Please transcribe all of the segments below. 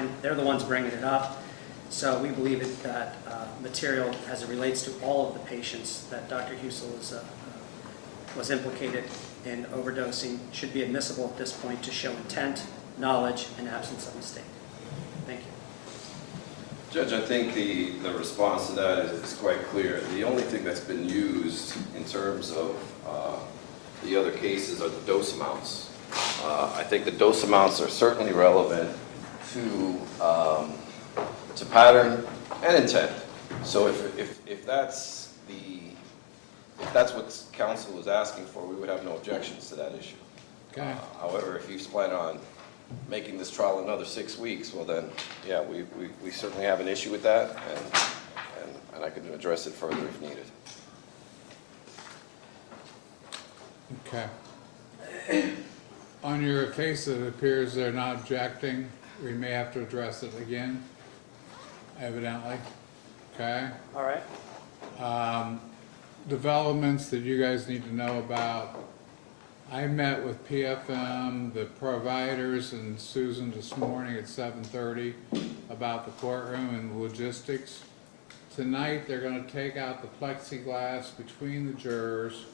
time. They're the ones bringing it up. So we believe that material, as it relates to all of the patients that Dr. Husel was implicated in overdosing, should be admissible at this point to show intent, knowledge, and absence of mistake. Thank you. Judge, I think the response to that is quite clear. The only thing that's been used in terms of the other cases are the dose amounts. I think the dose amounts are certainly relevant to pattern and intent. So if that's what counsel is asking for, we would have no objections to that issue. Okay. However, if you plan on making this trial another 6 weeks, well then, yeah, we certainly have an issue with that, and I can address it further if needed. Okay. On your case, it appears they're not objecting. We may have to address it again, evidently. Okay. All right. Developments that you guys need to know about. I met with PFM, the providers, and Susan this morning at 7:30 about the courtroom and logistics. Tonight, they're going to take out the plexiglass between the jurors.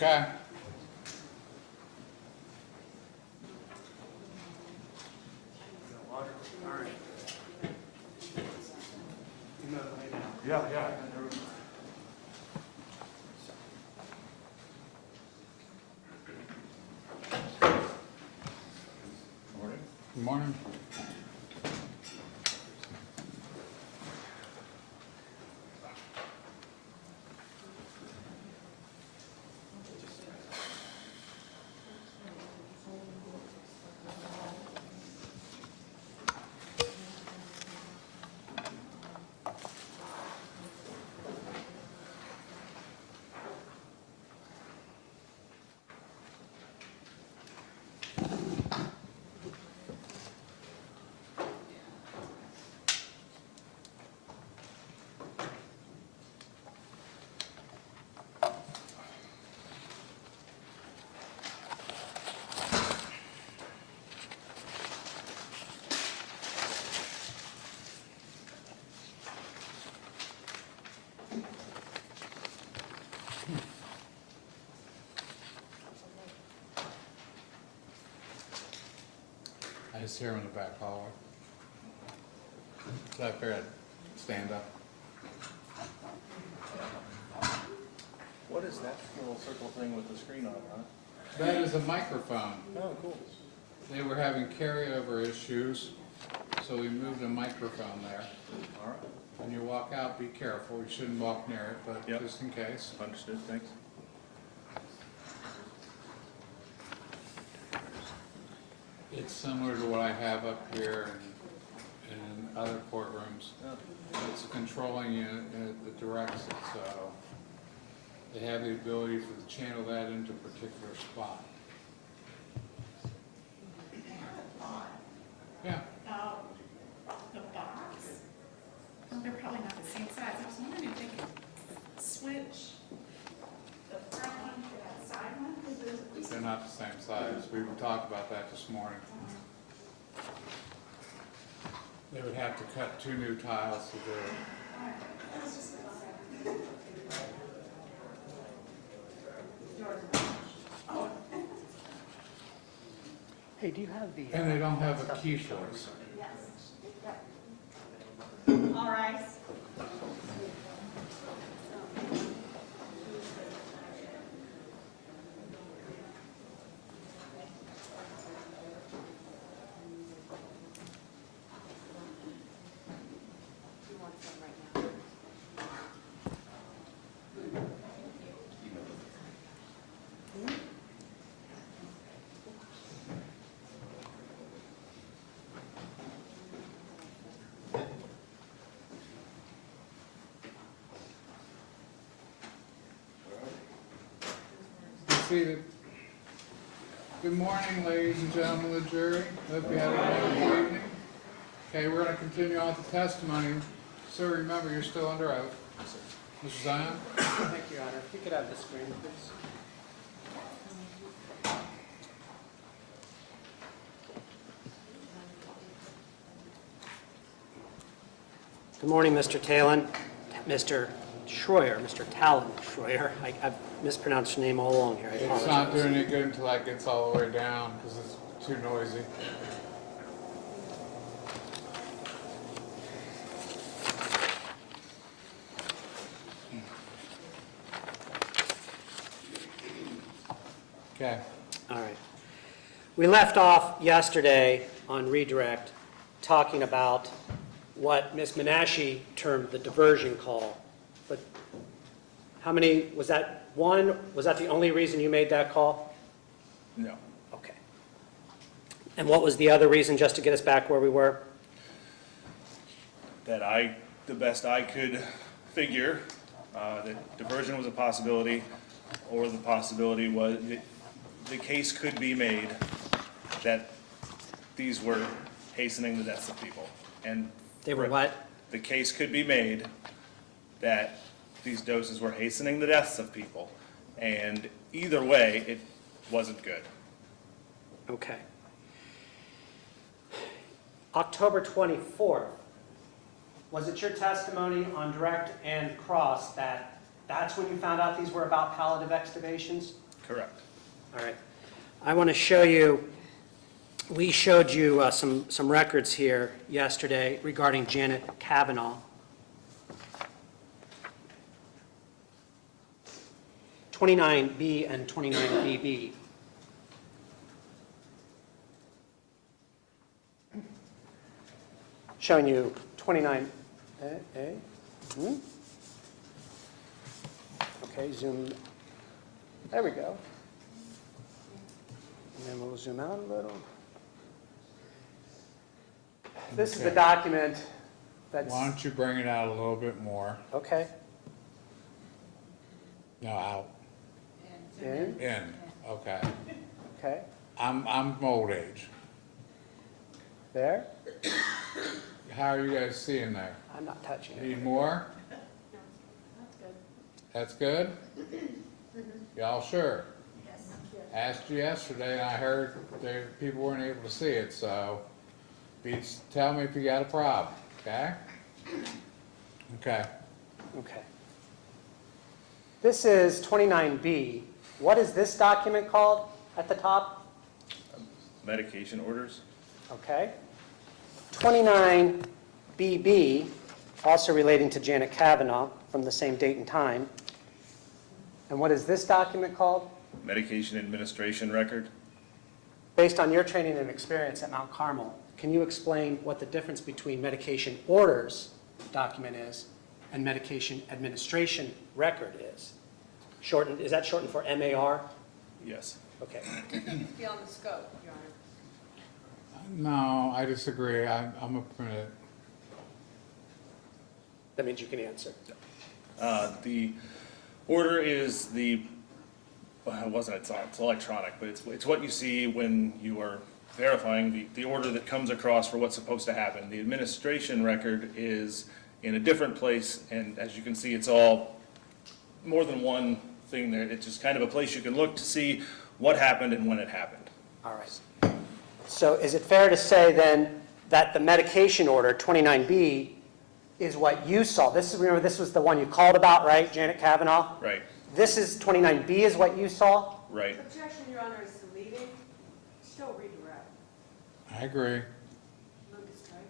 Okay. Water? All right. You know the way now. Yeah. Morning. Good morning. I just hear him in the back hallway. So I figured I'd stand up. What is that little circle thing with the screen on it, huh? That is a microphone. Oh, cool. They were having carryover issues, so we moved a microphone there. All right. When you walk out, be careful. You shouldn't walk near it, but Yep. just in case. Understood, thanks. It's similar to what I have up here and in other courtrooms. It's a controlling unit that directs it, so they have the ability to channel that into a particular spot. Yeah, The box? Well, they're probably not the same size. I was wondering if they could switch the front one to that side one, because there's at least. they're not the same size. We talked about that this morning. They would have to cut 2 new tiles to do it. Hey, do you have the? And they don't have a key for us. All right. Seated. Good morning, ladies and gentlemen of the jury. Hope you had a wonderful evening. Okay, we're going to continue on with the testimony. So remember, you're still under oath. Mr. Zion? Thank you, Your Honor. If you could have the screen, please. Good morning, Mr. Talon, Mr. Schroyer, Mr. Talon Schroyer. I've mispronounced your name all along here. I It's apologize. not doing any good until that gets all the way down because it's too noisy. Okay. All right. We left off yesterday on redirect talking about what Ms. Menashe termed the diversion call. But how many, was that one? Was that the only reason you made that call? No. Okay. And what was the other reason, just to get us back where we were? That the best I could figure, that diversion was a possibility, or the possibility was the case could be made that these were hastening the deaths of people. And They were what? the case could be made that these doses were hastening the deaths of people. And either way, it wasn't good. Okay. October 24th, was it your testimony on direct and cross that that's when you found out these were about palliative extubations? Correct. All right. I want to show you, we showed you some records here yesterday regarding Janet Kavanaugh. 29B and 29BB. Showing you 29A. Okay, zoom. There we go. And then we'll zoom out a little. This is the Okay. document that's, Why don't you bring it out a little bit more? okay, No, out, in, in, okay. okay, I'm old age. there. How are you guys seeing there? I'm not touching it. Need more? That's good? Y'all sure? Asked you yesterday, and I heard people weren't able to see it, so tell me if you got a problem, okay? Okay. Okay. This is 29B. What is this document called at the top? Medication orders? Okay. 29BB, also relating to Janet Kavanaugh from the same date and time. And what is this document called? Medication administration record? Based on your training and experience at Mount Carmel, can you explain what the difference between medication orders document is and medication administration record is? Shortened, is that shortened for MAR? Yes. Okay. Beyond the scope, Your No, Honor. I disagree. I'm gonna print it. That means you can answer. The order is the, well, it wasn't, it's electronic, but it's what you see when you are verifying the order that comes across for what's supposed to happen. The administration record is in a different place, and as you can see, it's all more than one thing there. It's just kind of a place you can look to see what happened and when it happened. All right. So is it fair to say then that the medication order, 29B, is what you saw? Remember, this was the one you called about, right, Janet Kavanaugh? Right, This is 29B is what you saw? right. Objection, Your Honor, is deleting. Still redirect. I agree. Lucas, right?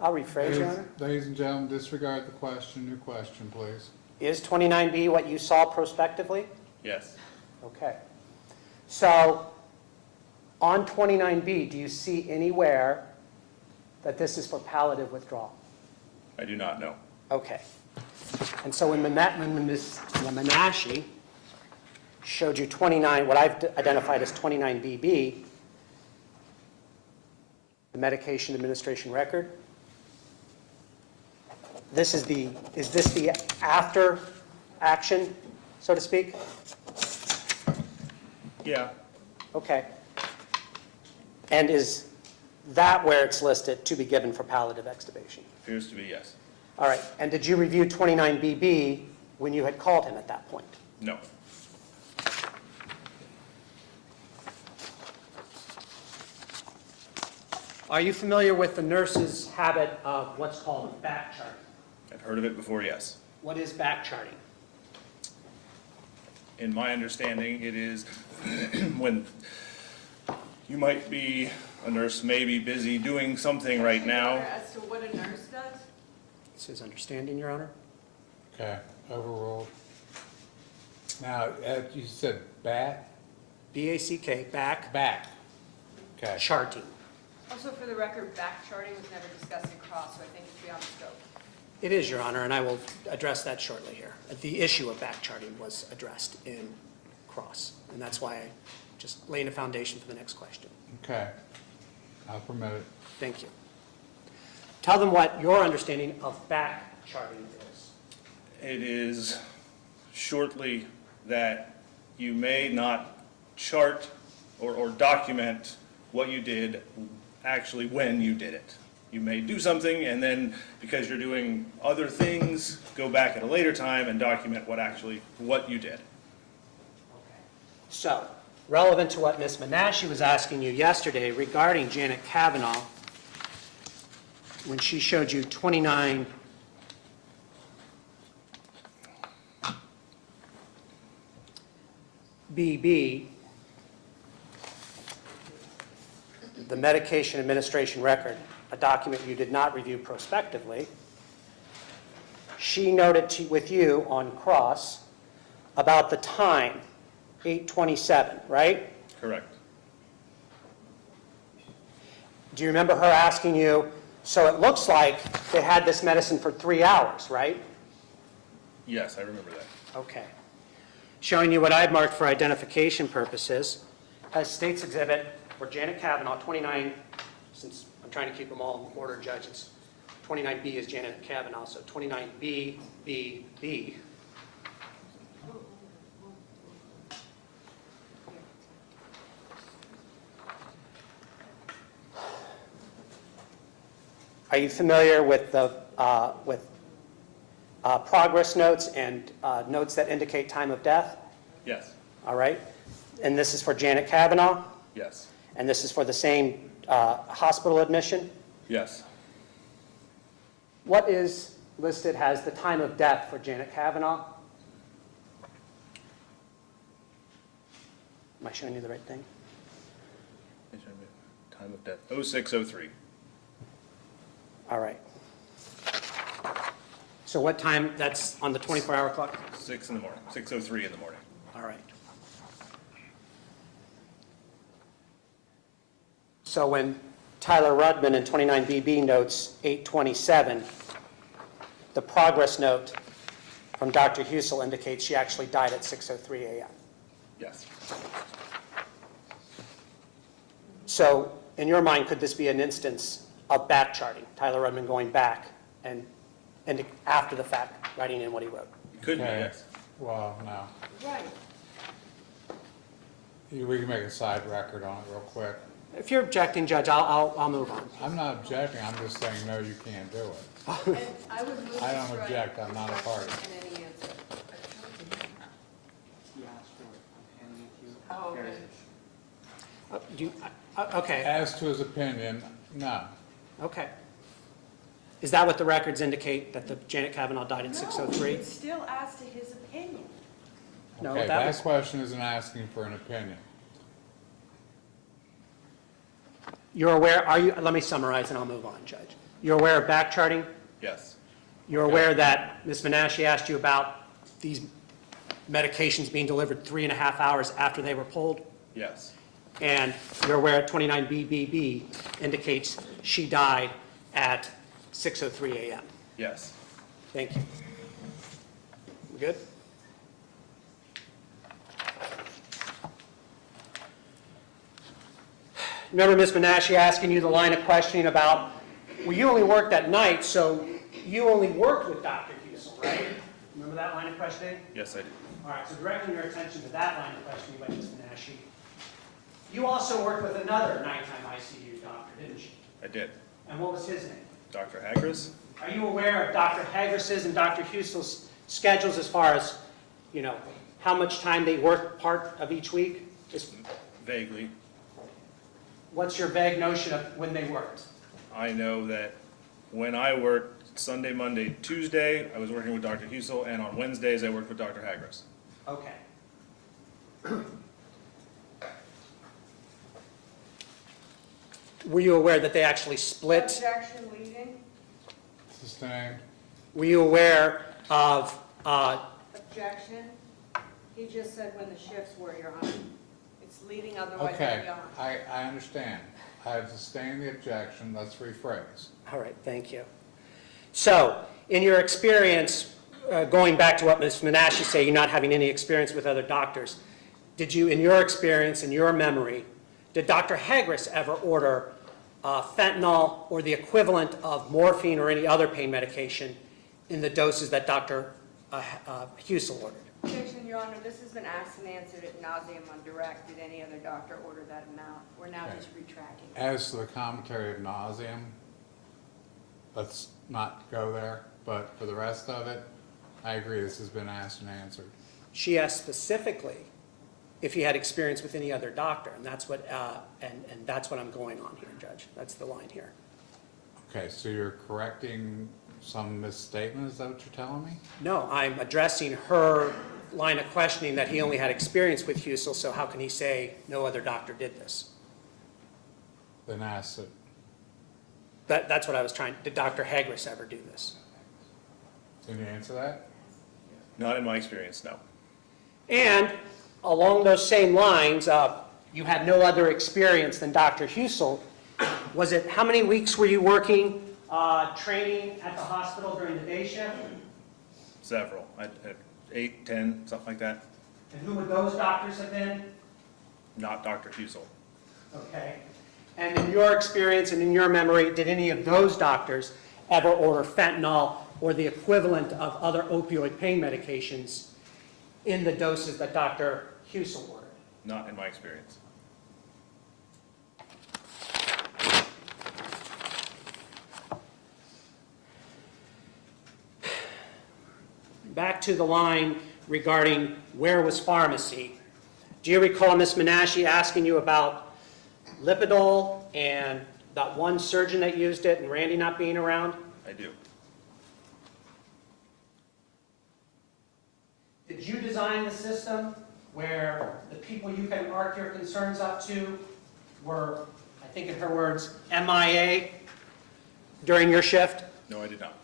I'll rephrase, Your Honor. Ladies and gentlemen, disregard the question. New question, please. Is 29B what you saw prospectively? Yes. Okay. So on 29B, do you see anywhere that this is for palliative withdrawal? I do not know. Okay. And so when Ms. Menashe showed you 29, what I've identified as 29BB, the medication administration record, is this the after action, so to speak? Yeah, Okay. And is that where it's listed to be given for palliative extubation? appears to be yes. All right. And did you review 29BB when you had called him at that point? No. Are you familiar with the nurse's habit of what's called back charting? I've heard of it before, yes. What is back charting? In my understanding, it is when you might be, a nurse may be busy doing something right now. As to what a nurse does? This is understanding, Your Honor. Okay, overruled. Now, you said back? B-A-C-K, back Back. Okay. charting. Also, for the record, back charting was never discussed in cross, so I think it's beyond scope. It is, Your Honor, and I will address that shortly here. The issue of back charting was addressed in cross, and that's why I just laying a foundation for the next question. Okay. I'll permit it. Thank you. Tell them what your understanding of back charting is. It is shortly that you may not chart or document what you did actually when you did it. You may do something and then, because you're doing other things, go back at a later time and document what you did. So, relevant to what Ms. Menashe was asking you yesterday regarding Janet Kavanaugh, when she showed you 29, BB, the medication administration record, a document you did not review prospectively, she noted with you on cross about the time, 8:27, right? Correct. Do you remember her asking you, so it looks like they had this medicine for 3 hours, right? Yes, I remember that. Okay. Showing you what I've marked for identification purposes, as State's Exhibit for Janet Kavanaugh, 29, since I'm trying to keep them all in order, Judge, it's 29B is Janet Kavanaugh, so 29B, B, B. Are you familiar with the progress notes and notes that indicate time of death? Yes, All right? And this is for Janet Kavanaugh? yes, And this is for the same hospital admission? yes. What is listed as the time of death for Janet Kavanaugh? Am I showing you the right thing? Time of death, 06:03. All right. So what time, that's on the 24-hour clock? 6 in the morning, 6:03 in the morning. All right. So when Tyler Rudman in 29BB notes 8:27, the progress note from Dr. Husel indicates she actually died at 6:03 a.m. Yes, So in your mind, could this be an instance of back charting? Tyler Rudman going back and after the fact, writing in what he wrote? could be, Okay. yes. Well, no. Right. We can make a side record on it real quick. If you're objecting, Judge, I'll move on. I'm not objecting, I'm just saying, no, you can't do it. And I would move to I don't strike object, I'm not a party. question and any answer. Oh, okay. Okay, As to his opinion, no. okay. Is that what the records indicate, that the Janet Kavanaugh died at No, 6:03? it's still as to his opinion. No, Okay, that that was, question isn't asking for an opinion. you're aware, let me summarize and I'll move on, Judge. You're aware of back charting? Yes, You're aware that Ms. Menashe asked you about these medications being delivered 3.5 hours after they were pulled? yes, And you're aware 29BBB indicates she died at 6:03 a.m. yes, Thank you. We good? Remember Ms. Menashe asking you the line of questioning about, well, you only worked at night, so you only worked with Dr. Husel, right? Remember that line of questioning? yes, I do. All right, so directing your attention to that line of questioning by Ms. Menashe. You also worked with another nighttime ICU doctor, didn't you? I did. And what was his name? Dr. Hagris? Are you aware of Dr. Hagris's and Dr. Husel's schedules as far as, how much time they worked part of each week? Vaguely. What's your vague notion of when they worked? I know that when I worked Sunday, Monday, Tuesday, I was working with Dr. Husel, and on Wednesdays, I worked with Dr. Hagris. Okay. Were you aware that they actually split? Objection leading. Sustained. Were you aware of, Objection. He just said when the shifts were, Your Honor. It's leading, otherwise Okay, it's beyond. I understand. I have sustained the objection, let's rephrase. all right, thank you. So, in your experience, going back to what Ms. Menashe said, you're not having any experience with other doctors, did you, in your experience, in your memory, did Dr. Hagris ever order fentanyl or the equivalent of morphine or any other pain medication in the doses that Dr. Husel ordered? Objection, Your Honor. This has been asked and answered at nauseam on direct. Did any other doctor order that amount? We're now Okay. just retracting. As to the commentary of nauseam, let's not go there, but for the rest of it, I agree, this has been asked and answered. She asked specifically if he had experience with any other doctor, and that's what, and that's what I'm going on here, Judge. That's the line here. Okay, so you're correcting some misstatement, is that what you're telling me? No, I'm addressing her line of questioning that he only had experience with Husel, so how can he say no other doctor did this? Then ask it. That's what I was trying, did Dr. Hagris ever do this? Can you answer that? Not in my experience, no. And along those same lines, you had no other experience than Dr. Husel. Was it, how many weeks were you working, training at the hospital during the day shift? Several. I had 8, 10, something like that. And who would those doctors have been? Not Dr. Husel. Okay. And in your experience and in your memory, did any of those doctors ever order fentanyl or the equivalent of other opioid pain medications in the doses that Dr. Husel ordered? Not in my experience. Back to the line regarding where was pharmacy. Do you recall Ms. Menashe asking you about Lipidol and that one surgeon that used it and Randy not being around? I do. Did you design the system where the people you can mark your concerns up to were, I think in her words, MIA during your shift? No, I did not.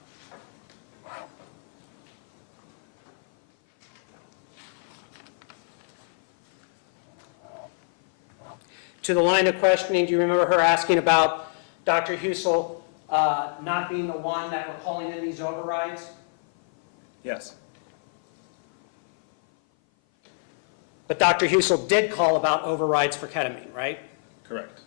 To the line of questioning, do you remember her asking about Dr. Husel not being the one that were calling in these overrides? Yes. But Dr. Husel did call about overrides for ketamine, right? Correct.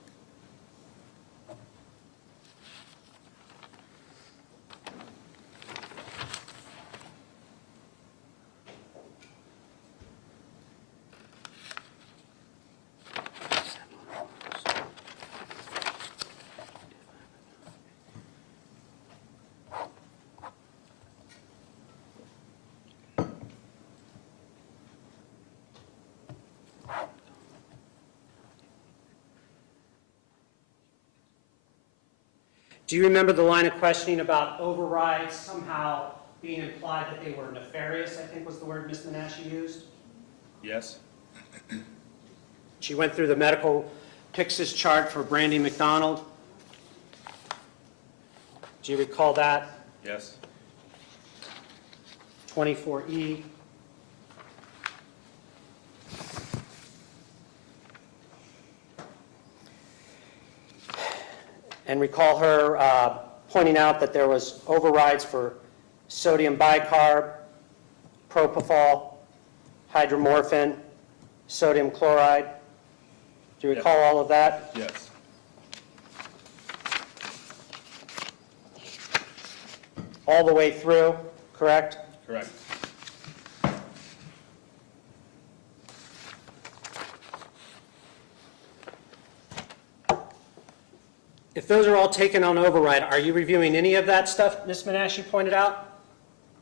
Do you remember the line of questioning about overrides somehow being implied that they were nefarious, I think was the word Ms. Menashe used? Yes. She went through the medical Pyxis chart for Brandy McDonald. Do you recall that? Yes. 24E. And recall her pointing out that there was overrides for sodium bicarb, propofol, hydromorphine, sodium chloride. Do you recall all of that? Yes. All the way through, correct? Correct. If those are all taken on override, are you reviewing any of that stuff Ms. Menashe pointed out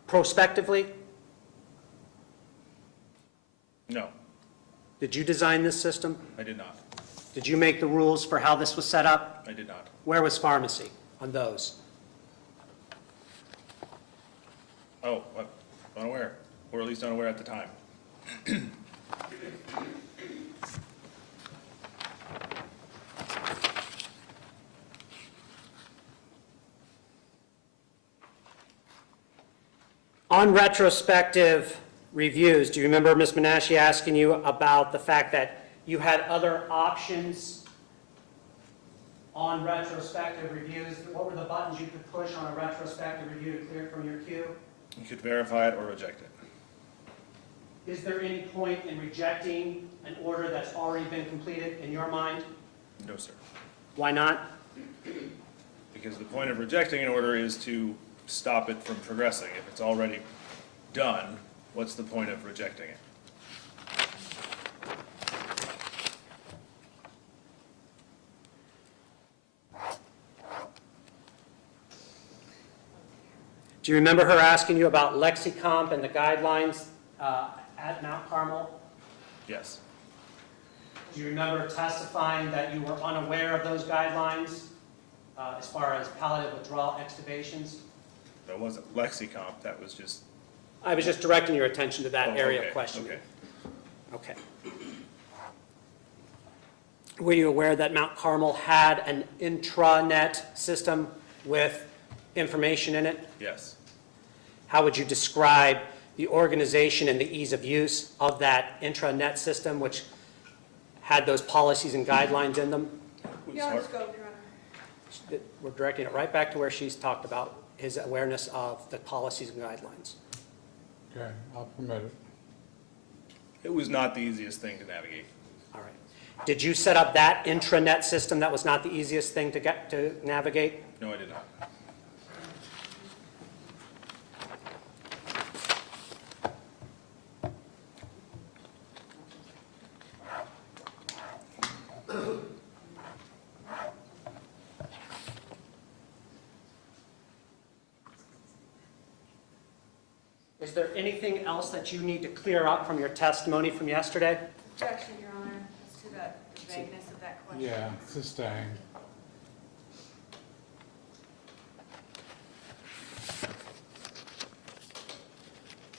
prospectively? No, Did you design this system? I did not. Did you make the rules for how this was set up? I did not. Where was pharmacy on those? Oh, unaware, or at least unaware at the time. On retrospective reviews, do you remember Ms. Menashe asking you about the fact that you had other options on retrospective reviews? What were the buttons you could push on a retrospective review to clear it from your queue? You could verify it or reject it. Is there any point in rejecting an order that's already been completed in your mind? No, sir. Why not? Because the point of rejecting an order is to stop it from progressing. If it's already done, what's the point of rejecting it? Do you remember her asking you about LexiComp and the guidelines at Mount Carmel? Yes. Do you remember testifying that you were unaware of those guidelines as far as palliative withdrawal extubations? That wasn't LexiComp, that was just I was just directing your attention to that Oh, area okay, of questioning. Okay. Okay. Were you aware that Mount Carmel had an intranet system with information in it? Yes. How would you describe the organization and the ease of use of that intranet system, which had those policies and guidelines in them? You want to go, Your Honor? We're directing it right back to where she's talked about his awareness of the policies and guidelines. Okay, I'll permit it. It was not the easiest thing to navigate. All right. Did you set up that intranet system that was not the easiest thing to get to navigate? No, I did not. Is there anything else that you need to clear up from your testimony from yesterday? Objection, Your Honor, as to the vagueness of that question. Yeah, sustained.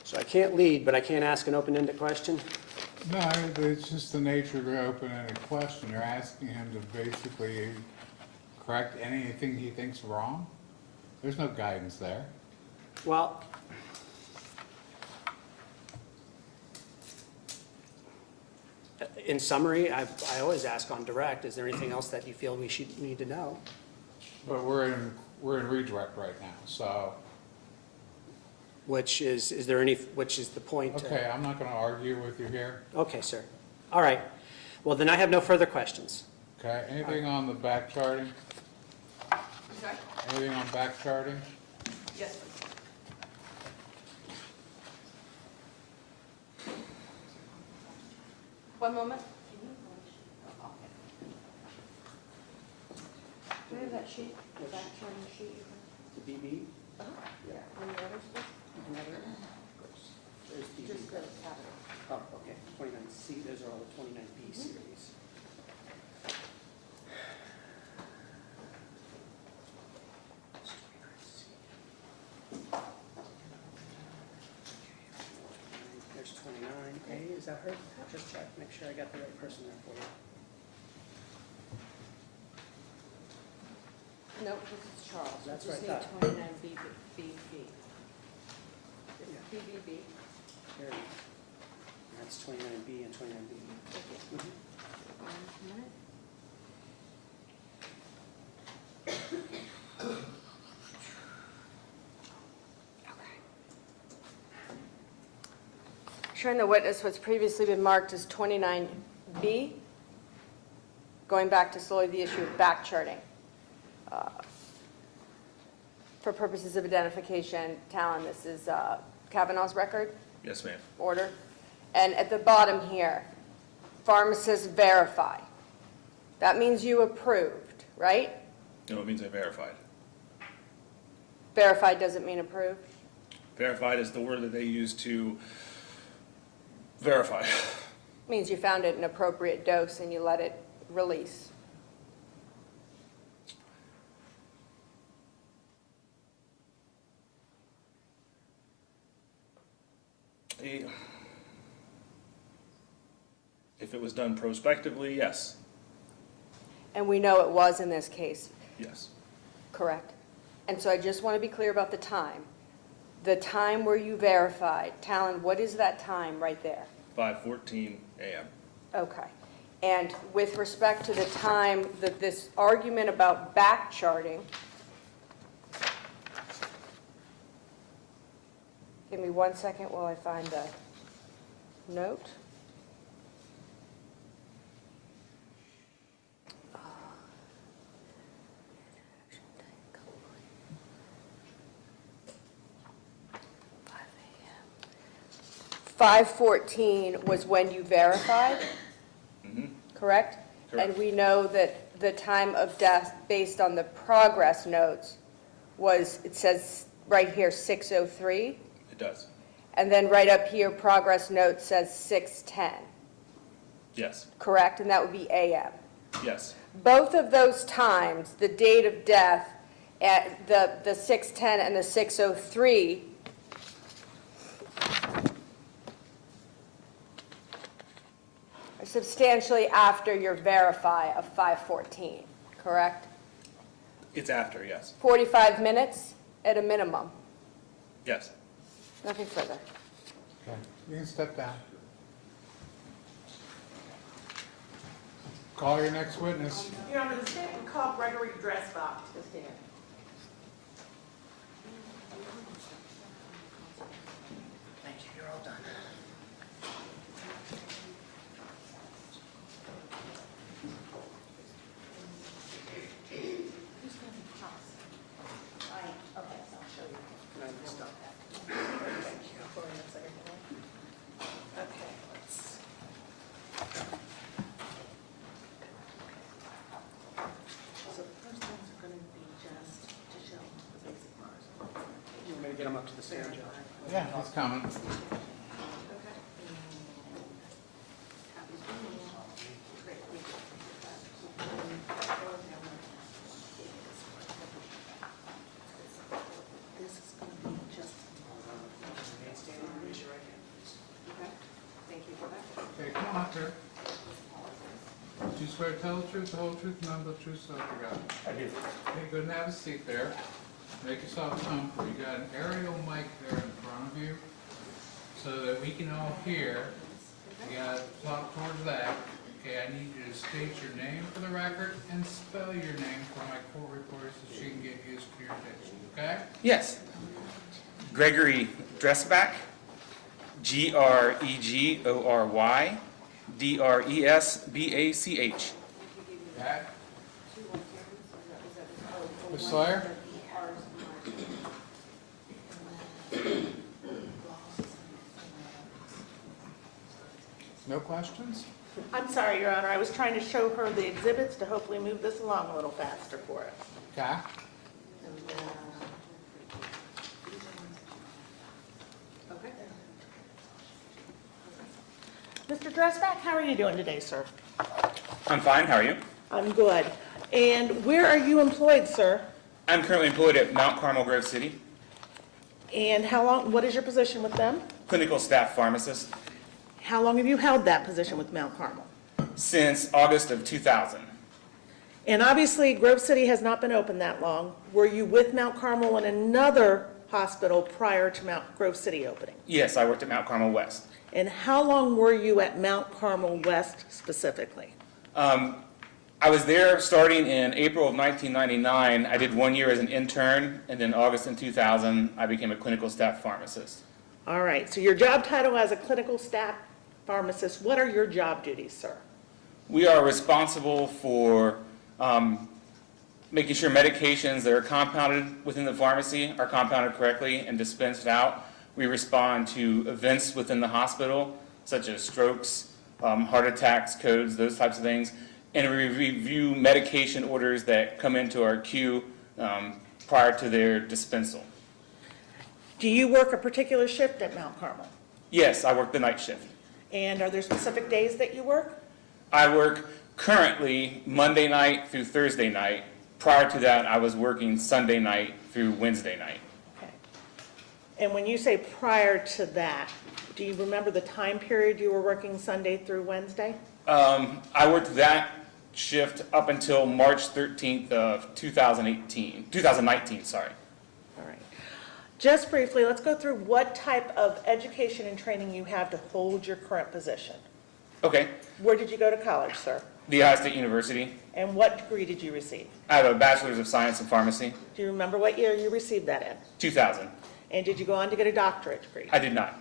So I can't lead, but I can't ask an open-ended question? No, it's just the nature of an open-ended question. You're asking him to basically correct anything he thinks wrong? There's no guidance there. Well, in summary, I always ask on direct, is there anything else that you feel we should need to know? But we're in redirect right now, so, Which is the point? okay, I'm not gonna argue with you here, Okay, sir. All right. Well, then I have no further questions. okay? Anything on the back charting? Sorry? Anything on back charting? Yes, please. One moment. Do you have that sheet, the back charting sheet? The BB? Yeah. On the other stuff? There's BB. Just the capital. Oh, okay, 29C, those are all the 29B series. There's 29A, is that her? Just check, make sure I got the right person there for you. No, this is Charles. That's We just what I need thought. 29 BB. Yeah. BBB. There it is. That's 29B and 29B. Mhm. One minute. Showing the witness what's previously been marked as 29B, going back to solely the issue of back charting. For purposes of identification, Talon, this is Kavanaugh's record, Yes, ma'am. order. And at the bottom here, pharmacist verify. That means you approved, right? No, it means I verified. Verified doesn't mean approved. Verified is the word that they use to verify. Means you found it an appropriate dose and you let it release. If it was done prospectively, yes. And we know it was in this case, Yes. correct? And so I just want to be clear about the time. The time where you verified, Talon, what is that time right there? 5:14 a.m. Okay. And with respect to the time that this argument about back charting, give me 1 second while I find the note. $5:14 was when you verified, correct? Correct. And we know that the time of death, based on the progress notes, was, it says right here, 6:03. It does. And then right up here, progress note says 6:10, Yes. correct? And that would be AM. Yes. Both of those times, the date of death, at the 6:10 and the 6:03, substantially after your verify of 5:14, correct? It's after, yes. 45 minutes at a minimum, Yes. nothing further. Okay, you can step down. Call your next witness. Your Honor, the state would call Gregory Dressbach. Thank you, you're all done. So the first ones are going to be just to show the basic marks. You want me to get them up to the stand, Judge? Yeah, he's coming. This is going to be just. Stand and raise your right hand, please. Okay. Thank you for that. Okay, come on up here. Do you swear to tell the truth, the whole truth, and nothing but the truth, so help you God? I do. Okay, go and have a seat there. Make yourself comfortable. You got an aerial mic there in front of you so that we can all hear. You gotta talk towards that. Okay, I need you to state your name for the record and spell your name for my court reporter so she can get used to your diction, okay? Yes. Gregory Dressbach, Gregory Dresbach. Okay? Ms. Sawyer? No questions? I'm sorry, Your Honor, I was trying to show her the exhibits to hopefully move this along a little faster for us. Okay? Okay. Mr. Dressbach, how are you doing today, sir? I'm fine, how are you? I'm good. And where are you employed, sir? I'm currently employed at Mount Carmel, Grove City, And how long, what is your position with them? clinical staff pharmacist, How long have you held that position with Mount Carmel? since August of 2000. And obviously, Grove City has not been open that long. Were you with Mount Carmel in another hospital prior to Mount Grove City opening? Yes, I worked at Mount Carmel West. And how long were you at Mount Carmel West specifically? I was there starting in April of 1999. I did 1 year as an intern, and then August in 2000, I became a clinical staff pharmacist. All right, so your job title as a clinical staff pharmacist, what are your job duties, sir? We are responsible for making sure medications that are compounded within the pharmacy are compounded correctly and dispensed out. We respond to events within the hospital, such as strokes, heart attacks, codes, those types of things. And we review medication orders that come into our queue prior to their dispensal. Do you work a particular shift at Mount Carmel? Yes, I work the night shift. And are there specific days that you work? I work currently Monday night through Thursday night. Prior to that, I was working Sunday night through Wednesday night. Okay. And when you say prior to that, do you remember the time period you were working Sunday through Wednesday? I worked that shift up until March 13th of 2019, sorry. All right. Just briefly, let's go through what type of education and training you have to hold your current position. Okay, Where did you go to college, sir? The Ohio State University. And what degree did you receive? I have a Bachelor's of Science in Pharmacy, Do you remember what year you received that in? 2000. And did you go on to get a doctorate degree? I did not.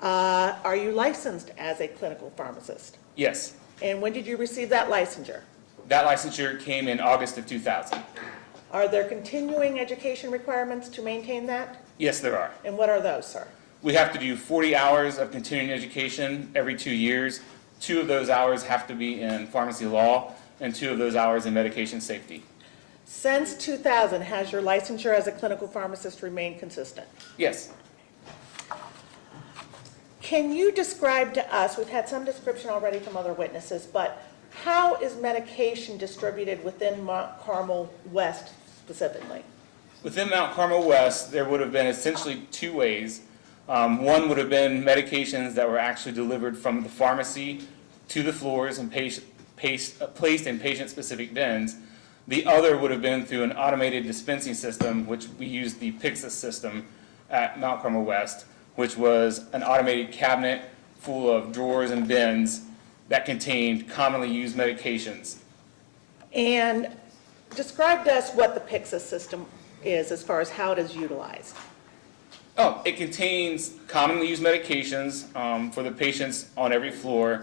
Are you licensed as a clinical pharmacist? Yes, And when did you receive that licensure? that licensure came in August of 2000. Are there continuing education requirements to maintain that? Yes, there are. And what are those, sir? We have to do 40 hours of continuing education every 2 years. 2 of those hours have to be in pharmacy law, and 2 of those hours in medication safety. Since 2000, has your licensure as a clinical pharmacist remained consistent? Yes. Can you describe to us, we've had some description already from other witnesses, but how is medication distributed within Mount Carmel West specifically? Within Mount Carmel West, there would have been essentially 2 ways. One would have been medications that were actually delivered from the pharmacy to the floors and placed in patient-specific bins. The other would have been through an automated dispensing system, which we used the Pixis system at Mount Carmel West, which was an automated cabinet full of drawers and bins that contained commonly used medications. And describe to us what the Pixis system is as far as how it is utilized. Oh, it contains commonly used medications for the patients on every floor,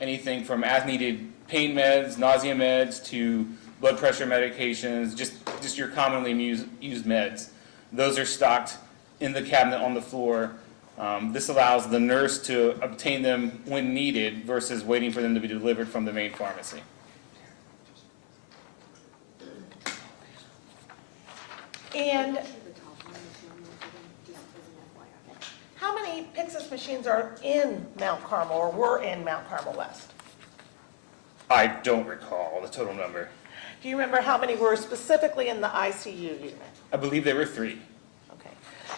anything from as-needed pain meds, nausea meds, to blood pressure medications, just your commonly used meds. Those are stocked in the cabinet on the floor. This allows the nurse to obtain them when needed versus waiting for them to be delivered from the main pharmacy. And how many Pixis machines are in Mount Carmel or were in Mount Carmel West? I don't recall the total number. Do you remember how many were specifically in the ICU unit? I believe there were 3. Okay.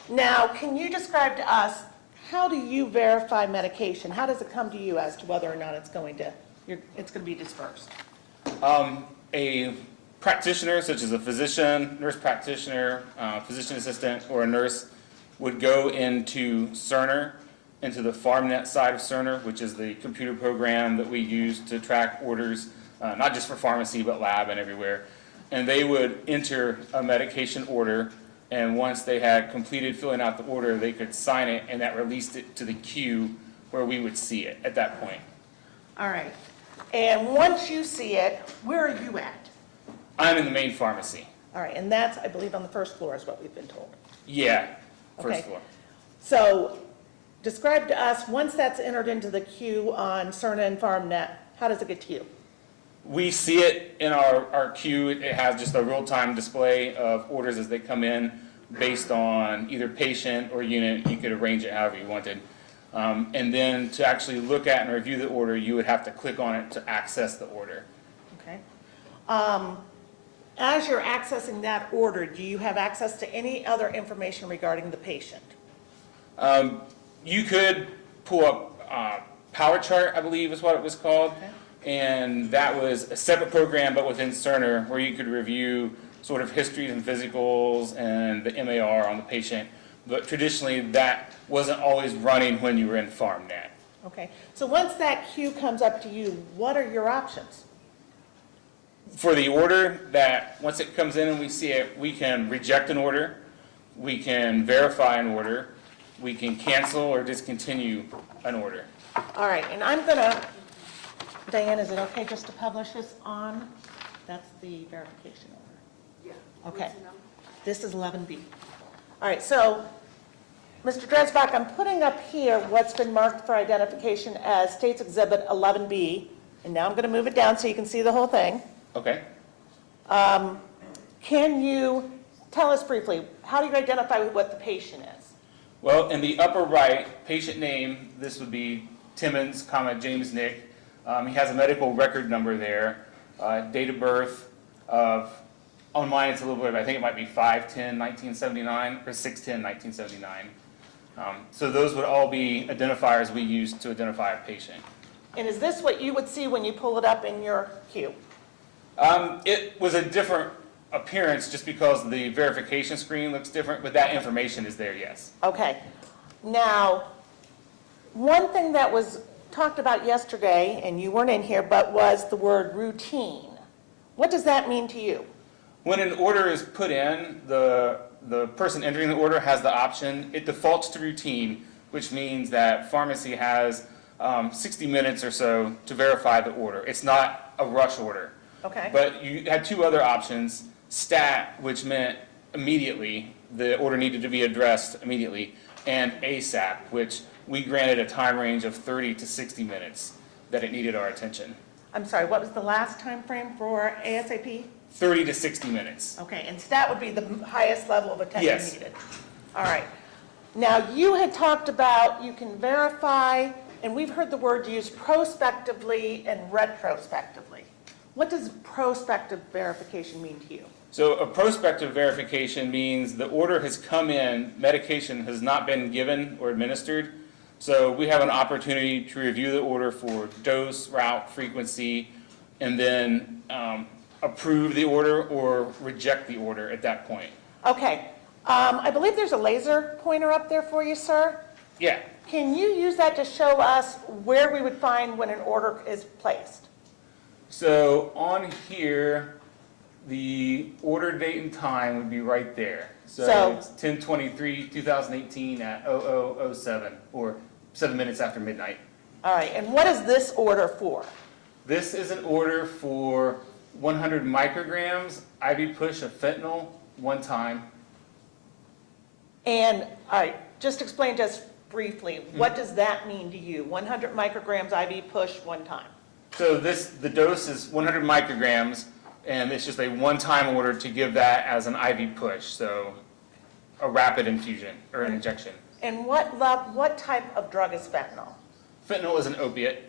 Now, can you describe to us, how do you verify medication? How does it come to you as to whether or not it's going to be dispersed? A practitioner, such as a physician, nurse practitioner, physician assistant, or a nurse, would go into Cerner, into the PharmNet side of Cerner, which is the computer program that we use to track orders, not just for pharmacy, but lab and everywhere. And they would enter a medication order, and once they had completed filling out the order, they could sign it, and that released it to the queue where we would see it at that point. All right. And once you see it, where are you at? I'm in the main pharmacy. All right, and that's, I believe, on the first floor is what we've been told. Yeah, first Okay. floor. So describe to us, once that's entered into the queue on Cerna and PharmNet, how does it get to you? We see it in our queue. It has just a real-time display of orders as they come in based on either patient or unit. You could arrange it however you wanted. And then to actually look at and review the order, you would have to click on it to access the order. Okay. As you're accessing that order, do you have access to any other information regarding the patient? You could pull up Power Chart, I believe is what it was called. Okay. And that was a separate program, but within Cerner, where you could review sort of histories and physicals and the MAR on the patient. But traditionally, that wasn't always running when you were in PharmNet. Okay. So once that queue comes up to you, what are your options? For the order, that once it comes in and we see it, we can reject an order, we can verify an order, we can cancel or discontinue an order. All right, and I'm gonna, Diane, is it okay just to publish this on? That's the verification order. Yeah. Okay. This is 11B. All right, so, Mr. Dresbach, I'm putting up here what's been marked for identification as State's Exhibit 11B, and now I'm gonna move it down so you can see the whole thing. Okay? Can you tell us briefly, how do you identify what the patient is? Well, in the upper right, patient name, this would be Timmons, James Nick. He has a medical record number there. Date of birth of, on mine it's a little bit, I think it might be 5/10/1979 or 6/10/1979. So those would all be identifiers we use to identify a patient. And is this what you would see when you pull it up in your queue? It was a different appearance just because the verification screen looks different, but that information is there, yes. Okay. Now, one thing that was talked about yesterday, and you weren't in here, but was the word routine. What does that mean to you? When an order is put in, the person entering the order has the option. It defaults to routine, which means that pharmacy has 60 minutes or so to verify the order. It's not a rush order. Okay. But you had 2 other options, stat, which meant immediately, the order needed to be addressed immediately, and ASAP, which we granted a time range of 30 to 60 minutes that it needed our attention. I'm sorry, what was the last time frame for ASAP? 30 to 60 minutes. Okay, and stat would be the highest level of attention Yes. needed. All right. Now, you had talked about you can verify, and we've heard the word used prospectively and retrospectively. What does prospective verification mean to you? So a prospective verification means the order has come in, medication has not been given or administered, So we have an opportunity to review the order for dose, route, frequency, and then approve the order or reject the order at that point. Okay, I believe there's a laser pointer up there for you, sir. Yeah, Can you use that to show us where we would find when an order is placed? so on here, the order date and time would be right there. So- So it's 10/23/2018 at 00:07, or 7 minutes after midnight. All right, and what is this order for? This is an order for 100 micrograms IV push of fentanyl, one time. And, all right, just explain to us briefly, what does that mean to you? 100 micrograms IV push one time? So the dose is 100 micrograms, and it's just a one-time order to give that as an IV push, so a rapid infusion or an injection. And what type of drug is fentanyl? Fentanyl is an opiate.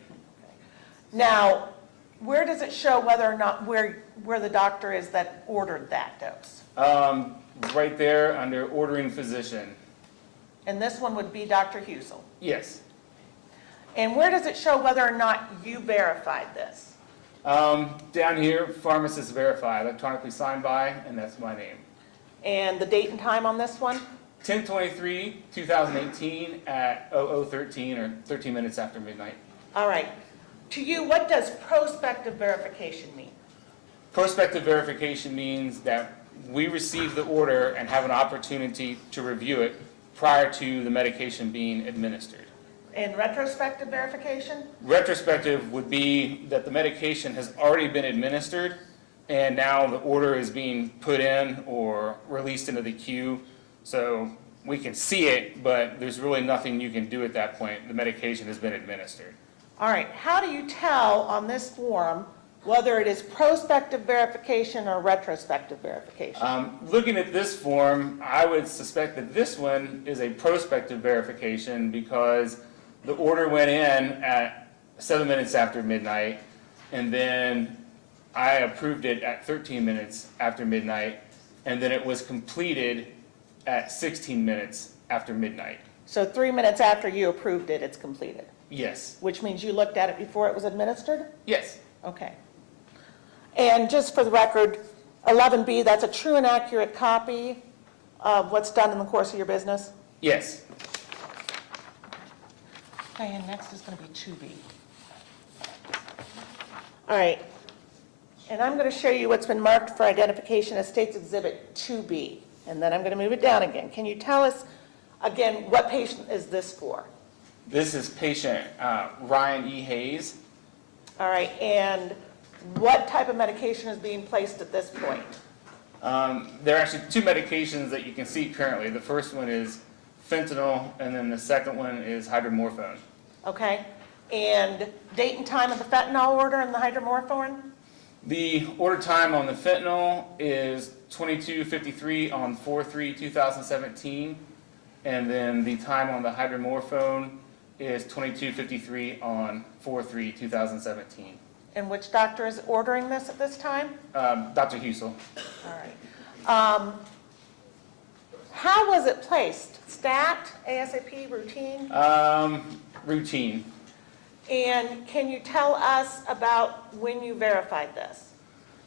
Now, where does it show whether or not where the doctor is that ordered that dose? Right there under ordering physician. And this one would be Dr. Husel. Yes. And where does it show whether or not you verified this? Down here, Pharmacist verify, electronically signed by, and that's my name. And the date and time on this one? 10/23/2018 at 00:13, or 13 minutes after midnight. All right. To you, what does prospective verification mean? Prospective verification means that we receive the order and have an opportunity to review it prior to the medication being administered. And retrospective verification? Retrospective would be that the medication has already been administered, and now the order is being put in or released into the queue. So we can see it, but there's really nothing you can do at that point. The medication has been administered. All right. How do you tell on this form whether it is prospective verification or retrospective verification? Looking at this form, I would suspect that this one is a prospective verification because the order went in at 7 minutes after midnight, and then I approved it at 13 minutes after midnight, and then it was completed at 16 minutes after midnight. So 3 minutes after you approved it, it's completed, Yes. which means you looked at it before it was administered? Yes. Okay. And just for the record, 11B, that's a true and accurate copy of what's done in the course of your business? Yes. Okay, and next is going to be 2B. All right. And I'm going to show you what's been marked for identification as State's Exhibit 2B. And then I'm going to move it down again. Can you tell us, again, what patient is this for? This is patient Ryan E. Hayes. All right, and what type of medication is being placed at this point? There are actually two medications that you can see currently. The first one is fentanyl, and then the second one is hydromorphone. Okay, and date and time of the fentanyl order and the hydromorphone? The order time on the fentanyl is 22:53 on 4/3/2017, and then the time on the hydromorphone is 22:53 on 4/3/2017. And which doctor is ordering this at this time? Dr. Husel. All right. How was it placed? Stat, ASAP, routine? Routine. And can you tell us about when you verified this?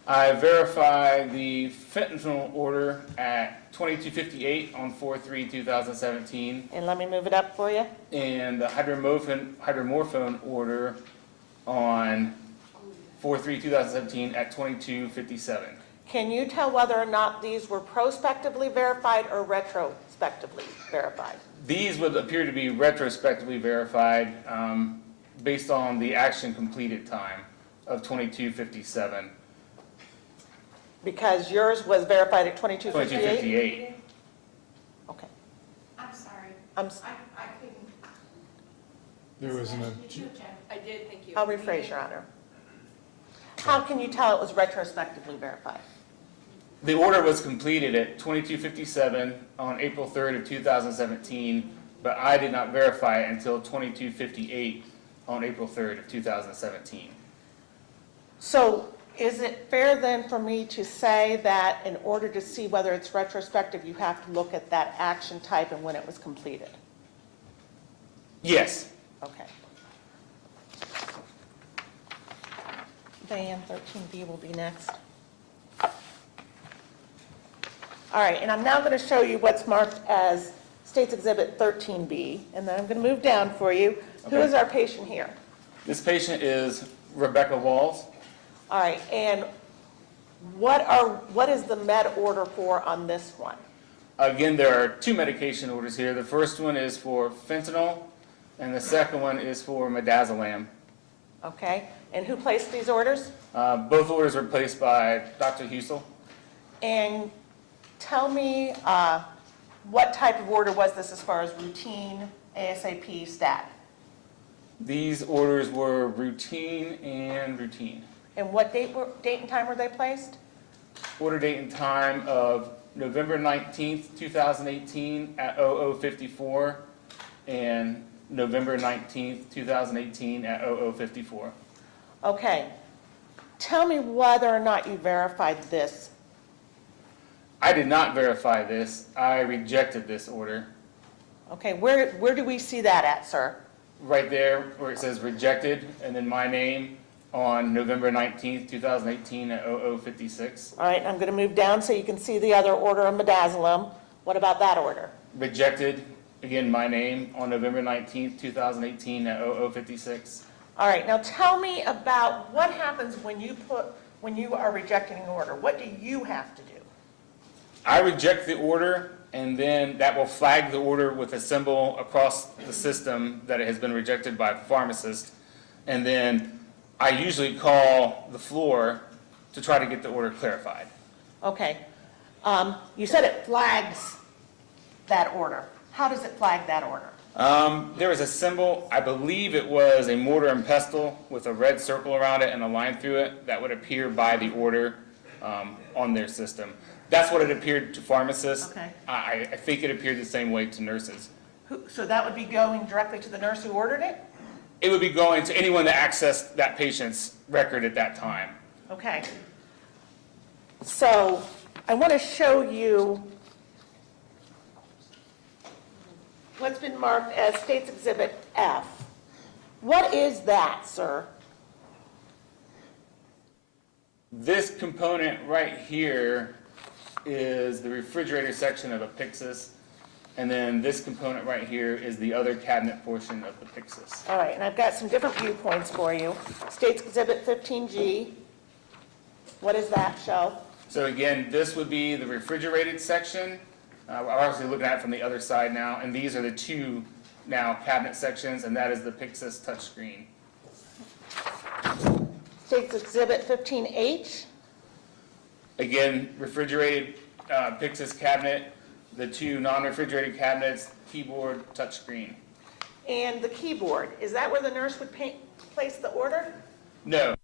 I verified the fentanyl order at 22:58 on 4/3/2017, And let me move it up for you. and the hydromorphone order on 4/3/2017 at 22:57. Can you tell whether or not these were prospectively verified or retrospectively verified? These would appear to be retrospectively verified based on the action completed time of 22:57. Because yours was verified at 22:58? 22:58. Okay. I'm sorry, I'm, I couldn't. There was an, Did you object? I did, thank you. I'll rephrase, Your Honor. How can you tell it was retrospectively verified? The order was completed at 22:57 on April 3rd of 2017, but I did not verify it until 22:58 on April 3rd of 2017. So is it fair then for me to say that in order to see whether it's retrospective, you have to look at that action type and when it was completed? Yes. Okay. Diane, 13B will be next. All right, and I'm now going to show you what's marked as State's Exhibit 13B, and then I'm going to move down for you. Who Okay. is our patient here? This patient is Rebecca Walls. All right, and what is the med order for on this one? Again, there are two medication orders here. The first one is for fentanyl, and the second one is for midazolam. Okay, and who placed these orders? Both orders were placed by Dr. Husel. And tell me, what type of order was this as far as routine, ASAP, stat? These orders were routine and routine. And what date and time were they placed? Order date and time of November 19th, 2018 at 00:54 and November 19th, 2018 at 00:54. Okay, tell me whether or not you verified this. I did not verify this. I rejected this order. Okay, where do we see that at, sir? Right there where it says rejected and then my name on November 19th, 2018 at 00:56. All right, I'm going to move down so you can see the other order of midazolam. What about that order? Rejected, again, my name on November 19th, 2018 at 00:56. All right, now tell me about what happens when you are rejecting an order. What do you have to do? I reject the order, and then that will flag the order with a symbol across the system that it has been rejected by Pharmacist. And then I usually call the floor to try to get the order clarified. Okay, you said it flags that order. How does it flag that order? There was a symbol, I believe it was a mortar and pestle with a red circle around it and a line through it that would appear by the order on their system. That's what it appeared to pharmacists. Okay. I think it appeared the same way to nurses. So that would be going directly to the nurse who ordered it? It would be going to anyone that accessed that patient's record at that time. Okay. So I want to show you what's been marked as State's Exhibit F. What is that, sir? This component right here is the refrigerator section of a Pyxis, and then this component right here is the other cabinet portion of the Pyxis. All right, and I've got some different viewpoints for you. State's Exhibit 15G. What does that show? So again, this would be the refrigerated section. We're obviously looking at it from the other side now, and these are the two now cabinet sections, and that is the Pyxis touchscreen. State's Exhibit 15H. Again, refrigerated Pyxis cabinet, the two non-refrigerated cabinets, keyboard, touchscreen. And the keyboard, is that where the nurse would place the order? No.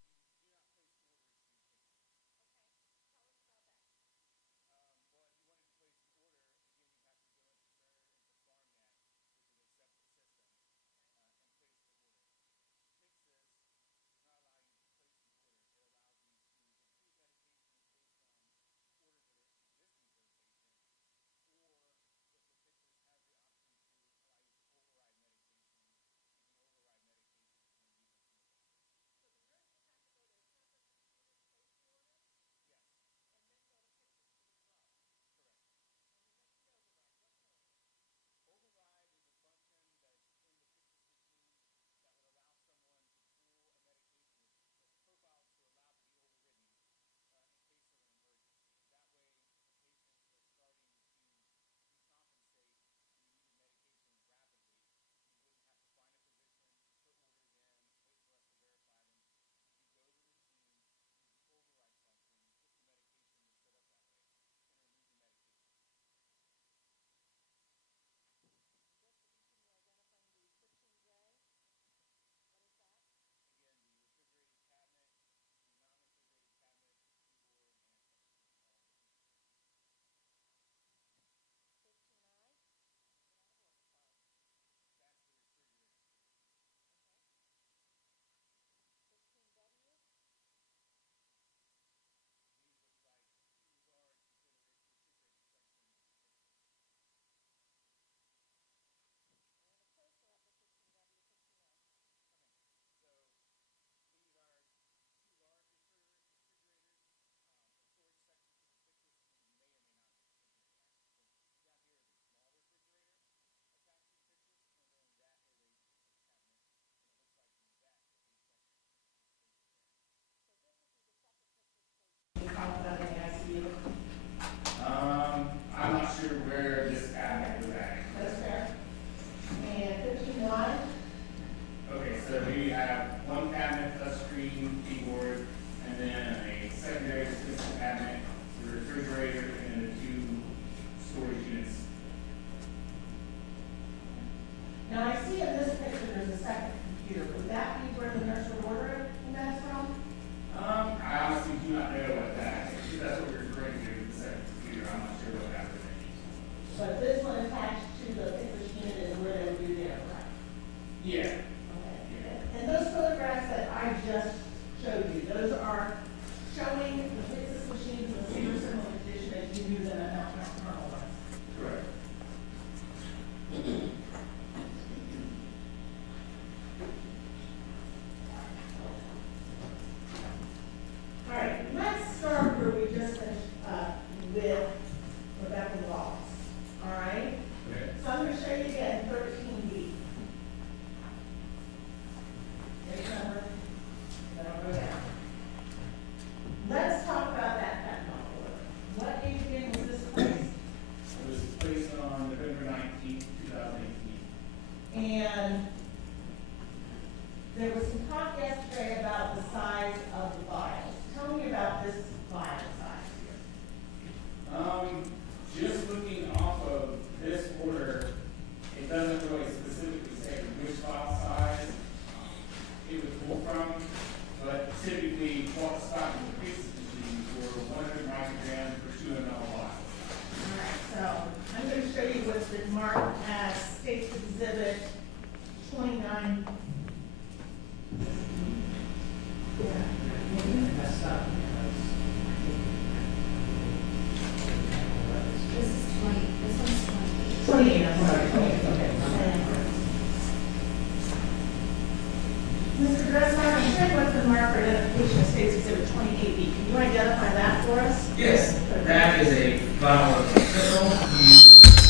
And there was some talk yesterday about the size of the vials. Tell me about this vial size here. Just looking off of this order, it doesn't really specifically say which file size it was pulled from, but typically what stock in the cases machine were 100 micrograms per 2 ml vial. All right, so I'm going to show you what's been marked as State's Exhibit 29. This is 20, this one's 28, I'm sorry, 28, okay. Mr. Dressler, I'm sure what's been marked for identification of State's Exhibit 28B. Can you identify that for us? Yes, that is a vial of fentanyl,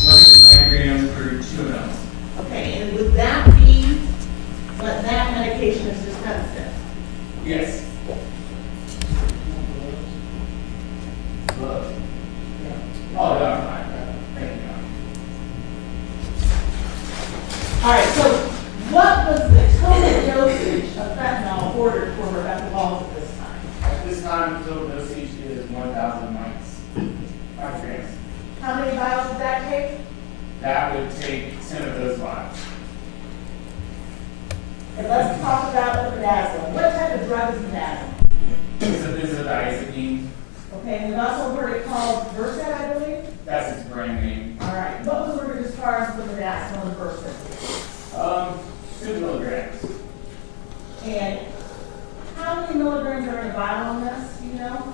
100 micrograms per 2 ml. Okay, and would that be, what that medication is dispensed in? Yes. Oh, yeah, fine. Thank you. All right, so what was the total dosage of fentanyl ordered for Rebecca Walls at this time? At this time, the total dosage is 1,000 micrograms. How many vials did that take? That would take 10 of those vials. And let's talk about the bedazzling. What type of drug is bedazzling? It's a benzodiazepine. Okay, and we've also heard it called Versed, I believe? That's its brand name. All right, what was ordered as far as the bedazzling and Versed? 2 milligrams. And how many milligrams are in a vial on this, do you know?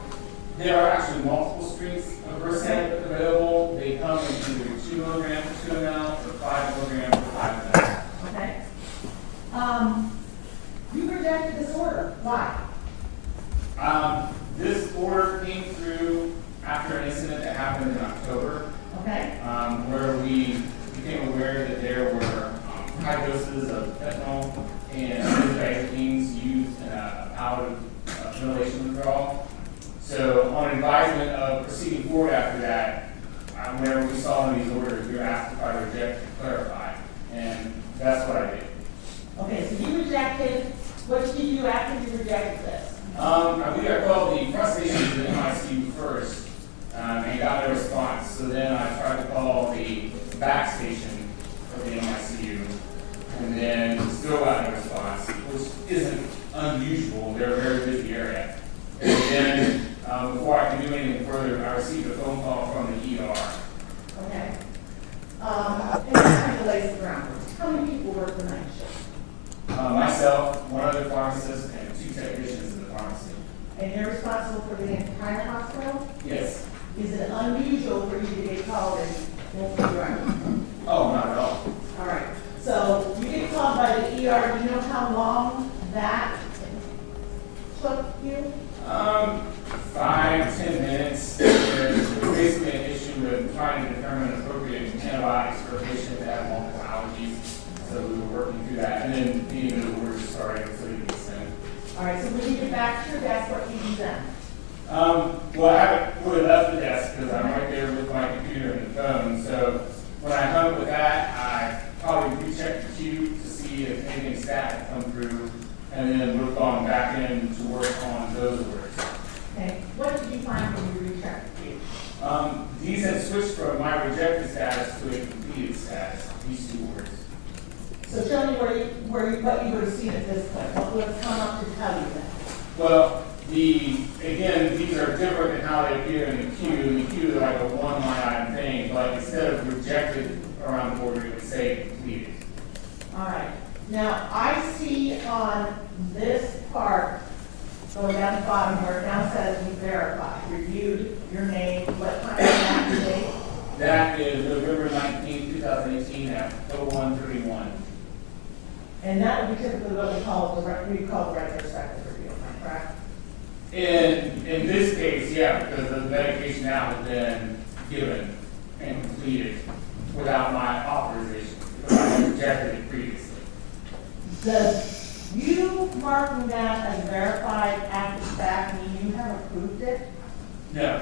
There are actually multiple strengths of Versed available. They come in either 2 milligrams per 2 ml or 5 milligrams per 5 ml. Okay. You rejected this order. Why? This order came through after an incident that happened in October, Okay. where we became aware that there were high doses of fentanyl and benzodiazepines used in a palliative ventilation withdrawal. So on advisement of proceeding forward after that, whenever we saw in these orders, we were asked if I reject and clarify, and that's what I did. Okay, so you rejected, what did you do after you rejected this? I believe I called the front station to the MICU first, and got no response. So then I tried to call the back station of the MICU, and then still got no response, which isn't unusual. They're a very busy area. And then, before I could do anything further, I received a phone call from the ER. Okay. And this kind of lays the groundwork. How many people work the night shift? Myself, one other pharmacist, and 2 technicians in the pharmacy. And you're responsible for the entire hospital? Yes. Is it unusual for you to get called and won't be right? Oh, not at all. All right. So you get called by the ER. Do you know how long that took you? 5-10 minutes. There's basically an issue with trying to determine appropriate antibiotics for a patient that had multiple allergies. So we were working through that, and then the order started, so we could send. All right, so when you get back to your desk, what do you do then? Well, I haven't really left the desk because I'm right there with my computer and the phone. So when I hung with that, I probably rechecked the queue to see if anything stat had come through, and then would have gone back in to work on those orders. Okay, what did you find when you rechecked the queue? These had switched from my rejected status to a completed status, these 2 orders. So show me what you would have seen at this point. What would have come up to tell you that? Well, again, these are different than how they appear in the queue. In the queue, they're like a one-line item thing, but instead of rejected around the border, it would say completed. All right. Now, I see on this part, going down the bottom where it now says we verified, reviewed your name, what time is that date? That is November 19, 2018 at 01:31. And that would be typically what we call the retrospective review, am I correct? In this case, yeah, because the medication now has been given and completed without my authorization, because I rejected it previously. Does you marking that as verified after the fact mean you have approved it? No.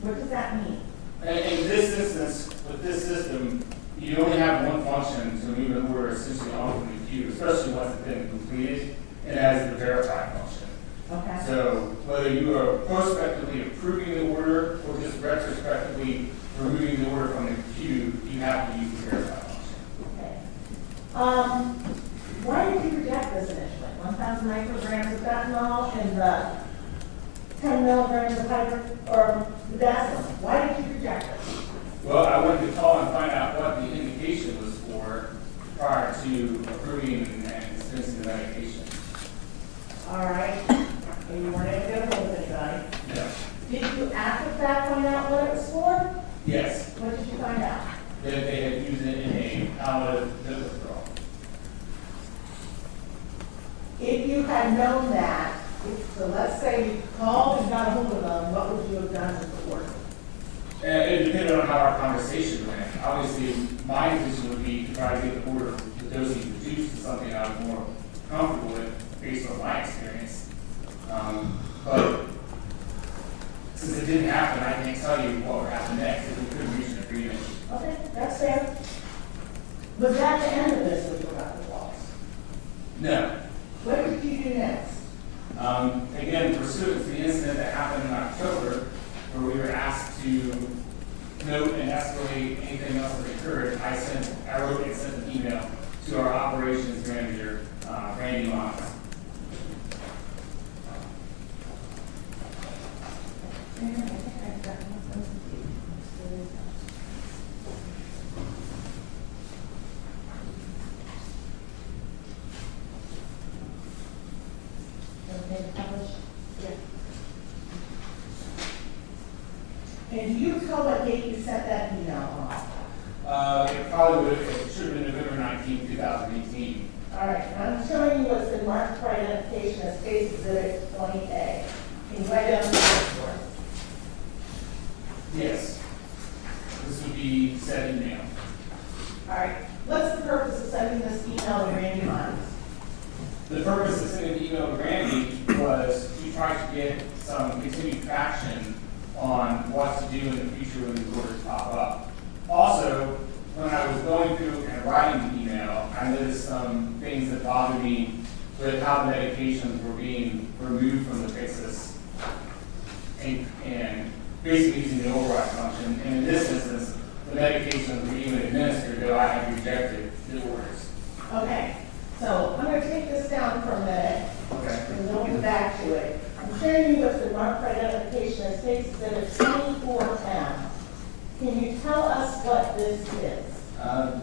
What does that mean? In this instance, with this system, you only have one function to remove an order essentially off from the queue, especially once it's been completed, and as the verify function. Okay. So whether you are prospectively approving the order or just retrospectively removing the order from the queue, you have to use the verify function. Okay. Why did you reject this initially? 1,000 micrograms of fentanyl and the 10 milligrams of bedazzling. Why did you reject it? Well, I wanted to call and find out what the indication was for prior to approving and dispensing the medication. All right. And you weren't able to get a hold of anybody. No. Did you after the fact find out what it was for? Yes, What did you find out? that they had used it in a palliative pill withdrawal. If you had known that, so let's say you called and got a hold of them, what would you have done with the order? It depended on how our conversation went. Obviously, my intention would be to try to get the order, the dosage reduced to something I was more comfortable with based on my experience. But since it didn't happen, I can't tell you what would happen next if we couldn't reach an agreement. Okay, that's fair. Was that the end of this with your record loss? No. What did you do next? Again, pursuant to the incident that happened in October, where we were asked to note and escalate anything else that occurred, I wrote and sent an email to our operations manager, Randy Moss. And do you recall what date you sent that email on? It should have been November 19, 2018. All right, I'm showing you what's been marked for identification as case exhibit 20A. Can you write down the date for us? Yes. This would be said email. All right, what's the purpose of sending this email to Randy Mines? The purpose of sending the email to Randy was to try to get some continued traction on what to do in the future when these orders pop up. Also, when I was going through and writing the email, I noticed some things that bothered me with how the medications were being removed from the fixes and basically using the override function. And in this instance, the medications were even administered, though I had rejected the orders. Okay, so I'm going to take this down for a minute, Okay. and then we'll get back to it. I'm showing you what's been marked for identification as case exhibit 24M. Can you tell us what this is?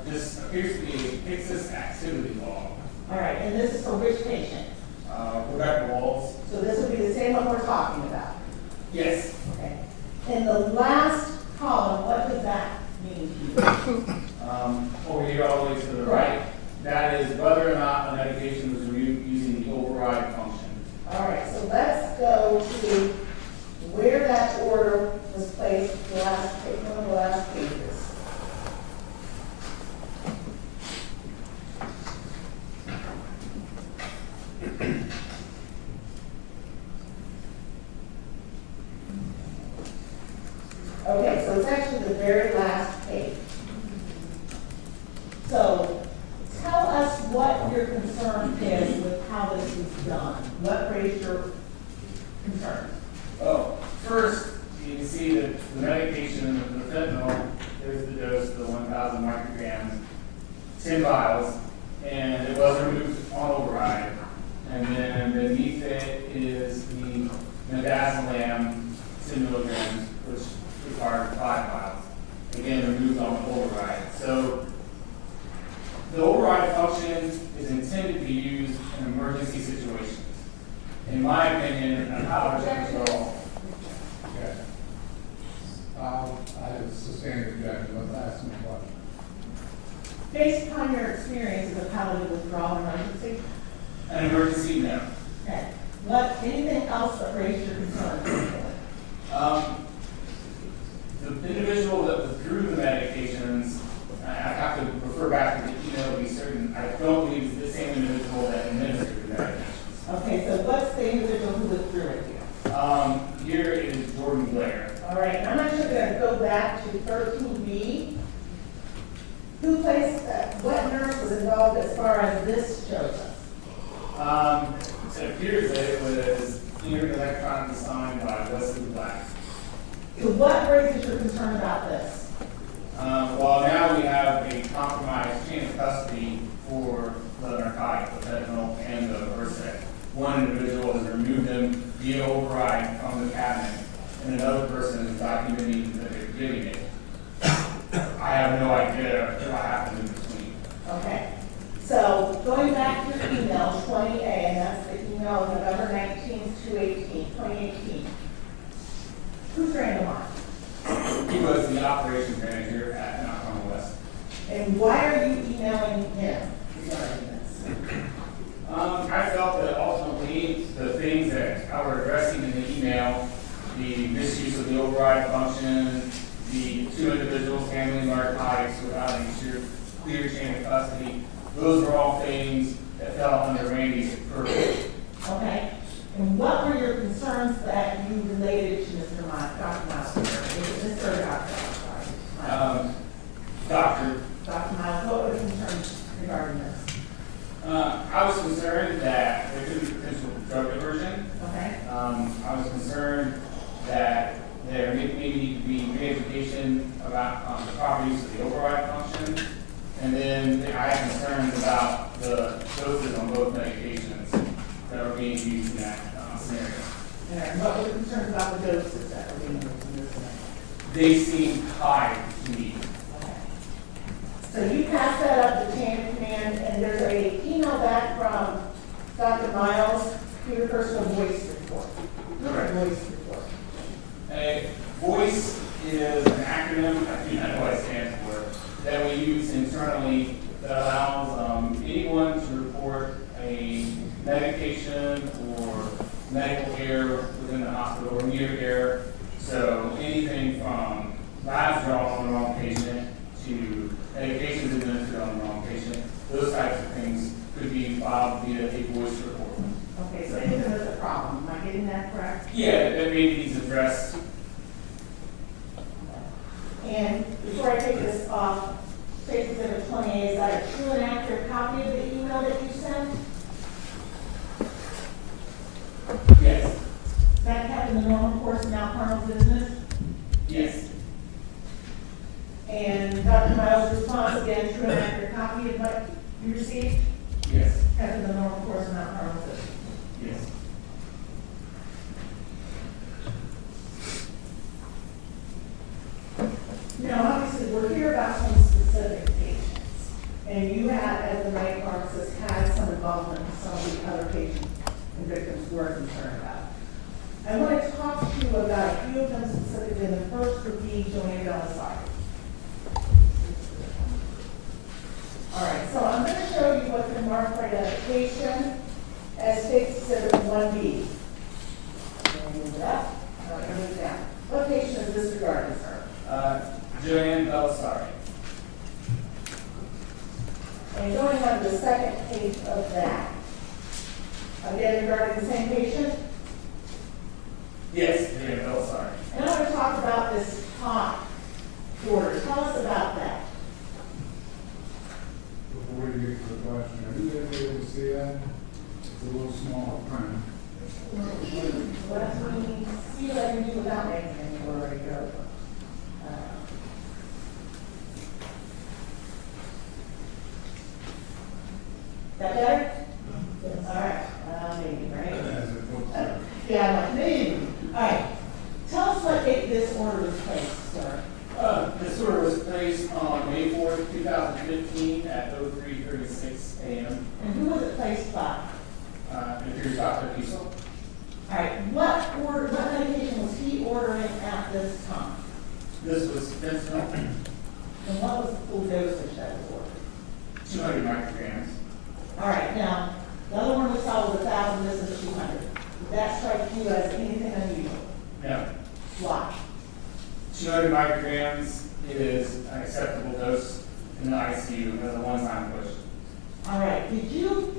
This appears to be a Texas activity log. All right, and this is for which patient? Rebecca Walls. So this would be the same one we're talking about. Yes. Okay. In the last column, what does that mean to you? Over here all the way to the right, that is whether or not a medication was removed using the override function. All right, so let's go to where that order was placed, one of the last pages. Okay, so it's actually the very last page. So tell us what your concern is with how this is done. What raised your concern? Oh, first, you can see that the medication, the fentanyl, there's the dose, the 1,000 micrograms, 10 vials, and it was removed on override. And then beneath it is the midazolam, 10 milligrams, which required 5 vials. Again, removed on override. So the override function is intended to be used in emergency situations. In my opinion, on how to control. Okay. I sustain the objection, let's ask some questions. Based upon your experience as a palliative withdrawal emergency, An emergency, no. okay, anything else that raised your concern? The individual that withdrew the medications, I have to refer back to the email to be certain, I don't believe it's the same individual that administered the medications. Okay, so what's the individual who withdrew it here? Here is Jordan Blair. All right, I'm actually going to go back to 13B. Who placed, what involved as far as this shows us? It appears that it was either electronically signed by Wesley Black. So what raises your concern about this? Well, now we have a compromised chain of custody for the narcotic, the fentanyl, and the Versed. One individual has removed them via override from the cabinet, and another person is documenting that they're getting it. I have no idea what happened in between. Okay, so going back to your email, 20A, and that's the email of November 19th, 2018. Who's Randall Mark? He was the operations manager at Mount Carmel West. And why are you emailing him regarding this? I felt that ultimately the things that I were addressing in the email, the misuse of the override function, the two individuals handling narcotics without a clear chain of custody, those were all things that fell under Randy's purview. Okay, and what were your concerns that you related to Dr. Miles? Was it Mr. or Dr.? Sorry. Doctor, Dr. Miles, what were the concerns regarding this? I was concerned that there could be potential drug diversion. Okay, I was concerned that there may need to be re-education about the proper use of the override function. And then I had concerns about the doses on both medications that were being used in that scenario. and what were the concerns about the doses that were being used in this scenario? They seemed high to me. Okay. So you passed that up the chain of command, and there's a email back from Dr. Miles to your personal voice report. Correct. Voice report. VOICE is an acronym, I do not know what it stands for, that we use internally that allows anyone to report a medication or medical error within the hospital or near error. So anything from labs drawn on the wrong patient to medications administered on the wrong patient, those types of things could be filed via a voice report. Okay, so anything that's a problem, am I getting that correct? Yeah, that maybe needs addressed. And before I take this off, State Exhibit 20A, is that a true and accurate copy of the email that you sent? Yes. That kept in the normal course of Mount Carmel's business? Yes. And Dr. Miles' response again, true and accurate copy of what you received? Yes. Kept in the normal course of Mount Carmel's business? Yes. Now, obviously, we're here about some specific patients, and you have, as the night pharmacist, had some involvement with some of the other patients and victims we're concerned about. I want to talk to you about a few of them specifically, and the first would be Joanne Belisari. All right, so I'm going to show you what's been marked for identification as State Exhibit 1B. Move it up, move it down. What patient is this regarding, sir? Joanne Belisari. And going on to the second page of that, again regarding the same patient, Yes, Joanne Belisari. and I want to talk about this top order. Tell us about that. Before you get to the question, are you guys able to see that? It's a little small print. What else do we need to see what I can do without making any word go? That better? All right, maybe, right? As it looks like. Yeah, like maybe. All right. Tell us what date this order was placed, sir. This order was placed on May 4th, 2015 at 03:36 a.m. And who was it placed by? It appears Dr. Husel. All right, what medication was he ordering at this time? This was fentanyl, And what was the full dosage that was ordered? 200 micrograms. All right, now, the other one we saw was 1,000, this is 200. Did that strike you as anything unusual? No, Why? 200 micrograms is an acceptable dose in the ICU as a one-time push. All right, did you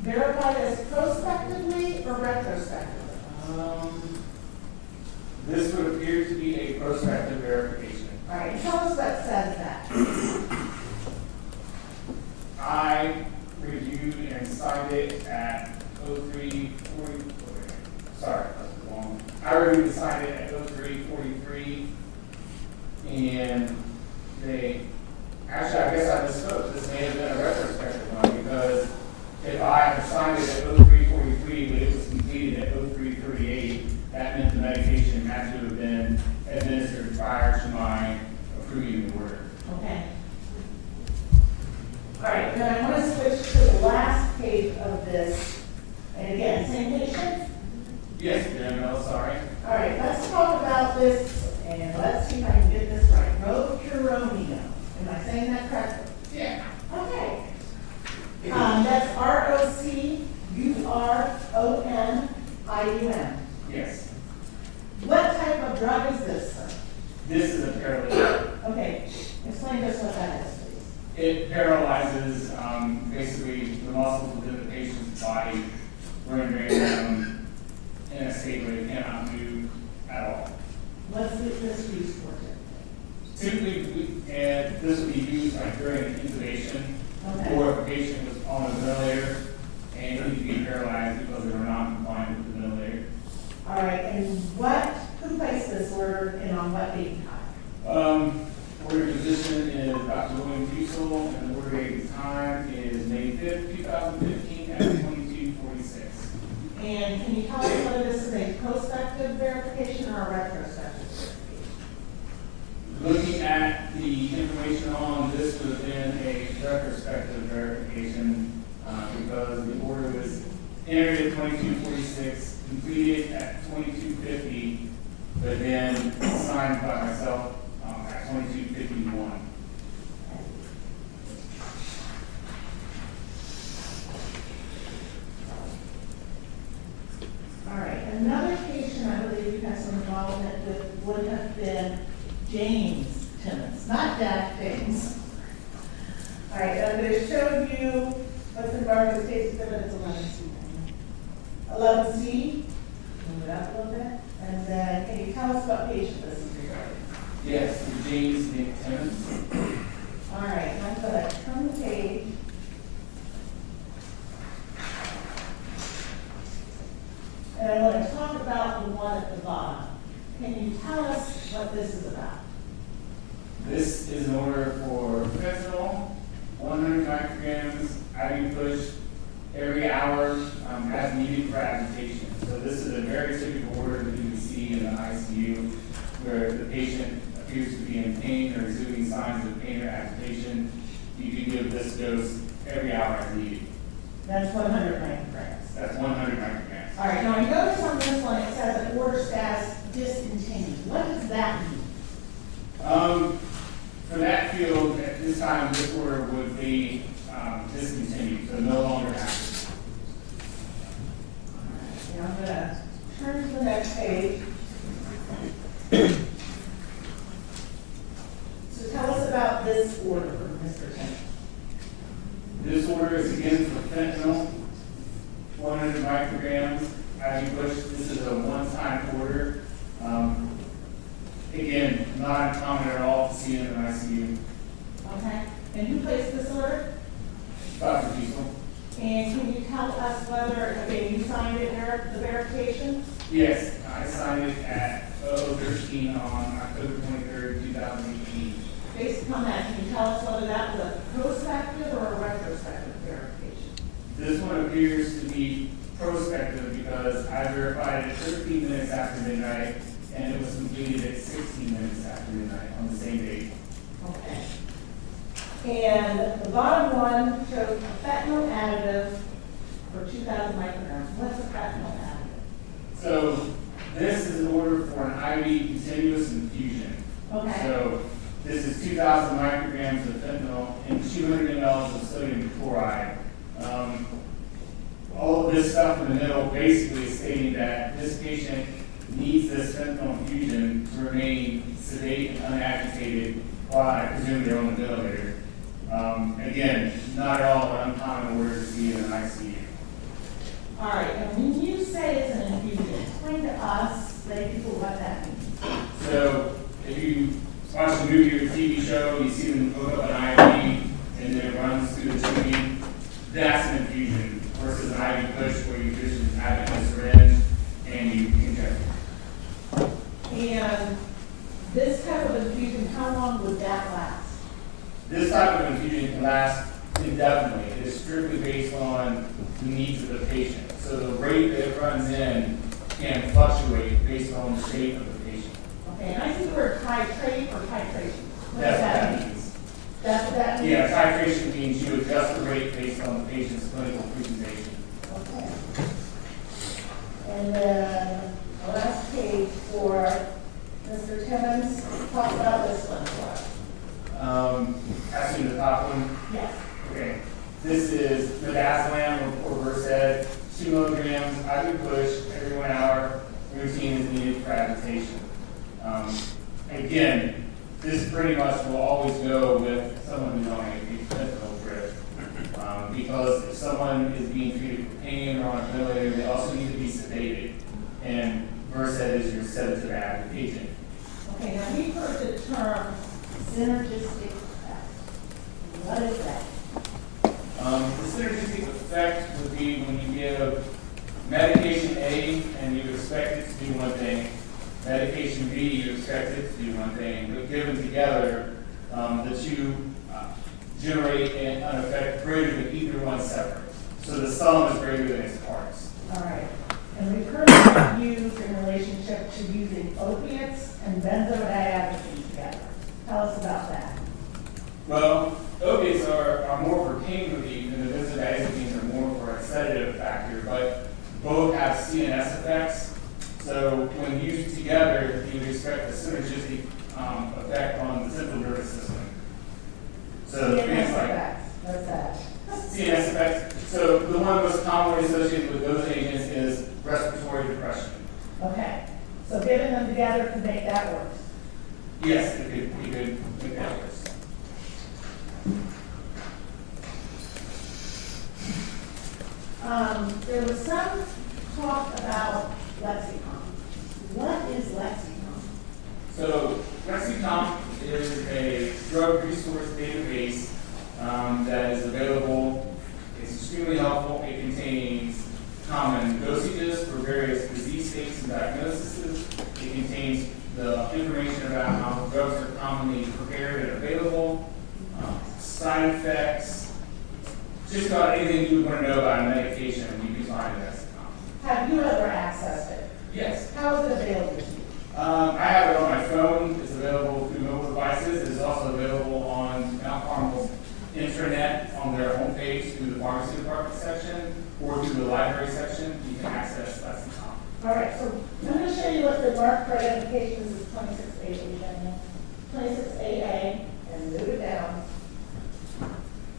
verify this prospectively or retrospectively? This would appear to be a prospective verification. All right, tell us what says that. I reviewed and signed it at 03:40, sorry, that's wrong. I reviewed and signed it at 03:43, and they, actually, I guess I misspoke. This may have been a retrospective one, because if I had signed it at 03:43, but it was completed at 03:38, that meant the medication had to have been administered prior to my approving the order. Okay. All right, then I want to switch to the last page of this. And again, same patient? Yes, Danielle, sorry. All right, let's talk about this, and let's see if I can get this right. Rocuronium. Am I saying that correctly? Yeah. Okay. That's ROCURONIUM. Yes. What type of drug is this, sir? This is a paralytic. Okay, explain to us what that is, please. It paralyzes basically the muscles within the patient's body, rendering them in a state where they cannot move at all. What's this used for? Typically, this would be used like during intubation, Okay. or if a patient was on a ventilator and needed to be paralyzed because they were not compliant with the ventilator. All right, and who placed this order and on what date and time? Order physician is Dr. William Husel, and the order date and time is May 5th, 2015 at 22:46. And can you tell us whether this is a prospective verification or a retrospective verification? Looking at the information on this would have been a retrospective verification because the order was entered at 22:46, completed at 22:50, but then signed by myself at 22:51. All right, another patient I believe you have some involvement with would have been James Timmons, not Jack James. All right, I'm going to show you what's involved in this case, but it's 11C. 11C, move it up a little bit, and then can you tell us what patient this is regarding? Yes, James Nick Timmons. All right, I'm going to turn the page. And I want to talk about the one at the bottom. Can you tell us what this is about? This is an order for fentanyl, 100 micrograms, IV push every hour as needed for agitation. So this is a very typical order that you would see in the ICU where the patient appears to be in pain or exhibiting signs of pain or agitation. You can give this dose every hour as needed. That's 100 micrograms. That's 100 micrograms. All right, now you notice on this one, it says that order status discontinued. What does that mean? For that field, at this time, this order would be discontinued, so no longer active. Now I'm gonna turn to the next page. So tell us about this order from Mr. Timmons. This order is again for fentanyl, 100 micrograms, IV push. This is a one-time order. Again, not uncommon at all to see in an ICU. Okay, and who placed this order? Dr. Husel. And can you tell us whether, okay, you signed it, Eric, the verification? Yes, I signed it at 00:13 on October 23rd, 2018. Based upon that, can you tell us whether that was a prospective or a retrospective verification? This one appears to be prospective because I verified it 13 minutes after midnight, and it was completed at 16 minutes after midnight on the same date. Okay. And the bottom one shows a fentanyl additive for 2,000 micrograms. What's a fentanyl additive? So this is an order for an IV continuous infusion. Okay. So this is 2,000 micrograms of fentanyl and 200 mL of sodium chloride. All of this stuff in the middle basically is stating that this patient needs this fentanyl infusion to remain sedate and unagitated while I presume they're on the ventilator. Again, not at all an uncommon order to see in an ICU. All right, and when you say it's an infusion, explain to us, lay people, what that means. So if you watch a movie or TV show, you see them hook up an IV and then it runs through the tubing That's an infusion versus an IV push where you just have it in a syringe and you inject it. And this type of infusion, how long would that last? This type of infusion can last indefinitely. It is strictly based on the needs of the patient. So the rate that it runs in can fluctuate based on the state of the patient. Okay, and I see the word titrate or titration. What That's does what that that mean? means. That's what that means? Yeah, titration means you adjust the rate based on the patient's clinical presentation. Okay. And then, the last page for Mr. Timmons, talk about this one for us. Actually, the top one. Yes. Okay, this is midazolam or Versed, 2 milligrams, IV push, every 1 hour, routine is needed for agitation. Again, this pretty much will always go with someone who's on a fentanyl drip. Because if someone is being treated for pain or on a ventilator, they also need to be sedated. And Versed is your sedative active agent. Okay, now we've heard the term synergistic effect. What is that? The synergistic effect would be when you give medication A and you expect it to do one thing, medication B you expect it to do one thing, but given together, the two generate an effect greater than either one separate. So the sum is greater than its parts. All right. And we've heard that used in relationship to using opiates and benzodiazepines together. Tell us about that. Well, opiates are more for pain relief and the benzodiazepines are more for a sedative factor, but both have CNS effects. So when used together, you would expect a synergistic effect on the central nervous system. So CNS things like effects. What's that? CNS effects. So the one most commonly associated with those agents is respiratory depression. Okay. So giving them together could make that worse. Yes, it could make that worse. There was some talk about Lexicon. What is Lexicon? So Lexicon is a drug resource database that is available. It's extremely helpful. It contains common dosages for various disease states and diagnoses. It contains the information about how drugs are commonly prepared and available, side effects, just about anything you would want to know about a medication you can find in Lexicon. Have you ever accessed it? Yes. How is it available to you? I have it on my phone. It's available through mobile devices. It is also available on Mount Carmel's intranet on their homepage through the pharmacy department section or through the library section. You can access Lexicon. All right, so I'm going to show you what the mark for identification is 26AA. 26AA, and move it down.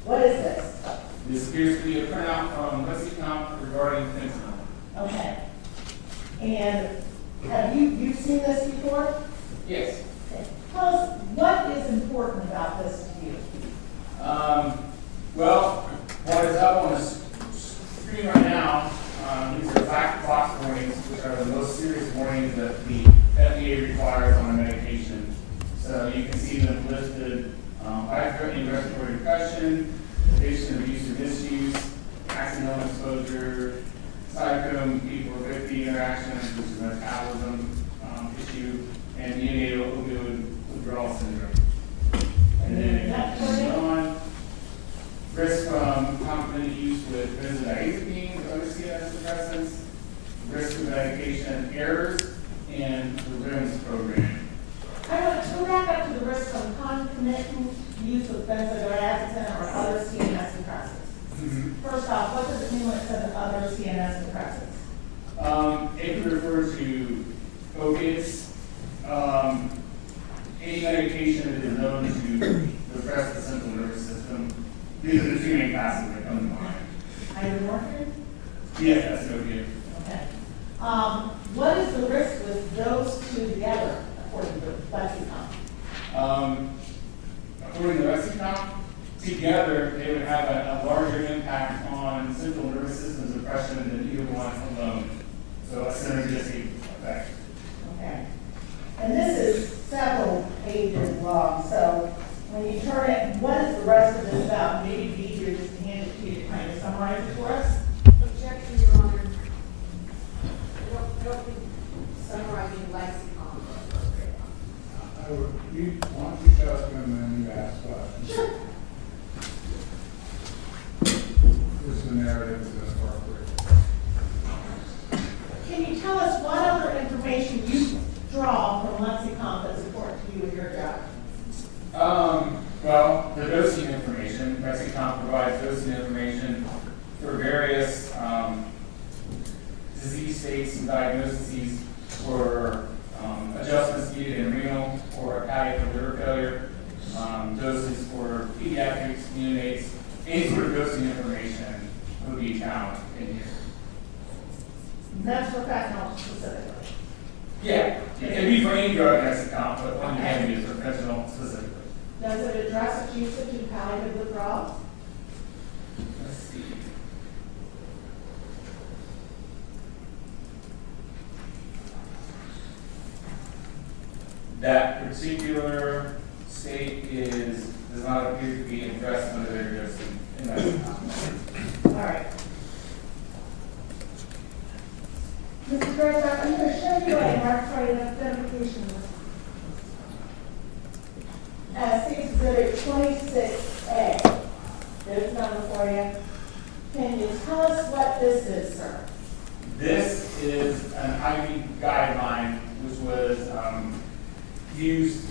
What is this? This appears to be a printout from Lexicon regarding fentanyl. Okay. And have you seen this before? Yes. Okay. Tell us, what is important about this to you? Well, what is up on the screen right now, these are black box warnings, which are the most serious warnings that the FDA requires on a medication. So you can see them listed, life-threatening respiratory depression, addiction, abuse, or misuse, accidental exposure, psychome, people-50 interactions, which is a metabolism issue, and neonatal opioid withdrawal syndrome. And then moving on, risk from concomitant use with benzodiazepines or other CNS suppressants, risk of medication errors, and the REMS program. I want to go back up to the risk of concomitant use of benzodiazepine or other CNS suppressants. First off, what does it mean when it says other CNS suppressants? It could refer to opiates, any medication that is known to depress the central nervous system. These are the two main classes that come to mind. Ibuprofen? Yes, that's an opiate. Okay. What is the risk with those two together, according to Lexicon? According to Lexicon, together they would have a larger impact on central nervous system depression than either one alone. So a synergistic effect. Okay. And this is several pages long, so when you turn it, what is the rest of this about? Maybe it'd be easier just to hand it to you to kind of dosing information will be found in here. That's for fentanyl specifically. Yeah, it can be for any drug that's account, but one can be for fentanyl specifically. Does it address its usage in palliative withdrawals? Let's see. That particular state does not appear to be addressed under their dosing in that account. All right. Mr. Grossack, I'm going to show you a mark-right identification list. See exhibit 26A. There's a number for you. Can you tell us what this is, sir? This is an IV guideline which was used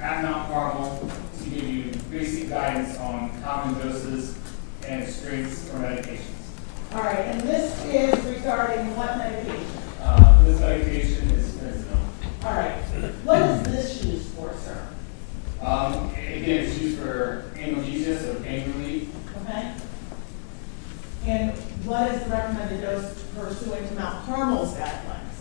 at Mount Carmel to give you basic guidance on common doses and strengths for medications. All right, and this is regarding what medication? This medication is fentanyl. All right, what is this used for, sir? Again, it's used for analgesia, so pain relief. Okay? And what is the recommended dose pursuant to Mount Carmel's guidelines?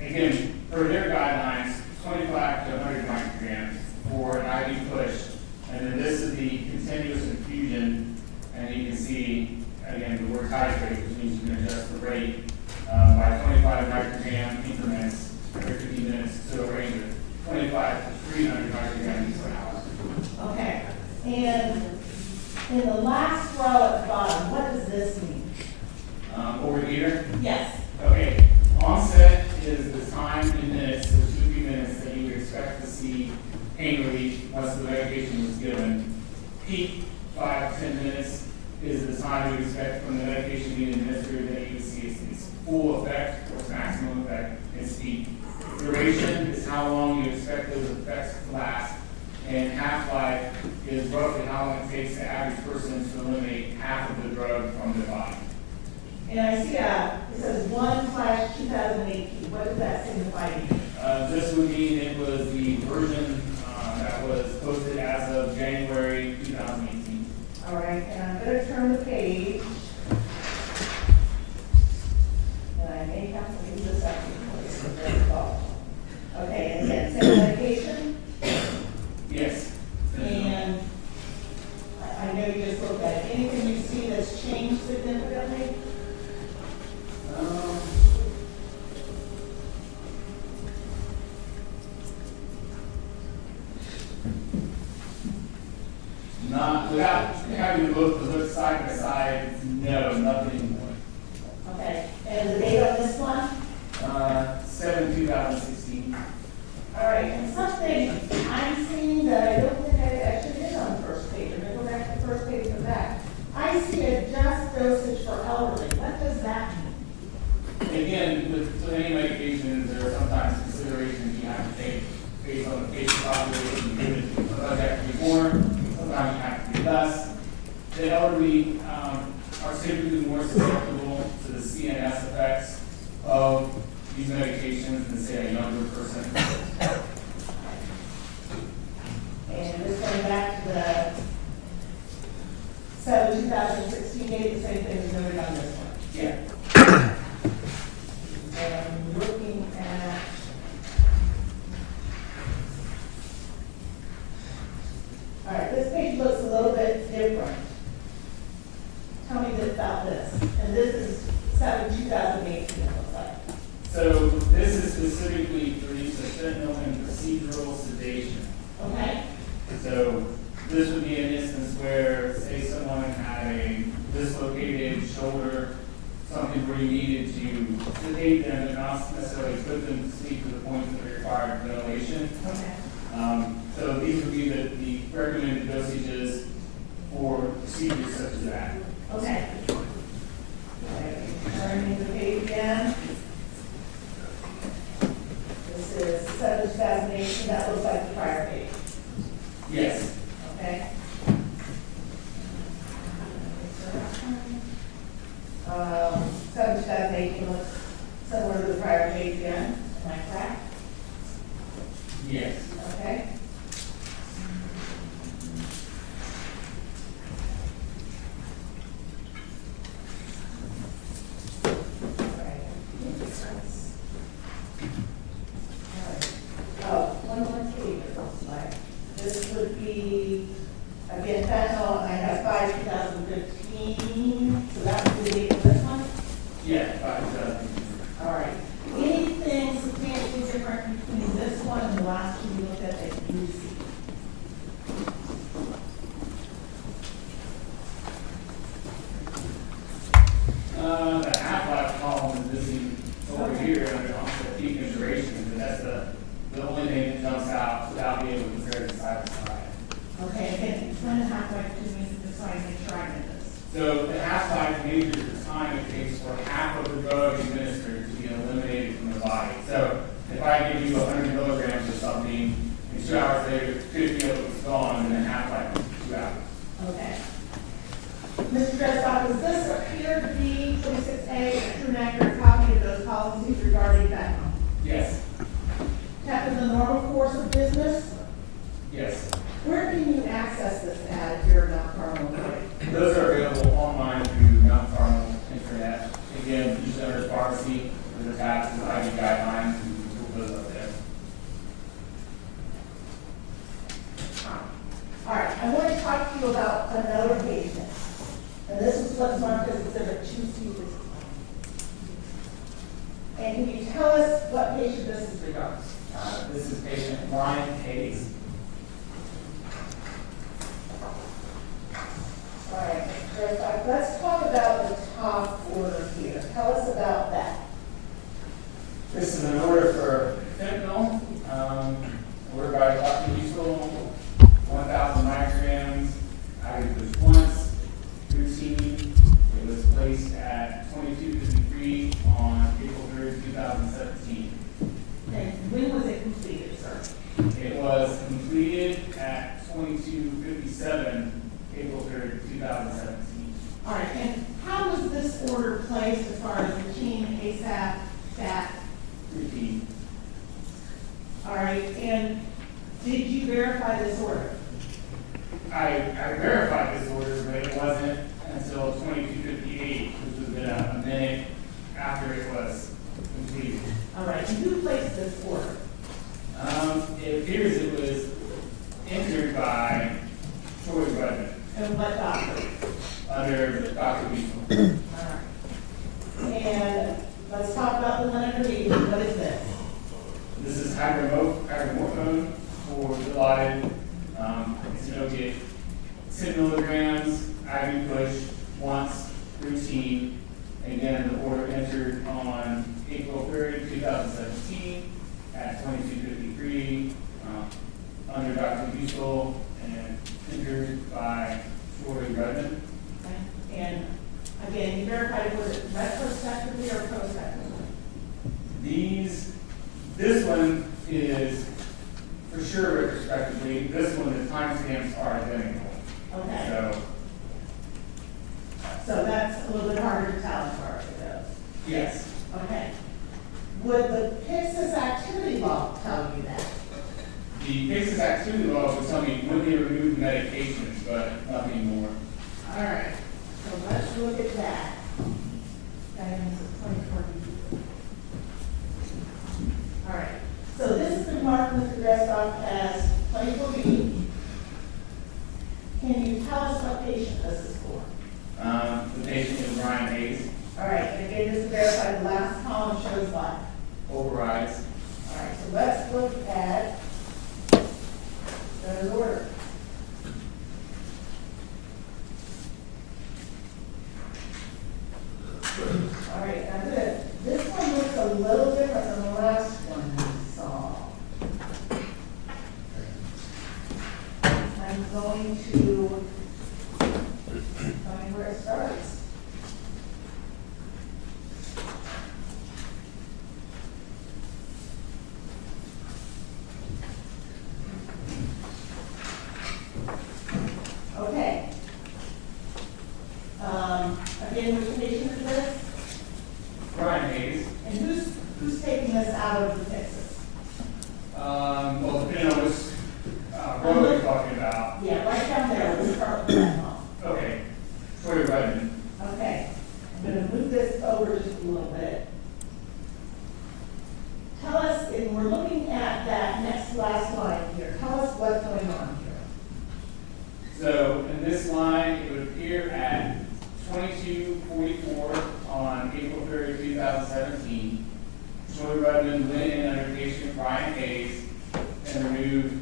Again, for their guidelines, 25 to 100 micrograms for an IV push. And then this is the continuous infusion, and you can see, again, the word titrate, which means you can adjust the rate by 25 microgram increments every 15 minutes to a range of 25 to 300 micrograms per hour. Okay, and in the last row at the bottom, what does this mean? Over here, Yes. okay, onset is the time in minutes, so 2 to 3 minutes that you would expect to see pain relief once the medication was given. Peak, 5 to 10 minutes, is the time you expect from the medication being administered that you would see its full effect or its maximum effect in peak. Duration is how long you expect those effects to last, and half-life is roughly how long it takes the average person to eliminate half of the drug from their body. And I see it says 1/2018. What does that signify to you? This would mean it was the version that was posted as of January 2018. All right, and I'm going to turn the page. And I may have to use this up before. Okay, and then same medication? Yes. And I know you just looked at it. Anything you see that's changed significantly? Not without having to look side by side. No, nothing more. Okay, and the date on this one? 7/2016. All right, and something I'm seeing that I don't think I actually did on the first page. I'm going to go back to the first page of that. I see adjust dosage for elderly. What does that mean? Again, with any medications, there are sometimes considerations you have to take based on the patient population given. Sometimes you have to be more, sometimes you have to be less. The elderly are typically more susceptible to the CNS effects of these medications than, say, a younger person. And this going back to the 7/2016 date, the same thing is noted on this one. Yeah. And I'm looking at, all right, this page looks a little bit different. Tell me about this. And this is 7/2018, it looks like. So this is specifically for use of fentanyl and procedural sedation. Okay? So this would be an instance where, say, someone had a dislocated shoulder, something where you needed to sedate them and not necessarily put them to sleep to the point that they required ventilation. Okay. So these would be the recommended dosages for procedures such as that. Okay. Turning the page again. This is 7/2018, that looks like the prior page. Yes. Okay? 7/2018 looks similar to the prior page again, am I correct? Yes. Okay? 15, so that was the date of this one? Yeah, All right. Anything substantially different between this one and the last two we looked at that you see? the half-life column is missing over here under onset peak and duration, but that's the only thing that jumps out without being able to compare it side to side. Okay, again, explain the half-life to me, just so I make sure I get this. So the half-life measures the time it takes for half of the drug administered to be eliminated from the body. So if I give you 100 milligrams of something, and 2 hours later, 50 of it's gone, and then half-life is 2 hours. Okay. Mr. Dressock, does this appear to be 26A, a true and accurate copy of those policies regarding fentanyl? Yes, Kept in the normal course of business? yes. Where can you access this at if you're not Carmel employee? Those are available online through Mount Carmel Internet. Again, usually under pharmacy, there's a tab to the IV guidelines, and we'll put those up there. All right, I want to talk to you about another patient. And this is what's marked as exhibit 2C. And can you tell us what patient this is regarding? This is patient Ryan Hayes. All right, let's talk about the top order here. Tell us about that. This is an order for fentanyl, ordered by Dr. Husel, 1,000 micrograms, IV dose once, routine. It was placed at 2253 on April 3rd, 2017. And when was it completed, sir? It was completed at 2257, April 3rd, 2017. All right, and how was this order placed as far as routine, ASAP, stat? Routine. All right, and did you verify this order? I verified this order, but it wasn't until 2258, which was a minute after it was completed. All right, and who placed this order? It appears it was entered by Troy Rudman And what doctor? under Dr. Husel. All right. And let's talk about the one underneath. What is this? This is hydromorphone for Dilaudid. It's an opiate. 10 milligrams, IV push, once, routine. Again, the order entered on April 3rd, 2017 at 2253 under Dr. Husel and entered by Troy Rudman. Okay. And again, you verified it, was it retrospectively or prospectively? This one is for sure retrospectively. This one, the timestamps are identical. Okay. So that's a little bit harder to tell as far as it goes. Yes. Okay. Would the Pixis activity log tell you that? The Pixis activity log will tell me when they remove medications, but nothing more. All right. So let's look at that. Guidance of 2040. All right. So this has been marked, Mr. Dressock, as 24B. Can you tell us what patient this is for? The patient is Ryan Hayes. All right, and again, just to verify, the last column shows what? Overrides. All right, so let's look at those orders. All right, now good. This one looks a little different than the last one we saw. I'm going to find where it starts. Okay. Again, which patient is this? Ryan Hayes. And who's taking this out of the Texas? Well, depending on which row you're talking about. Yeah, right down there, we'll start with that one. Okay. Troy Rudman. Okay, I'm gonna move this over just a little bit. Tell us, if we're looking at that next last line here, tell us what's going on here. So in this line, it would appear at 22 2244 on April 30, 2017, Troy Redmond went in under patient Brian Hayes and removed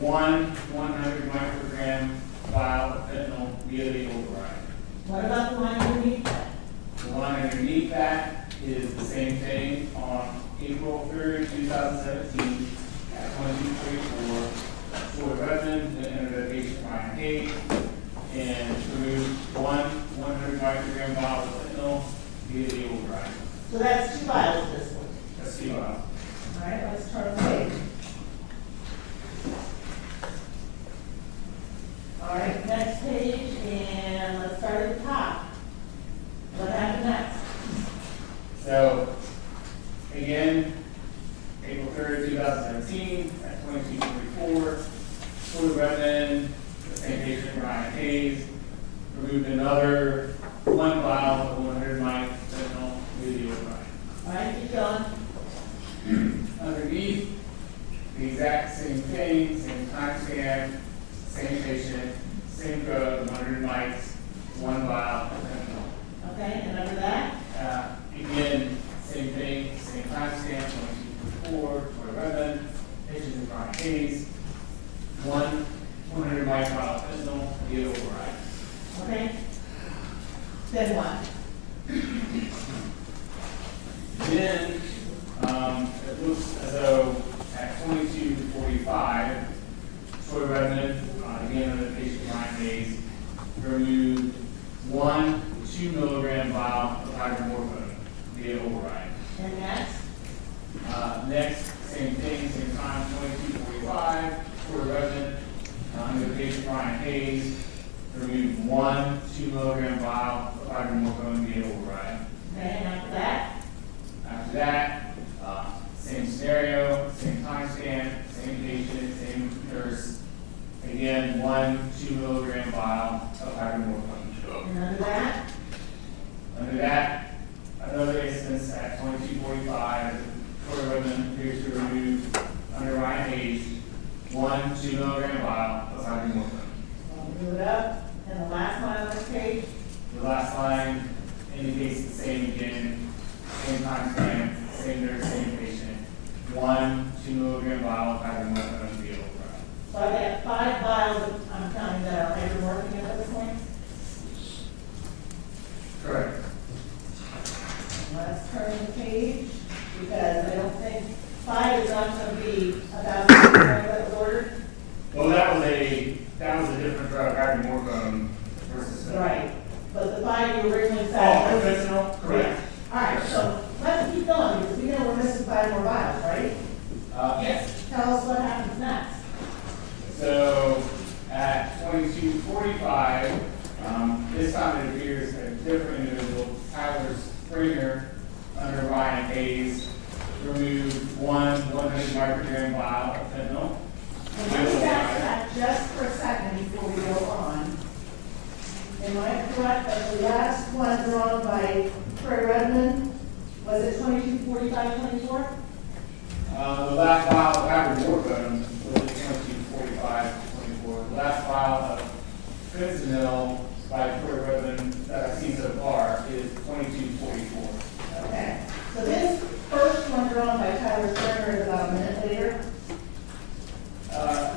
one 100 microgram vial of fentanyl via the override. What about the line underneath that? The line underneath that is the same thing on April 3rd, 2017, at 2244. Troy Redmond went under the patient Brian Hayes and removed one 100 microgram vial of fentanyl via the override. So that's 2 vials this week. That's the vial. All right, let's turn the page. All right, next page, and let's start at the top. What happened next? So, again, April 3rd, 2017, at 2244, Troy Redmond, the same patient, Brian Hayes, removed another 1 vial of 100 mic fentanyl via the override. All right, keep going. Underneath, the exact same thing, same timestamp, same patient, same drug, 100 mics, 1 vial of fentanyl. Okay, and under that? Again, same thing, same timestamp, 2244, Troy Redmond, patient is Brian Hayes, 100 mic vial of fentanyl via override. Okay. Then what? Then, it looks as though at 2245, Troy Redmond, again under patient Brian Hayes, removed 1 2 milligram vial of hydromorphone via override. And next? Next, same thing, same time, 2245, Troy Redmond, under patient Brian Hayes, removed 1 2 milligram vial of hydromorphone via override. Okay, and after that? After that, same scenario, same timestamp, same patient, same nurse. Again, 1 2 milligram vial of hydromorphone. And under that? Under that, another instance at 2245, Troy Redmond appears to remove, under Ryan Hayes, 1 2 milligram vial of hydromorphone. Move it up. And the last line on this page? The last line indicates the same again, same timestamp, same nurse, same patient. 1 2 milligram vial of hydromorphone via override. So I got 5 vials of, I'm counting that are hydromorphine at this point. Correct. Let's turn the page, because I don't think 5 is not going to be 1,000 that was ordered. Well, that was a different drug, hydromorphone versus fentanyl. Right, but the 5 you originally Oh, said. fentanyl, correct. All right, so let's keep going, because we know we're missing 5 more vials, right? Yes. Tell us what happens next. So at 2245, this time it appears a different individual, Tyler Springer, under Ryan Hayes, removed 1 100 microgram vial of fentanyl. And let me backtrack just for a second before we go on. Am I correct that the last one drawn by Troy Redmond was at 2245-24? The last vial of hydromorphone was at 2245-24. The last vial of fentanyl by Troy Redmond that I've seen so far is 2244. Okay, so this first one drawn by Tyler Springer is about a minute later.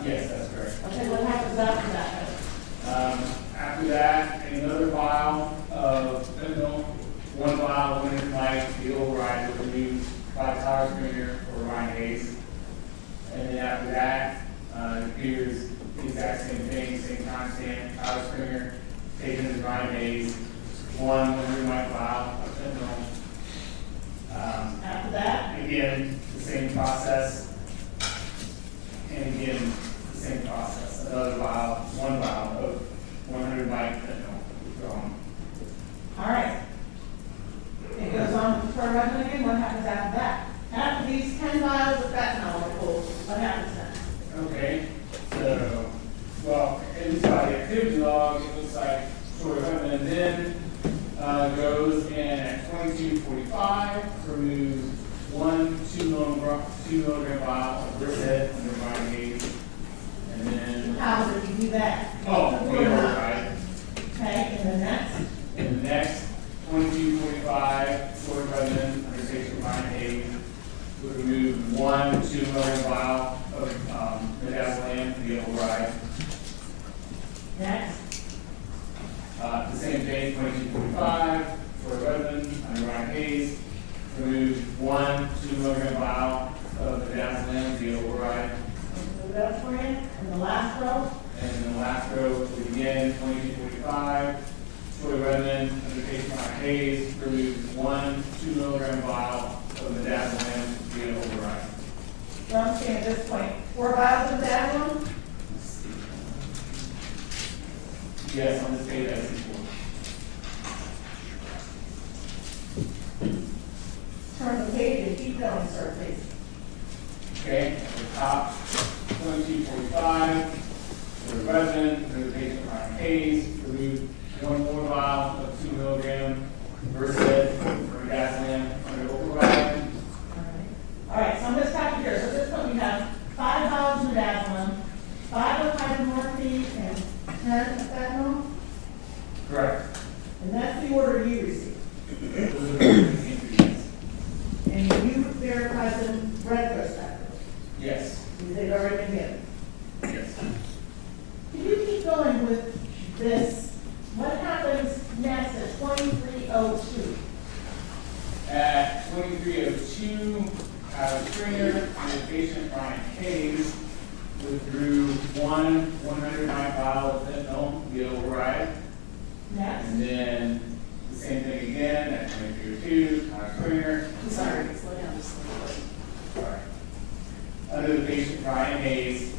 Yes, that's correct. Okay, what happens after that? After that, another vial of fentanyl, 1 vial, 1 mic, the override was removed by Tyler Springer or Ryan Hayes. And then after that, it appears the exact same thing, same timestamp, Tyler Springer, taken as Ryan Hayes, 1 100 mic vial of fentanyl. After that? Again, the same process. And again, the same process. Another vial, 1 vial of 100 mic fentanyl drawn. All right. It goes on for a record again, what happens after that? After these 10 vials of fentanyl are pulled, what happens then? Okay, so, well, at least by the activity log, it looks like Troy Redmond then goes in at 2245, removes 1 2 milligram vial of Brissett under Brian Hayes, and then, How did you do that? oh, the override. Okay, and the next? And the next Hayes removed 1 2-milligram vial of midazolam via override. So I'm saying at this point, 4 vials of midazolam? Yes, on this page, I see 4. Turn the page and keep going, sir, please. Okay, at the top, 2245, for the resident, for the patient Ryan Hayes, removed 1 more vial of 2 milligram Versed for midazolam under override. All right, so I'm going to stop you here. So at this point, we have 5 vials of midazolam, 5 of hydromorphine, and 10 of fentanyl, Correct. and that's the order you received. Those are the ingredients. And you verified them retrospectively, Yes. because they've already been given. Yes. Can you keep going with this? What happens next at 2302? At 2302, Springer and the patient Ryan Hayes withdrew 1 109 vial of fentanyl via override. Next. And then the same thing again at 2302, Springer. I'm sorry, slow down just a little bit. Sorry. Under the patient Ryan Hayes,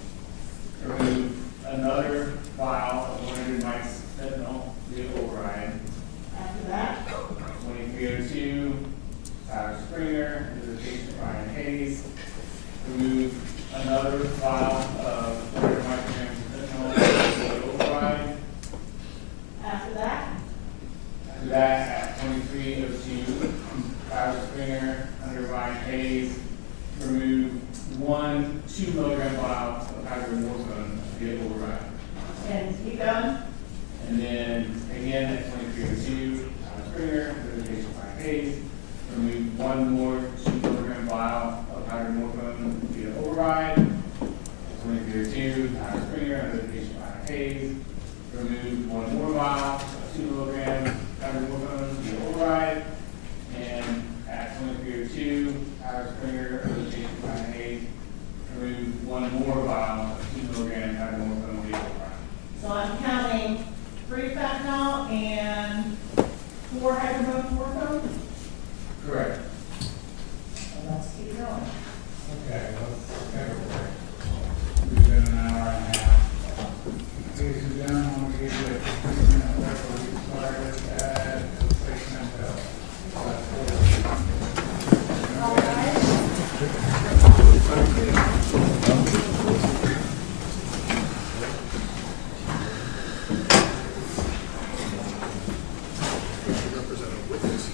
removed another vial of 100 mics fentanyl via override. After that, 2302, Springer, under the patient Ryan Hayes, removed another vial of 100 micrograms of fentanyl via override. after that, After that, at 2302, Springer, under Ryan Hayes, removed 1 2-milligram vial of hydromorphone via override. and keep going. And then again at 2302, Springer, under the patient Ryan Hayes, removed 1 more 2-milligram vial of hydromorphone via override. 2302, Springer, under the patient Ryan Hayes, removed 1 more vial of 2 milligrams hydromorphone via override. And at 2302, Springer, under the patient Ryan Hayes, removed 1 more vial of 2 milligrams hydromorphone via override. So I'm counting 3 fentanyl and 4 hydromorphone. Correct. And let's keep going. Okay, let's take a break. We've been an hour and a half. Ladies and gentlemen, I'm going to give you a 15-minute break. We started at 6 until. All right. Representative witness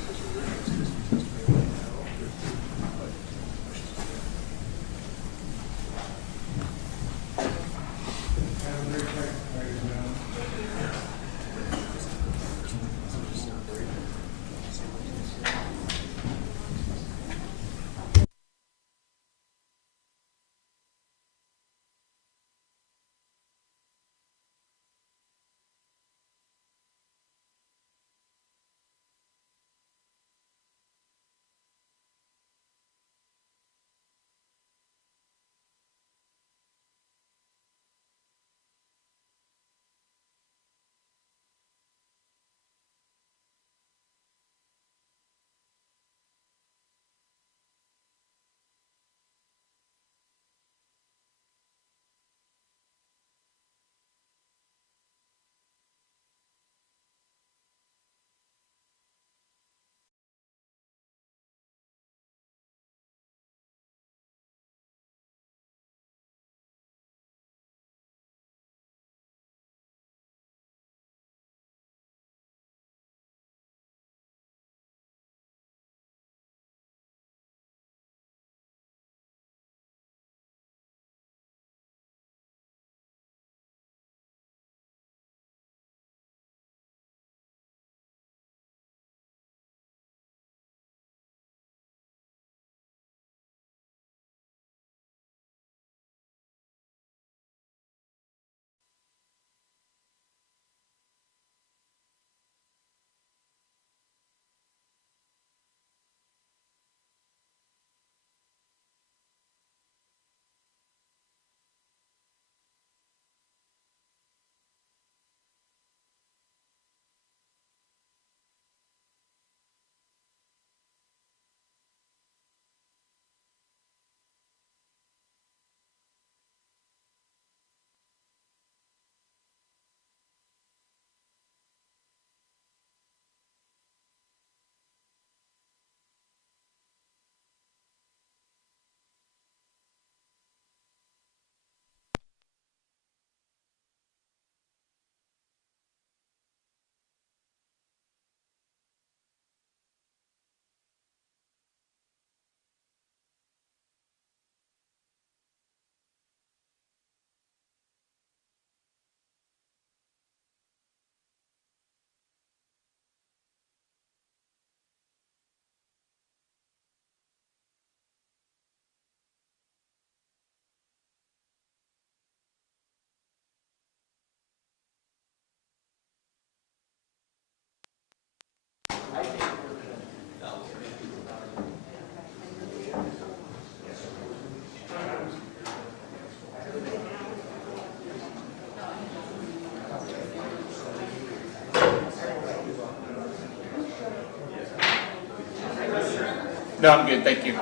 No, I'm good, thank you.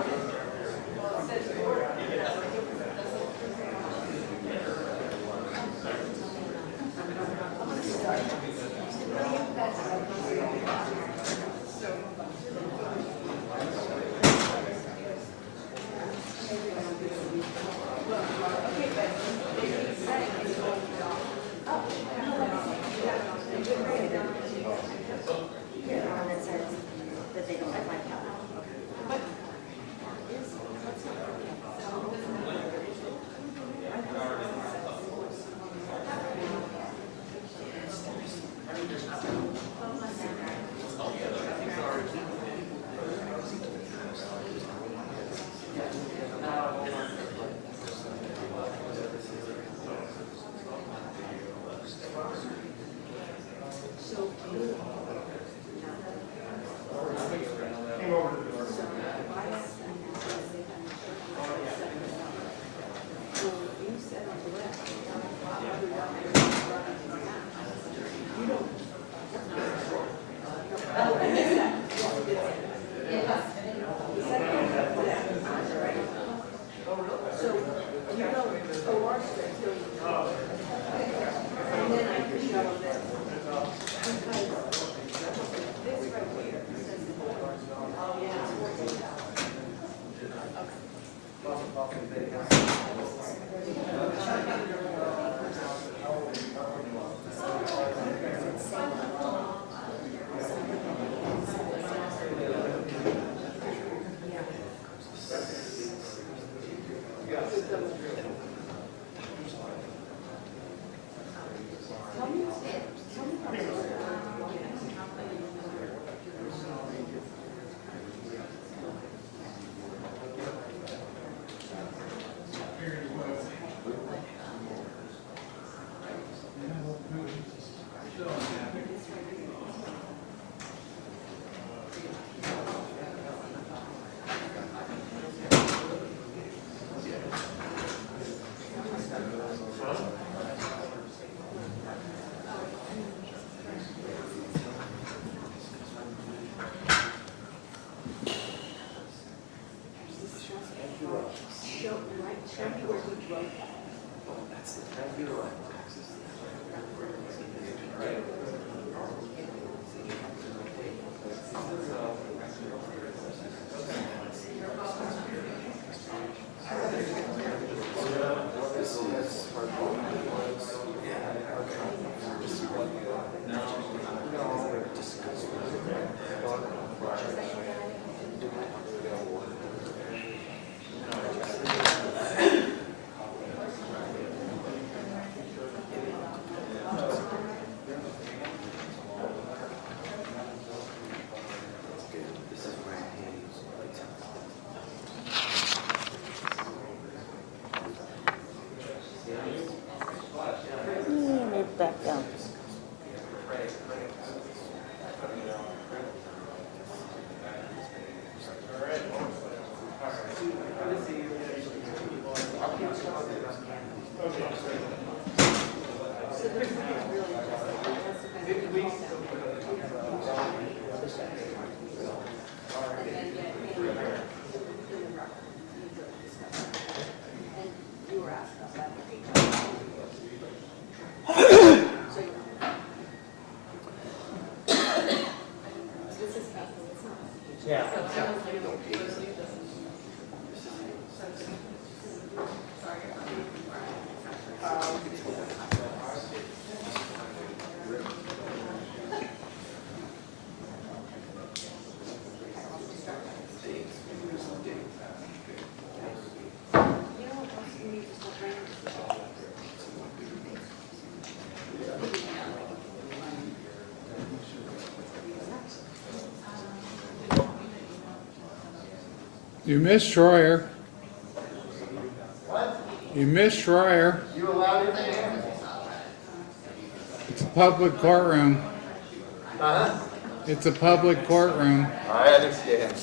Back down. You missed Schroyer. What? You missed Schroyer. You allowed him in? It's a public courtroom. Uh-huh. It's a public courtroom. I understand.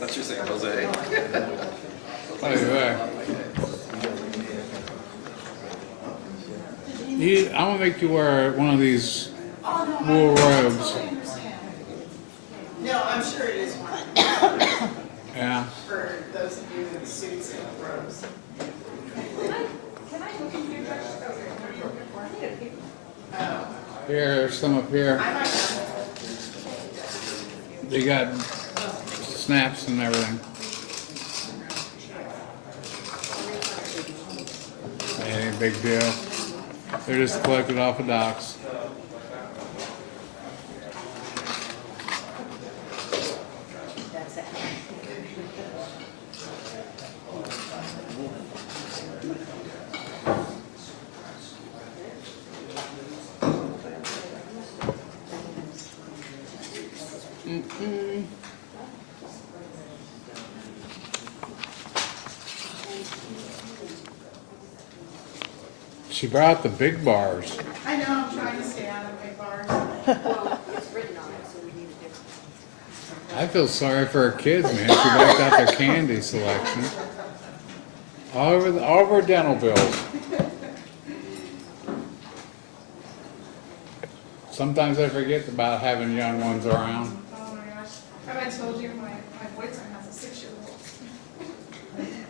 That's your saying, Jose. Hey, hey. I'm gonna make you wear one of these wool robes. No, I'm sure it is one Yeah. for those of you in suits and robes. Can I look in here, Here, there's some up here. I might have. They got snaps and everything. Ain't a big deal. They're just collected off of docks. She brought the big bars. I know, I'm trying to stay out of big bars. I feel sorry for her kids, man. She wiped out their candy selection. All over her dental bills. Sometimes I forget about having young ones around. Oh my gosh. Have I told you my boyfriend has a 6-year-old?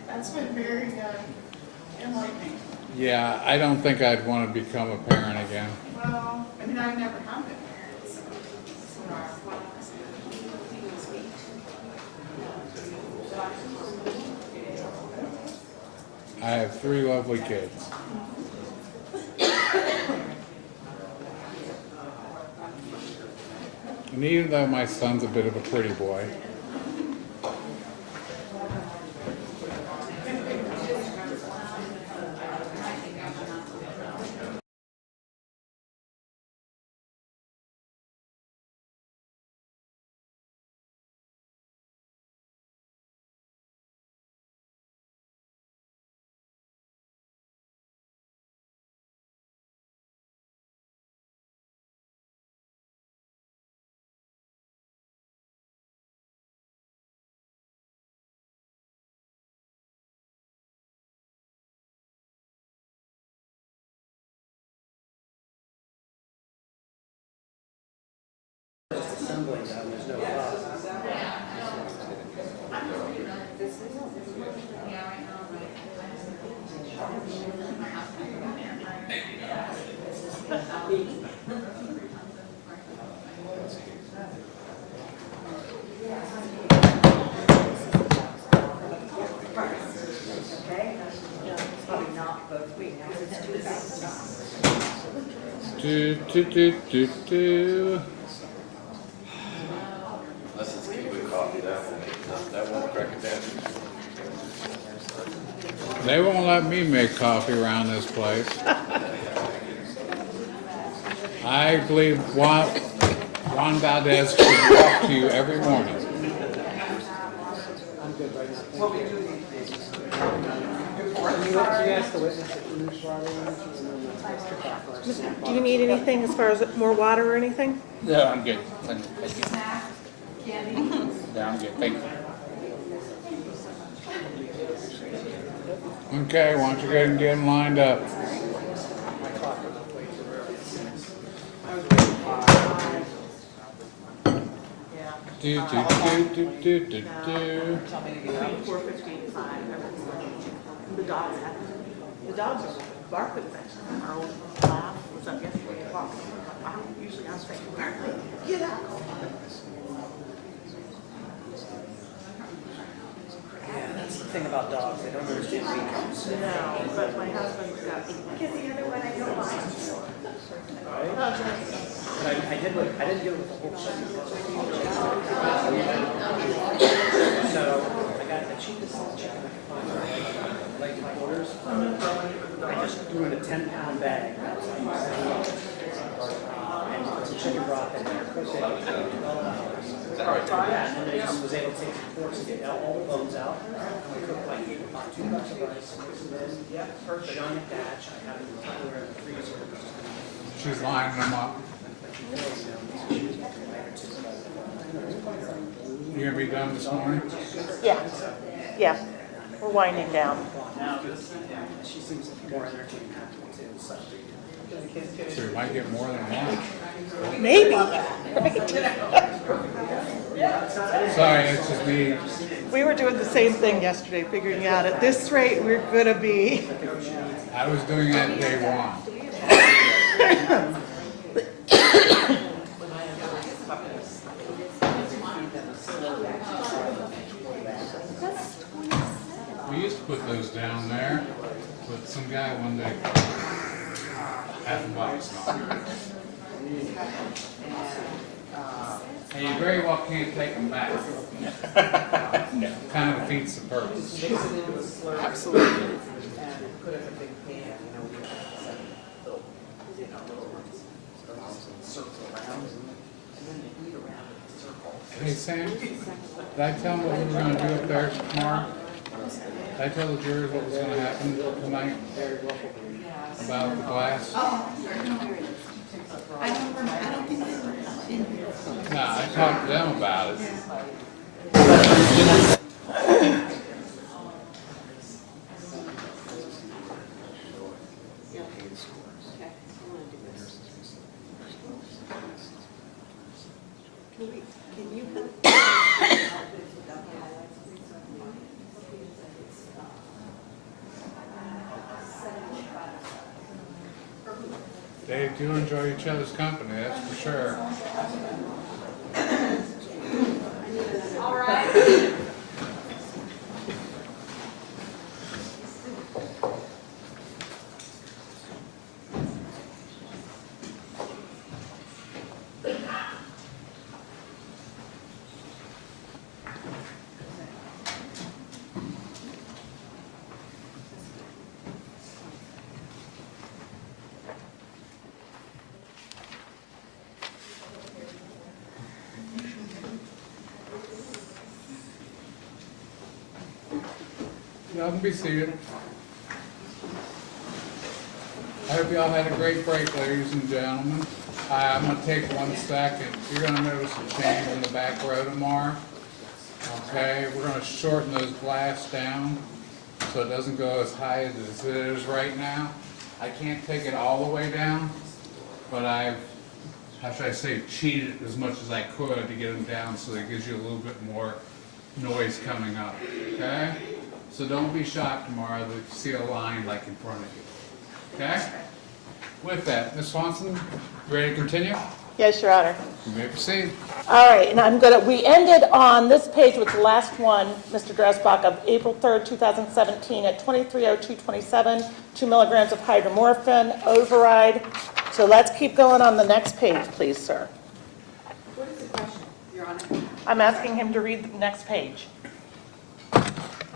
That's been very enlightening. Yeah, I don't think I'd want to become a parent again. Well, I mean, I've never had been married, so. I have 3 lovely kids. And even though my son's a bit of a pretty boy, do. Unless it's Cuban coffee, that won't crack it down. They won't let me make coffee around this place. I believe Juan Valdez should walk to you every morning. Do you need anything as far as more water or anything? No, I'm good. Thank you. Snack, candy. No, I'm good. Thank you. Okay, why don't you go ahead and get them lined up? Do. Between 4:50 and 5. The dogs have, the dogs are barking eventually. Our old laugh was up yesterday walking. Usually I'm saying, Barkley, get out. Yeah, that's the thing about dogs, they don't understand weekends. No, but my husband's got. Because the other one I don't like. But I didn't deal with the whole chicken. So I got the cheapest chicken I could find, like quarters. I just threw in a 10-pound bag. And put some chicken broth in there, cooked it. Yeah, and then I just was able to take the forks and get all the bones out. And we cooked like 2 cups of rice, mix them in. Put it on a batch. I have it in the cooler in the freezer. She's lining them up. You gonna be done this morning? Yeah, yeah. We're winding down. Now, she seems more entertaining too, so. So you might get more than one. Maybe, right? Sorry, it's just me. We were doing the same thing yesterday, figuring out at this rate, we're gonna be. I was doing that day one. We used to put those down there, but some guy one day half a box on it. And you very well can't take them back. No. Kind of defeats the purpose. Absolutely. Hey Sam, did I tell them what we were gonna do up there tomorrow? Did I tell the jurors what was gonna happen tonight? About the glass? I don't think they were in here. No, I talked to them about it. They do enjoy each other's company, that's for sure. All right. Y'all can be seated. I hope y'all had a great break, ladies and gentlemen. I'm gonna take 1 second. You're gonna notice a change in the back row tomorrow. Okay, we're gonna shorten those blasts down so it doesn't go as high as it is right now. I can't take it all the way down, but I've, how should I say, cheated as much as I could to get them down so that it gives you a little bit more noise coming up, okay? So don't be shocked tomorrow that you see a line like in front of you, okay? With that, Ms. Swanson, you ready to continue? Yes, Your Honor. You may proceed. All right, and we ended on this page with the last one, Mr. Dresbach, of April 3rd, 2017 at 23:02:27, 2 milligrams of hydromorphine, override. So let's keep going on the next page, please, sir. What is the question, Your Honor? I'm asking him to read the next page.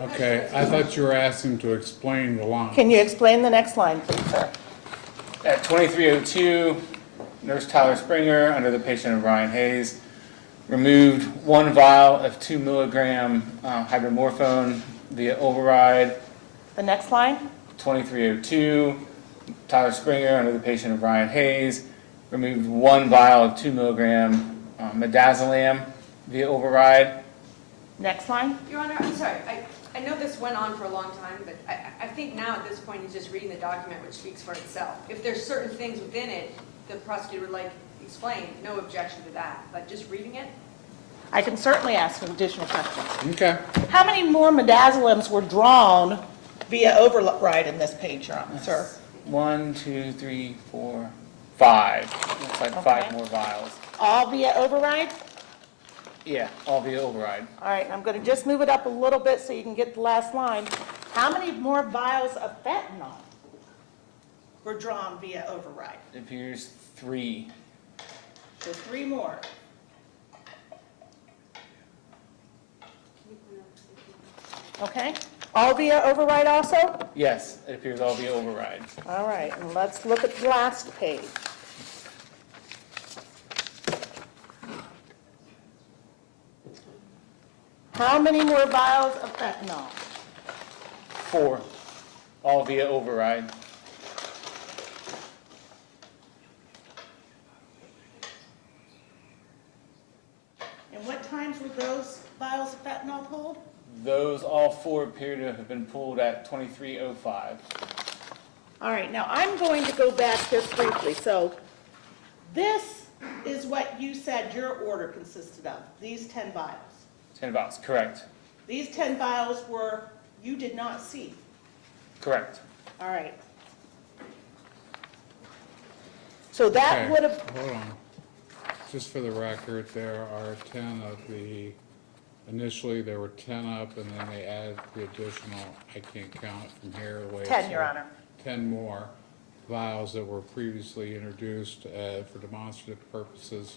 Okay, I thought you were asking to explain the line. Can you explain the next line, please, sir? At 23:02, Nurse Tyler Springer, under the patient of Ryan Hayes, removed 1 vial of 2 milligram hydromorphone via override. The next line? 23:02, Tyler Springer, under the patient of Ryan Hayes, removed 1 vial of 2 milligram midazolam via override. Next line? Your Honor, I'm sorry, I know this went on for a long time, but I think now at this point he's just reading the document which speaks for itself. If there's certain things within it the prosecutor would like explained, no objection to that, but just reading it? I can certainly ask some additional questions. Okay. How many more midazolams were drawn via override in this page, Your Honor, sir? 1, 2, 3, 4, 5. Looks like 5 Okay. more vials. All via override? Yeah, all via override. All right, I'm going to just move it up a little bit so you can get the last line. How many more vials of fentanyl were drawn via override? It appears 3. So 3 more. Okay, all via override also? Yes, it appears all via override. All right, and let's look at the last page. How many more vials of fentanyl? 4, all via override. And what times were those vials of fentanyl pulled? Those all 4 appear to have been pulled at 23:05. All right, now I'm going to go back just briefly. So this is what you said your order consisted of, these 10 vials. 10 vials, correct. These 10 vials were, you did not see. Correct. All right. So that Okay, would have, hold on. Just for the record, there are 10 of the, initially there were 10 up, and then they added the additional, I can't count it from here away. 10, Your Honor. 10 more vials that were previously introduced for demonstrative purposes.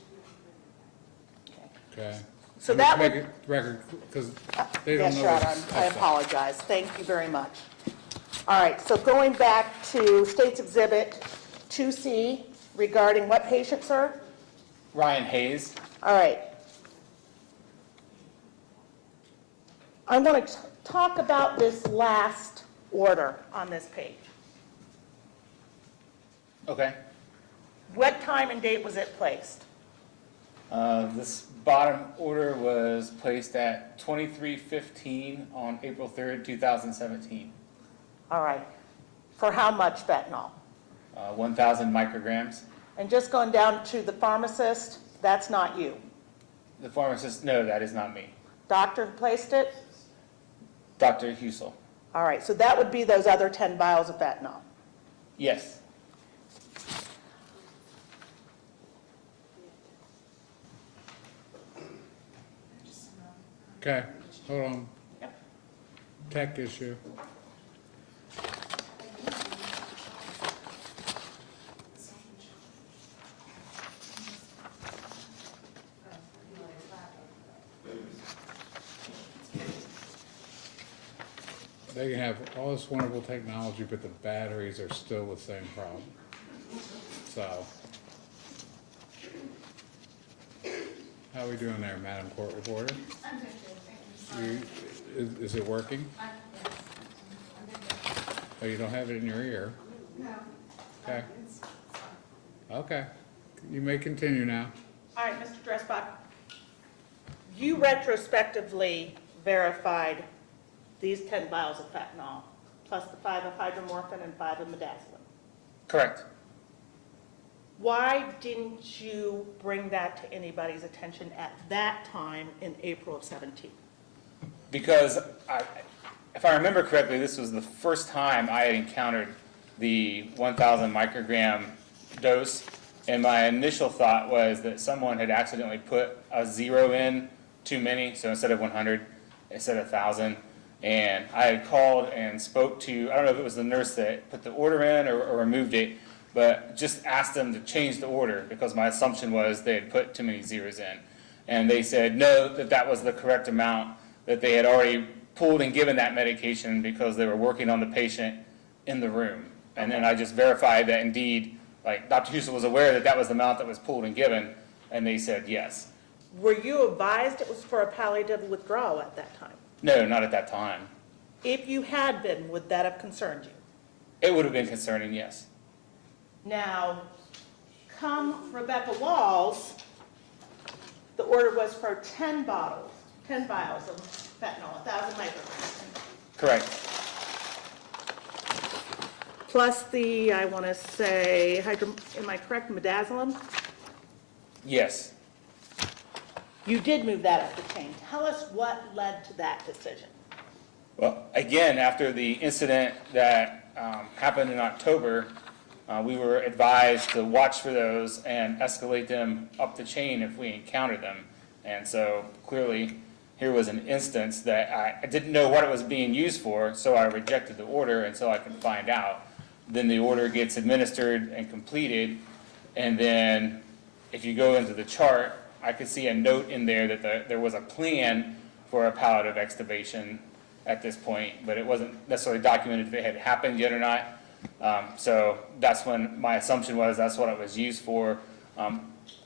Okay? So I'm that just would- making record, because they don't yes, know. Your what Honor, this I stuff- apologize. Thank you very much. All right, so going back to State's Exhibit 2C regarding what patient, sir? Ryan Hayes. All right. I want to talk about this last order on this page. Okay. What time and date was it placed? This bottom order was placed at 23:15 on April 3rd, 2017. All right. For how much fentanyl? 1,000 micrograms. And just going down to the pharmacist, that's not you. The pharmacist, no, that is not me. Doctor who placed it? Dr. Husel. All right, so that would be those other 10 vials of fentanyl. Yes. Okay, hold on. Tech issue. They can have all this wonderful technology, but the batteries are still the same problem. So, how are we doing there, Madam Court Reporter? I'm good, thank you. Sorry. Is it working? Yes. I'm good. Oh, you don't have it in your ear? No. Okay, It's fine. okay. You may continue now. All right, Mr. Dressbach, you retrospectively verified these 10 vials of fentanyl, plus the 5 of hydromorphine and 5 of midazolam. Correct. Why didn't you bring that to anybody's attention at that time in April of 17? Because if I remember correctly, this was the first time I had encountered the 1,000 microgram dose, and my initial thought was that someone had accidentally put a 0 in too many, so instead of 100, it said 1,000. And I had called and spoke to, I don't know if it was the nurse that put the order in or removed it, but just asked them to change the order because my assumption was they had put too many zeros in. And they said no, that was the correct amount, that they had already pulled and given that medication because they were working on the patient in the room. And then I just verified that indeed, like Dr. Husel was aware that that was the amount that was pulled and given, and they said yes. Were you advised it was for a palliative withdrawal at that time? No, not at that time. If you had been, would that have concerned you? It would have been concerning, yes. Now, come Rebecca Walls, the order was for 10 bottles, 10 vials of fentanyl, 1,000 micrograms. Correct. Plus the, I want to say, am I correct, midazolam? Yes. You did move that up the chain. Tell us what led to that decision. Well, again, after the incident that happened in October, we were advised to watch for those and escalate them up the chain if we encountered them. And so clearly, here was an instance that I didn't know what it was being used for, so I rejected the order until I could find out. Then the order gets administered and completed, and then if you go into the chart, I could see a note in there that there was a plan for a palliative extubation at this point, but it wasn't necessarily documented if it had happened yet or not. So that's when my assumption was that's what it was used for.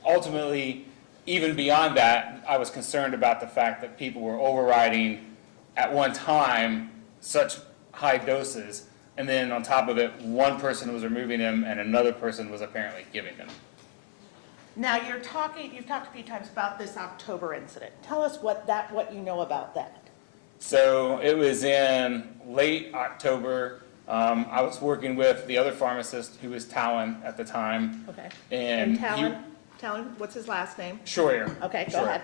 Ultimately, even beyond that, I was concerned about the fact that people were overriding at one time such high doses, and then on top of it, one person was removing them and another person was apparently giving them. Now, you've talked a few times about this October incident. Tell us what you know about that. So it was in late October. I was working with the other pharmacist who was Talon at the time. Okay. And Talon, what's his last name? Schroyer. Okay, go Schroyer.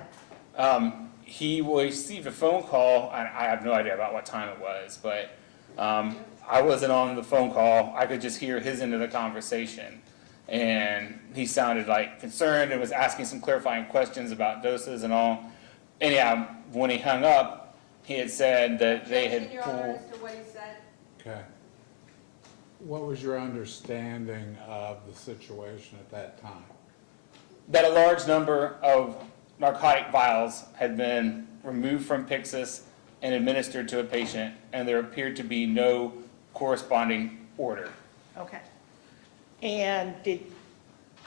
ahead. He received a phone call, and I have no idea about what time it was, but I wasn't on the phone call. I could just hear his end of the conversation. And he sounded like concerned and was asking some clarifying questions about doses and all. Anyhow, when he hung up, he had said that they had Objection, Your Honor, pulled. as to what he said. Okay. What was your understanding of the situation at that time? That a large number of narcotic vials had been removed from Pyxis and administered to a patient, and there appeared to be no corresponding order. Okay. And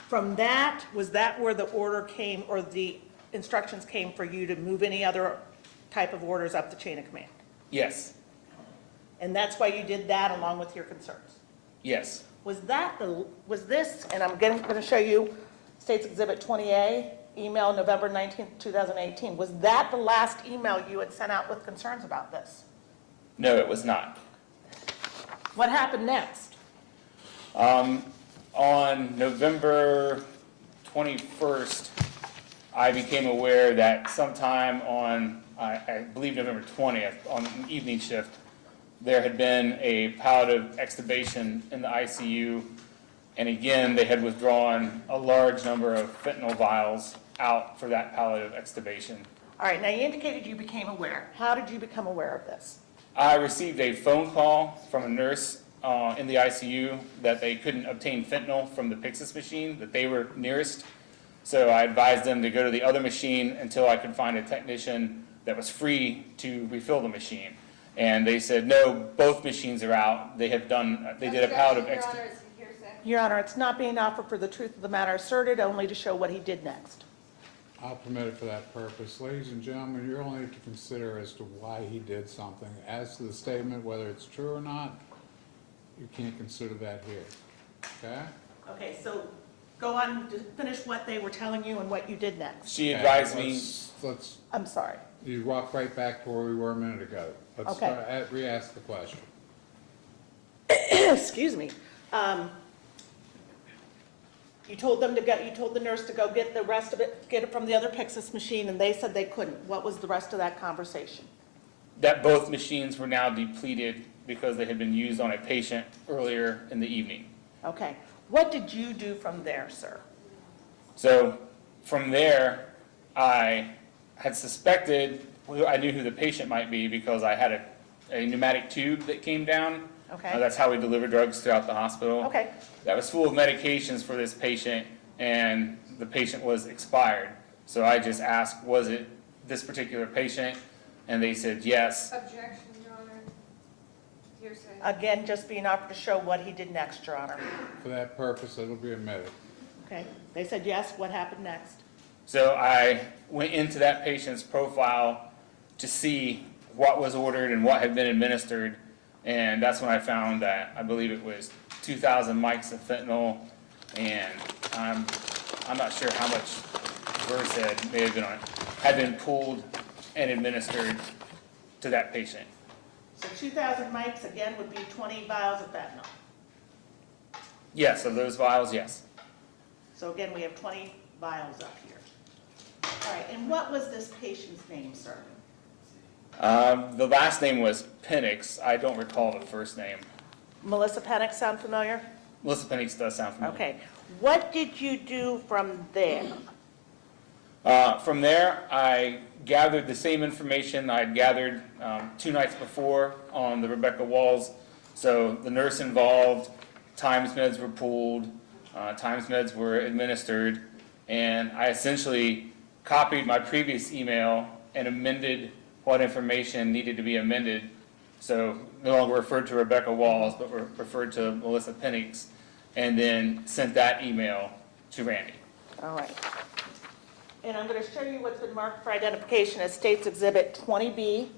from that, was that where the order came, or the instructions came for you to move any other type of orders up the chain of command? Yes, And that's why you did that along with your concerns? yes. Was this, and I'm going to show you State's Exhibit 20A, email November 19th, 2018. Was that the last email you had sent out with concerns about this? No, it was not. What happened next? On November 21st, I became aware that sometime on, I believe November 20th, on an evening shift, there had been a palliative extubation in the ICU, and again, they had withdrawn a large number of fentanyl vials out for that palliative extubation. All right, now you indicated you became aware. How did you become aware of this? I received a phone call from a nurse in the ICU that they couldn't obtain fentanyl from the Pyxis machine that they were nearest. So I advised them to go to the other machine until I could find a technician that was free to refill the machine. And they said, no, both machines are out. They did a palliative Objection, Your extubation. Honor, it's hearsay. Your Honor, it's not being offered for the truth of the matter asserted, only to show what he did next. I'll permit it for that purpose. Ladies and gentlemen, you're only to consider as to why he did something. As to the statement, whether it's true or not, you can't consider that here, okay? Okay, so go on, to finish what they were telling you and what you did next. She Okay, advised me, Let's, I'm sorry. you walk right back to where we were a minute ago. Let's Okay. re-ask the question. Excuse me. You told them to go, you told the nurse to go get the rest of it, get it from the other Pyxis machine, and they said they couldn't. What was the rest of that conversation? that both machines were now depleted because they had been used on a patient earlier in the evening. Okay. What did you do from there, sir? So from there, I had suspected, I knew who the patient might be because I had a pneumatic tube that came down. Okay. That's how we deliver drugs throughout the hospital. Okay. That was full of medications for this patient, and the patient was expired. So I just asked, was it this particular patient? And they said yes. Objection, Your Honor. Hearsay. Again, just being offered to show what he did next, Your Honor. For that purpose, it'll be admitted. Okay. They said yes. What happened next? So I went into that patient's profile to see what was ordered and what had been administered, and that's when I found that I believe it was 2,000 mics of fentanyl, and I'm not sure how much Versed may have been on it, had been pulled and administered to that patient. So 2,000 mics, again, would be 20 vials of fentanyl. Yes, of those vials, yes. So again, we have 20 vials up here. All right, and what was this patient's name, sir? The last name was Penix. I don't recall the first name. Melissa Penix, sound familiar? Melissa Penix does sound familiar. Okay. What did you do from there? From there, I gathered the same information I had gathered 2 nights before on the Rebecca Walls. So the nurse involved, Times meds were pulled, Times meds were administered, and I essentially copied my previous email and amended what information needed to be amended. So no longer referred to Rebecca Walls, but referred to Melissa Penix, and then sent that email to Randy. All right. And I'm going to show you what's been marked for identification as State's Exhibit 20B.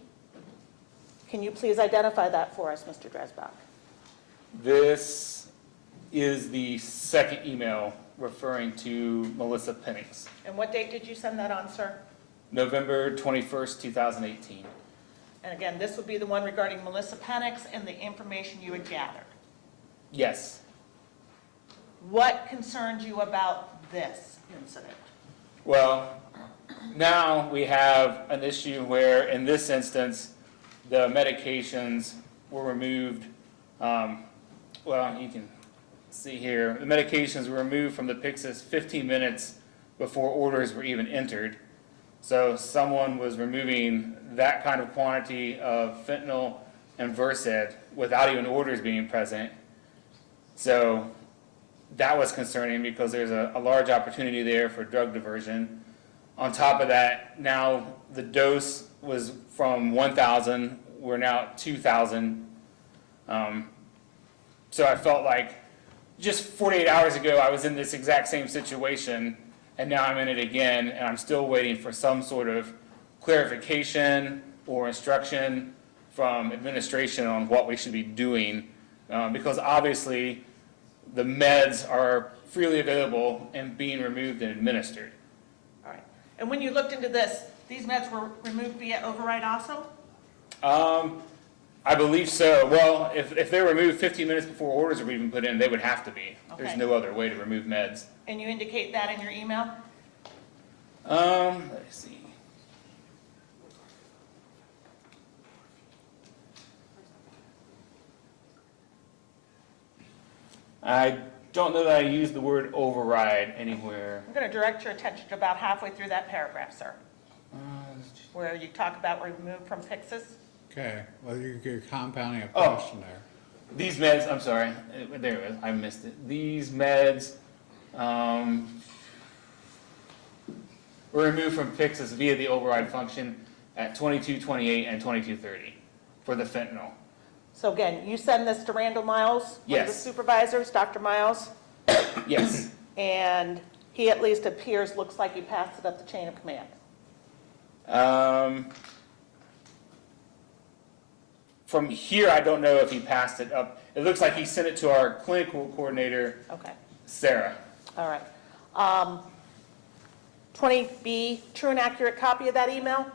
Can you please identify that for us, Mr. Dresbach? This is the second email referring to Melissa Penix. And what date did you send that on, sir? November 21st, 2018. And again, this would be the one regarding Melissa Penix and the information you had gathered. Yes. What concerns you about this incident? Well, now we have an issue where, in this instance, the medications were removed. Well, you can see here, the medications were removed from the Pyxis 15 minutes before orders were even entered. So someone was removing that kind of quantity of fentanyl and Versed without even orders being present. So that was concerning because there's a large opportunity there for drug diversion. On top of that, now the dose was from 1,000, we're now at 2,000. So I felt like just 48 hours ago, I was in this exact same situation, and now I'm in it again, and I'm still waiting for some sort of clarification or instruction from administration on what we should be doing, because obviously the meds are freely available and being removed and administered. All right. And when you looked into this, these meds were removed via override also? I believe so. Well, if they're removed 15 minutes before orders are even put in, they would have to be. There's Okay. no other way to remove meds. And you indicate that in your email? Let's see. I don't know that I used the word override anywhere. I'm going to direct your attention to about halfway through that paragraph, sir, where you talk about removed from Pyxis. Okay, well, you're compounding a Oh. question there. These meds, I'm sorry, there it is, I missed it. These meds were removed from Pyxis via the override function at 2228 and 2230 for the fentanyl. So again, you send this to Randall Miles, one of the Yes. supervisors, Dr. Miles, Yes, and he at least appears, looks like he passed it up the chain of command. from here, I don't know if he passed it up. It looks like he sent it to our clinical coordinator, Okay, Sarah. all right. 20B, true and accurate copy of that email,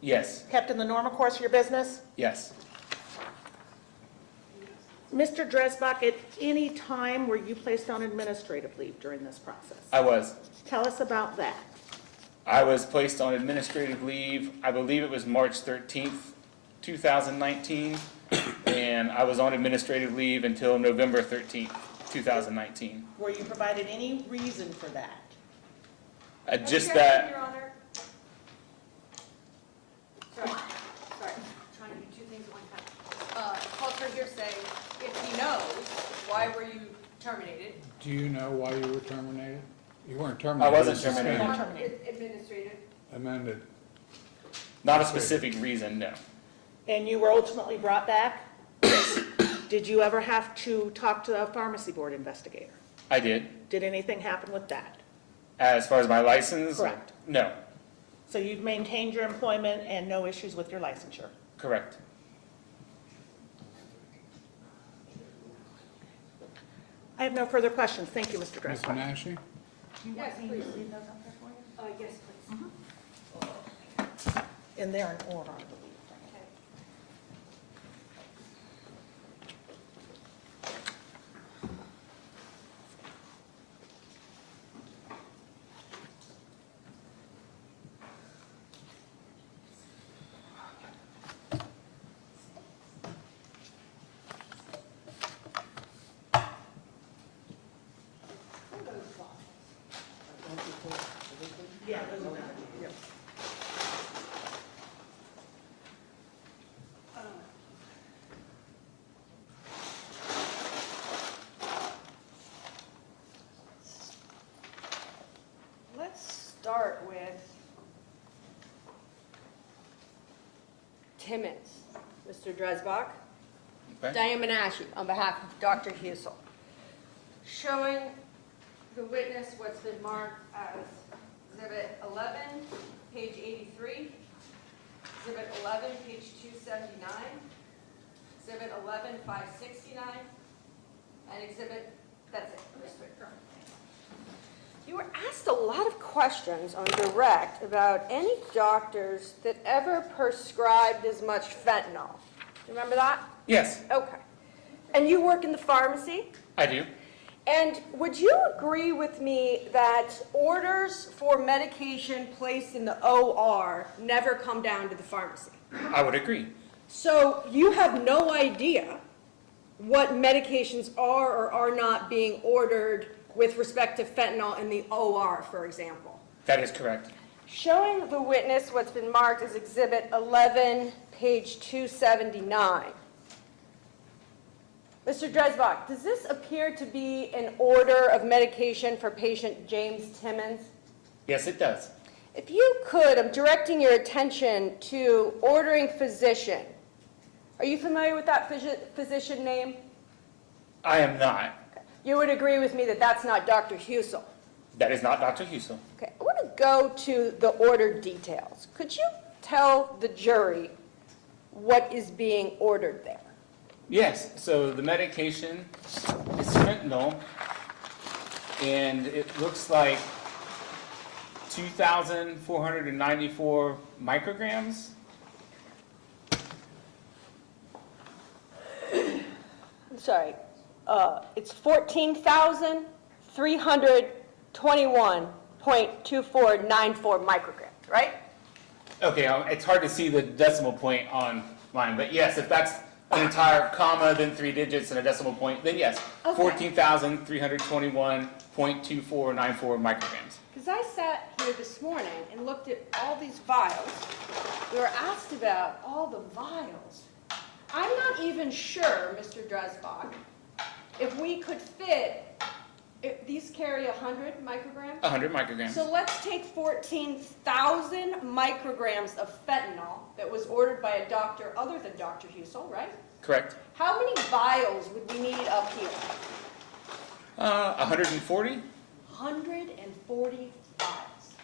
Yes, kept in the normal course of your business? yes. Mr. Dresbach, at any time were you placed on administrative leave during this process? I was. Tell us about that. I was placed on administrative leave, I believe it was March 13th, 2019, and I was on administrative leave until November 13th, 2019. Were you provided any reason for that? Just Objection, that, Your Honor. Sorry, trying to do two things at one time. Calls for hearsay. If he knows, why were you terminated? Do you know why you were terminated? You weren't terminated. I wasn't you were suspended. terminated. Administrative. Amended. not a specific reason, no. And you were ultimately brought back? Did you ever have to talk to a pharmacy board investigator? I did. Did anything happen with that? As far as my license? Correct. No, So you've maintained your employment and no issues with your licensure? correct. I have no further questions. Thank you, Mr. Ms. Dresbach. Manasci? Yes, please. Yes, please. And they're in order, I believe. Yeah, those are better. Yep. Let's start with Timmons, Mr. Dresbach. Okay. Diane Menashe, on behalf of Dr. Husel. Showing the witness what's been marked as Exhibit 11, page 83, Exhibit 11, page 279, Exhibit 11, 569, and Exhibit, that's it. You were asked a lot of questions questions on direct about any doctors that ever prescribed as much fentanyl. Remember that? Yes, Okay. And you work in the pharmacy? I do. And would you agree with me that orders for medication placed in the OR never come down to the pharmacy? I would agree. So you have no idea what medications are or are not being ordered with respect to fentanyl in the OR, for example? That is correct. Showing the witness what's been marked as Exhibit 11, page 279. Mr. Dresbach, does this appear to be an order of medication for patient James Timmons? Yes, it does. If you could, I'm directing your attention to ordering physician. Are you familiar with that physician name? I am not. You would agree with me that that's not Dr. Husel. That is not Dr. Husel. Okay, I want to go to the order details. Could you tell the jury what is being ordered there? Yes, so the medication is fentanyl, and it looks like 2,494 micrograms. I'm sorry, it's 14,321.2494 micrograms, right? Okay, it's hard to see the decimal point on mine, but yes, if that's an entire comma, then 3 digits and a decimal point, then yes, Okay. 14,321.2494 micrograms. Because I sat here this morning and looked at all these vials. We were asked about all the vials. I'm not even sure, Mr. Dresbach, if we could fit, if these carry 100 micrograms? 100 micrograms. So let's take 14,000 micrograms of fentanyl that was ordered by a doctor other than Dr. Husel, right? Correct. How many vials would we need up here? 140? 140 vials.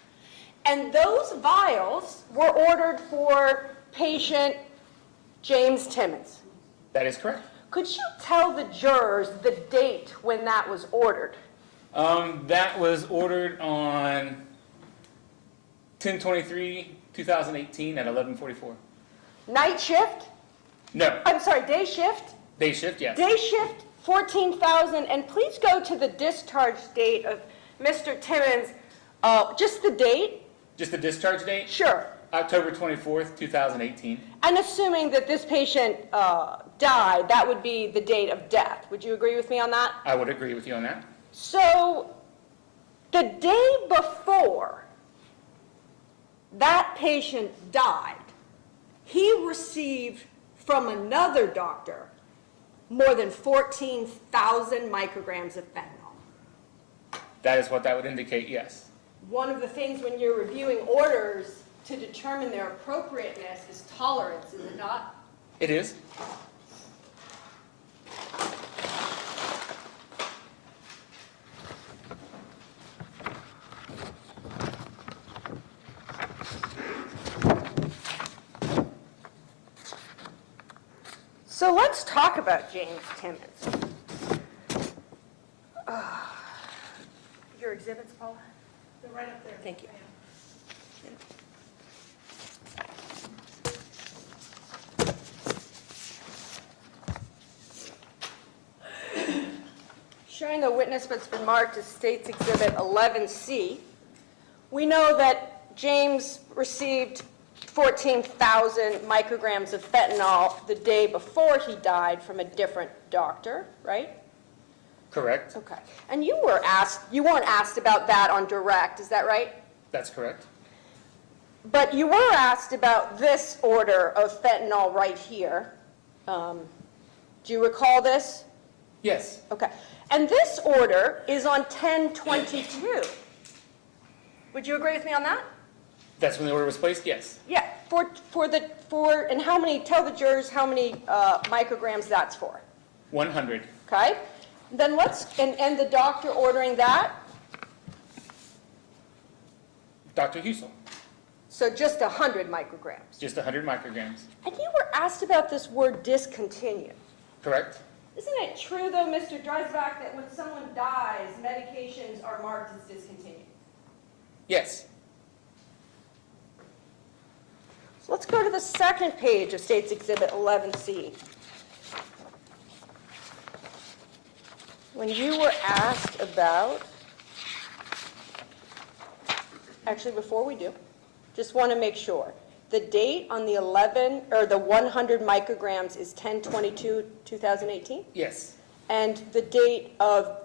And those vials were ordered for patient James Timmons. That is correct. Could you tell the jurors the date when that was ordered? That was ordered on 10/23/2018 at 11:44. Night shift? No, I'm sorry, day shift? day shift, yes. Day shift, 14,000. And please go to the discharge date of Mr. Timmons. Just the date? Just the discharge date? Sure. October 24th, 2018. And assuming that this patient died, that would be the date of death. Would you agree with me on that? I would agree with you on that. So the day before that patient died, he received from another doctor more than 14,000 micrograms of fentanyl. That is what that would indicate, yes. One of the things when you're reviewing orders to determine their appropriateness is tolerance, is it not? It is. So let's talk about James Timmons. Your exhibits, Paula? They're right up there. Thank you. Showing the witness what's been marked as State's Exhibit 11C, we know that James received 14,000 micrograms of fentanyl the day before he died from a different doctor, right? Correct. Okay. And you weren't asked about that on direct, is that right? That's correct. But you were asked about this order of fentanyl right here. Do you recall this? Yes. Okay. And this order is on 10/22. Would you agree with me on that? That's when the order was placed? Yes. Yeah. And how many, tell the jurors how many micrograms that's for. 100. Okay? Then and the doctor ordering that? Dr. Husel, So just 100 micrograms. just 100 micrograms. And you were asked about this word discontinue. Correct? Isn't it true, though, Mr. Dreisbach, that when someone dies, medications are marked as discontinued? Yes. So let's go to the second page of State's Exhibit 11C. When you were asked about, actually before we do, just want to make sure. The date on the 100 micrograms is 10/22/2018? Yes. And the date of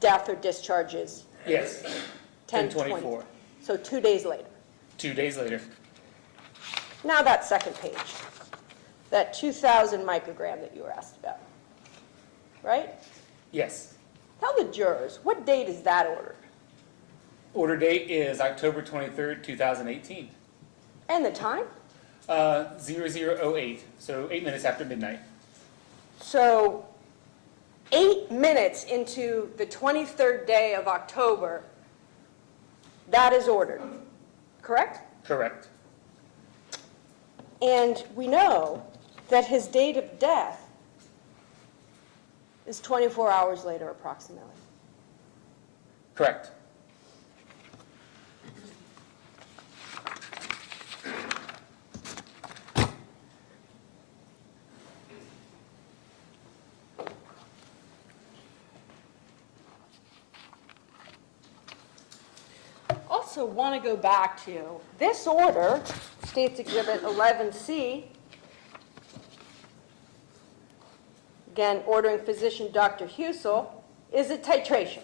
death or discharge is Yes. 10/24. So 2 days later. 2 days later. Now that second page, that 2,000 microgram that you were asked about, right? Yes. Tell the jurors, what date is that ordered? Order date is October 23rd, 2018. And the time? 0008, so 8 minutes after midnight. So 8 minutes into the 23rd day of October, that is ordered, correct? Correct. And we know that his date of death is 24 hours later approximately. Correct. Also want to go back to this order, State's Exhibit 11C, again, ordering physician Dr. Husel, is a titration.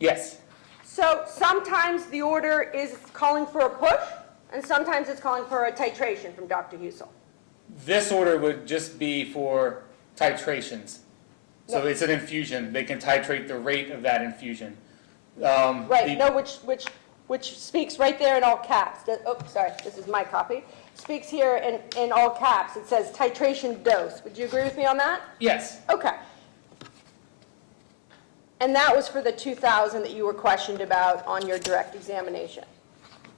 Yes. So sometimes the order is calling for a push, and sometimes it's calling for a titration from Dr. Husel. This order would just be for titrations. So No. it's an infusion. They can titrate the rate of that infusion. Right, no, which speaks right there in all caps. Oh, sorry, this is my copy. Speaks here in all caps. It says titration dose. Would you agree with me on that? Yes. Okay. And that was for the 2,000 that you were questioned about on your direct examination.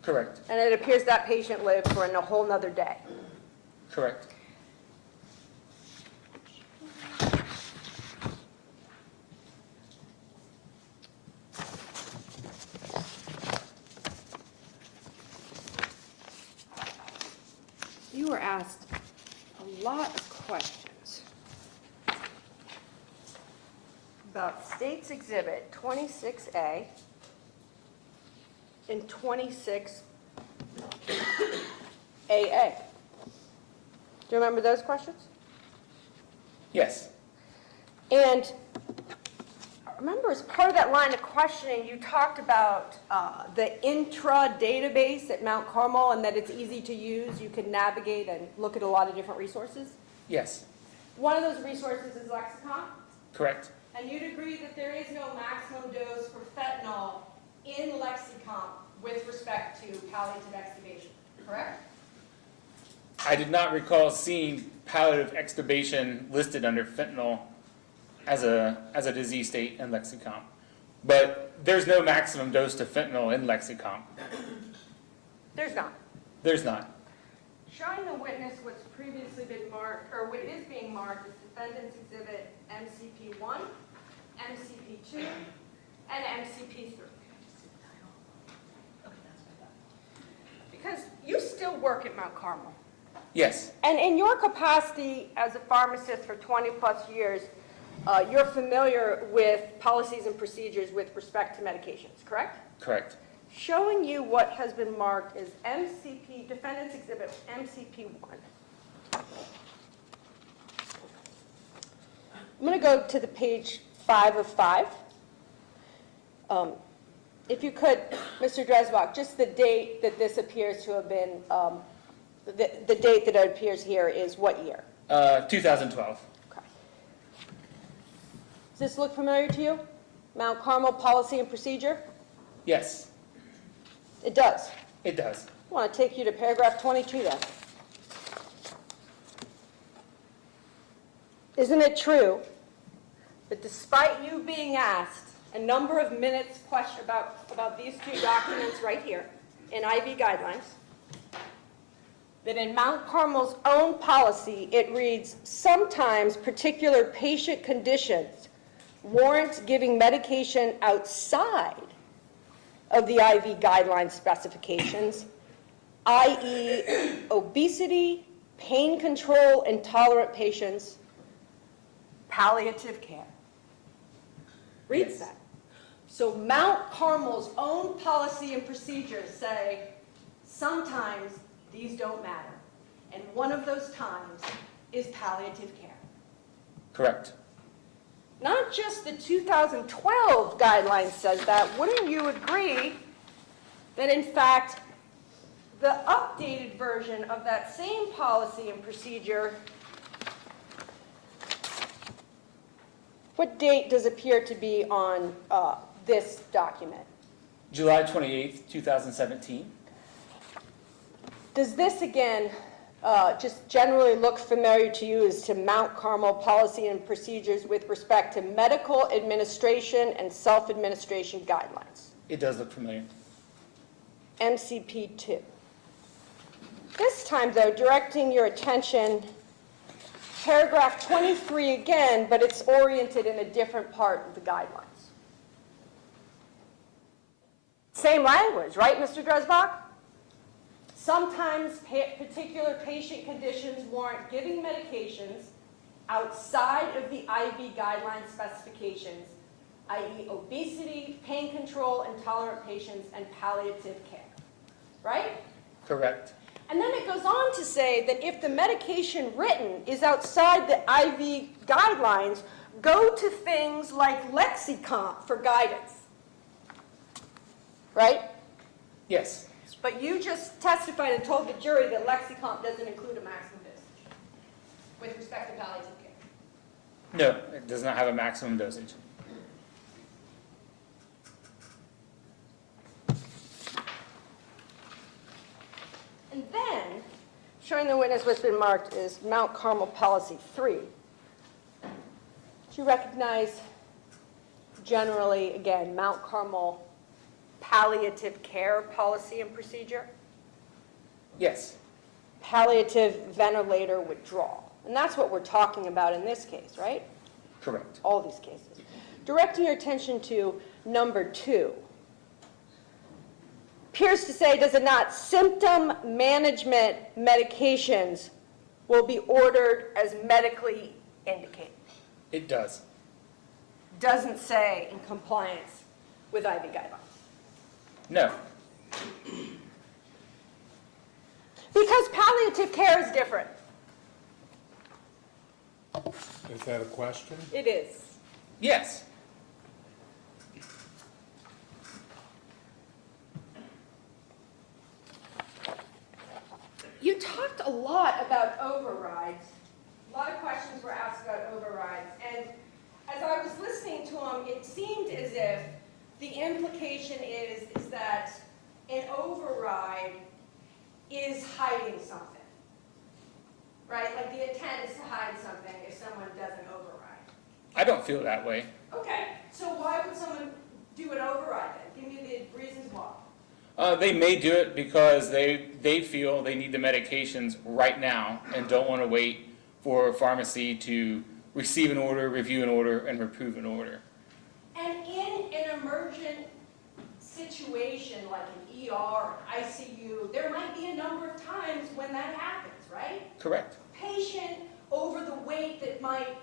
Correct. And it appears that patient lived for a whole nother day. Correct. You were asked a lot of questions about State's Exhibit 26A and 26AA. Do you remember those questions? Yes. And remember, as part of that line of questioning, you talked about the intra-database at Mount Carmel and that it's easy to use. You can navigate and look at a lot of different resources. Yes. One of those resources is Lexicon. Correct. And you'd agree that there is no maximum dose for fentanyl in Lexicon with respect to palliative extubation, correct? I did not recall seeing palliative extubation listed under fentanyl as a disease state in Lexicon. But there's no maximum dose to fentanyl in Lexicon. There's not. There's not. Showing the witness what's previously been marked, or what is being marked, is Defendant's Exhibit MCP1, MCP2, and MCP3. Because you still work at Mount Carmel. Yes. And in your capacity as a pharmacist for 20 plus years, you're familiar with policies and procedures with respect to medications, correct? Correct. Showing you what has been marked is MCP, Defendant's Exhibit MCP1. I'm going to go to the page 5 of 5. If you could, Mr. Dresbach, just the date that this appears to have been, the date that it appears here is what year? 2012. Okay. Does this look familiar to you? Mount Carmel Policy and Procedure? Yes, It does. it does. I want to take you to paragraph 22 then. Isn't it true that despite you being asked a number of minutes question about these two documents right here in IV guidelines, that in Mount Carmel's own policy, it reads, sometimes particular patient conditions warrant giving medication outside of the IV guideline specifications, i.e. obesity, pain control, intolerant patients, palliative care. Reads Yes. that. So Mount Carmel's own policy and procedures say sometimes these don't matter. And one of those times is palliative care. Correct. Not just the 2012 guidelines says that. Wouldn't you agree that in fact the updated version of that same policy and procedure, what date does appear to be on this document? July 28th, 2017. Does this, again, just generally look familiar to you as to Mount Carmel policy and procedures with respect to medical administration and self-administration guidelines? It does look familiar. MCP 2. This time, though, directing your attention, paragraph 23 again, but it's oriented in a different part of the guidelines. Same language, right, Mr. Dresbach? Sometimes particular patient conditions warrant giving medications outside of the IV guideline specifications, i.e. obesity, pain control, intolerant patients, and palliative care, right? Correct. And then it goes on to say that if the medication written is outside the IV guidelines, go to things like Lexicomp for guidance, right? Yes. But you just testified and told the jury that Lexicomp doesn't include a maximum dosage with respect to palliative care. No, it does not have a maximum dosage. And then, showing the witness what's been marked is Mount Carmel Policy 3. Do you recognize generally, again, Mount Carmel Palliative Care Policy and Procedure? Yes. Palliative ventilator withdrawal. And that's what we're talking about in this case, right? Correct. All these cases. Directing your attention to number 2. Appears to say, does it not, symptom management medications will be ordered as medically indicated. It does. Doesn't say in compliance with IV guidelines. No. Because palliative care is different. Is that a question? It is. Yes. You talked a lot about overrides. A lot of questions were asked about overrides. And as I was listening to them, it seemed as if the implication is that an override is hiding something. Right? Like the intent is to hide something if someone does an override. I don't feel that way. Okay, so why would someone do an override then? Give me the reasons why. They may do it because they feel they need the medications right now and don't want to wait for a pharmacy to receive an order, review an order, and approve an order. And in an emergent situation like an ER or ICU, there might be a number of times when that happens, right? Correct. Patient over the weight that might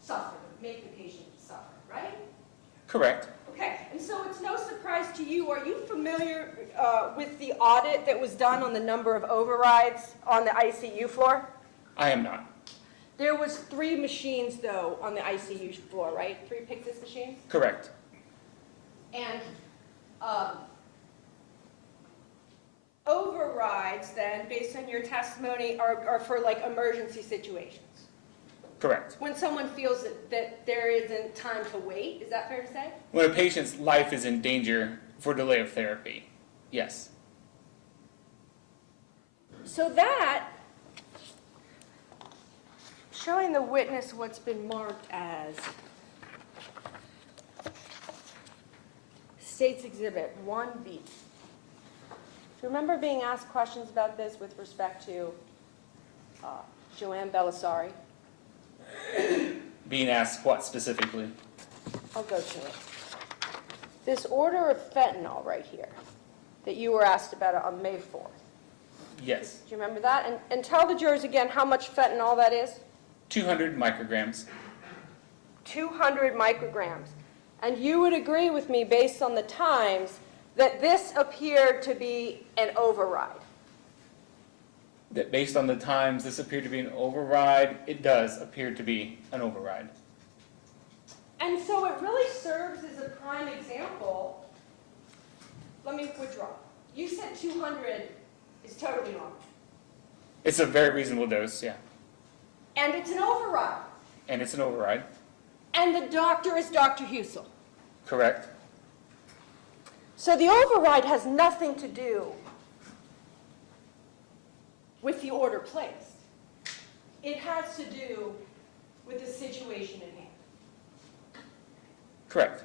suffer, make the patient suffer, right? Correct. Okay, and so it's no surprise to you. Are you familiar with the audit that was done on the number of overrides on the ICU floor? I am not. There was 3 machines, though, on the ICU floor, right? 3 Pyxis machines? Correct. And overrides, then, based on your testimony, are for, like, emergency situations. Correct. When someone feels that there isn't time to wait, is that fair to say? When a patient's life is in danger for delay of therapy, yes. So that, showing the witness what's been marked as State's Exhibit 1B. Do you remember being asked questions about this with respect to Joanne Belisari? Being asked what specifically? I'll go to it. This order of fentanyl right here that you were asked about on May 4th. Yes, Do you remember that? And tell the jurors again how much fentanyl that is. 200 micrograms. 200 micrograms. And you would agree with me, based on the times, that this appeared to be an override. That based on the times this appeared to be an override, it does appear to be an override. And so it really serves as a prime example. Let me withdraw. You said 200 is totally normal. It's a very reasonable dose, yeah. And it's an override. And it's an override, And the doctor is Dr. Husel. correct? So the override has nothing to do with the order placed. It has to do with the situation at hand. Correct.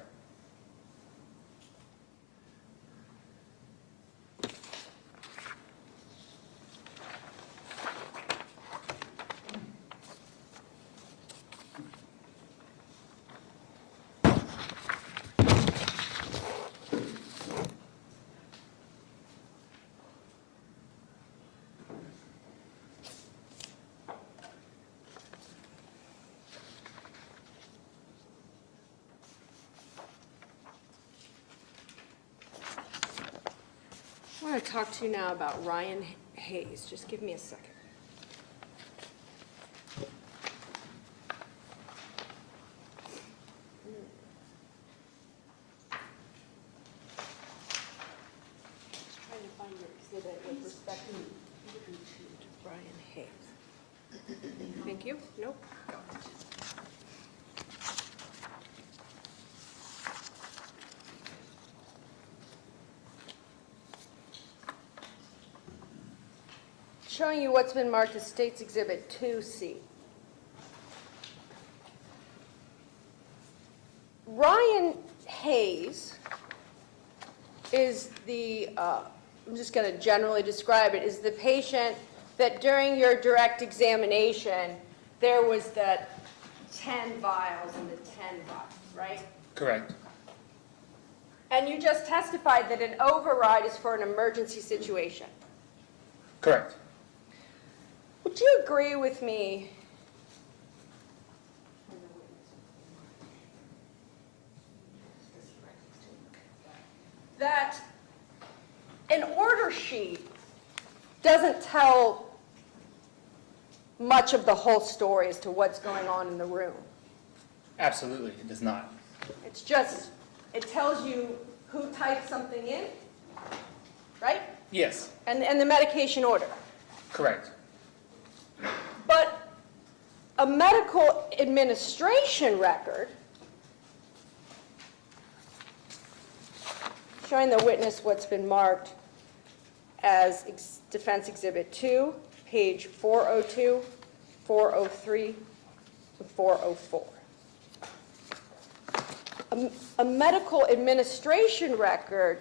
I want to talk to you now about Ryan Hayes. Just give me a second. Just trying to find your exhibit with respect to Ryan Hayes. Thank you. Nope. Got it. Showing you what's been marked as State's Exhibit 2C. Ryan Hayes is the, I'm just going to generally describe it, is the patient that during your direct examination, there was that 10 vials and the 10 vials, right? Correct. And you just testified that an override is for an emergency situation. Correct. Would you agree with me that an order sheet doesn't tell much of the whole story as to what's going on in the room? Absolutely, it does not. It's just, it tells you who typed something in, right? Yes, And the medication order. correct. But a medical administration record showing the witness what's been marked as Defense Exhibit 2, page 402, 403, and 404. A medical administration record,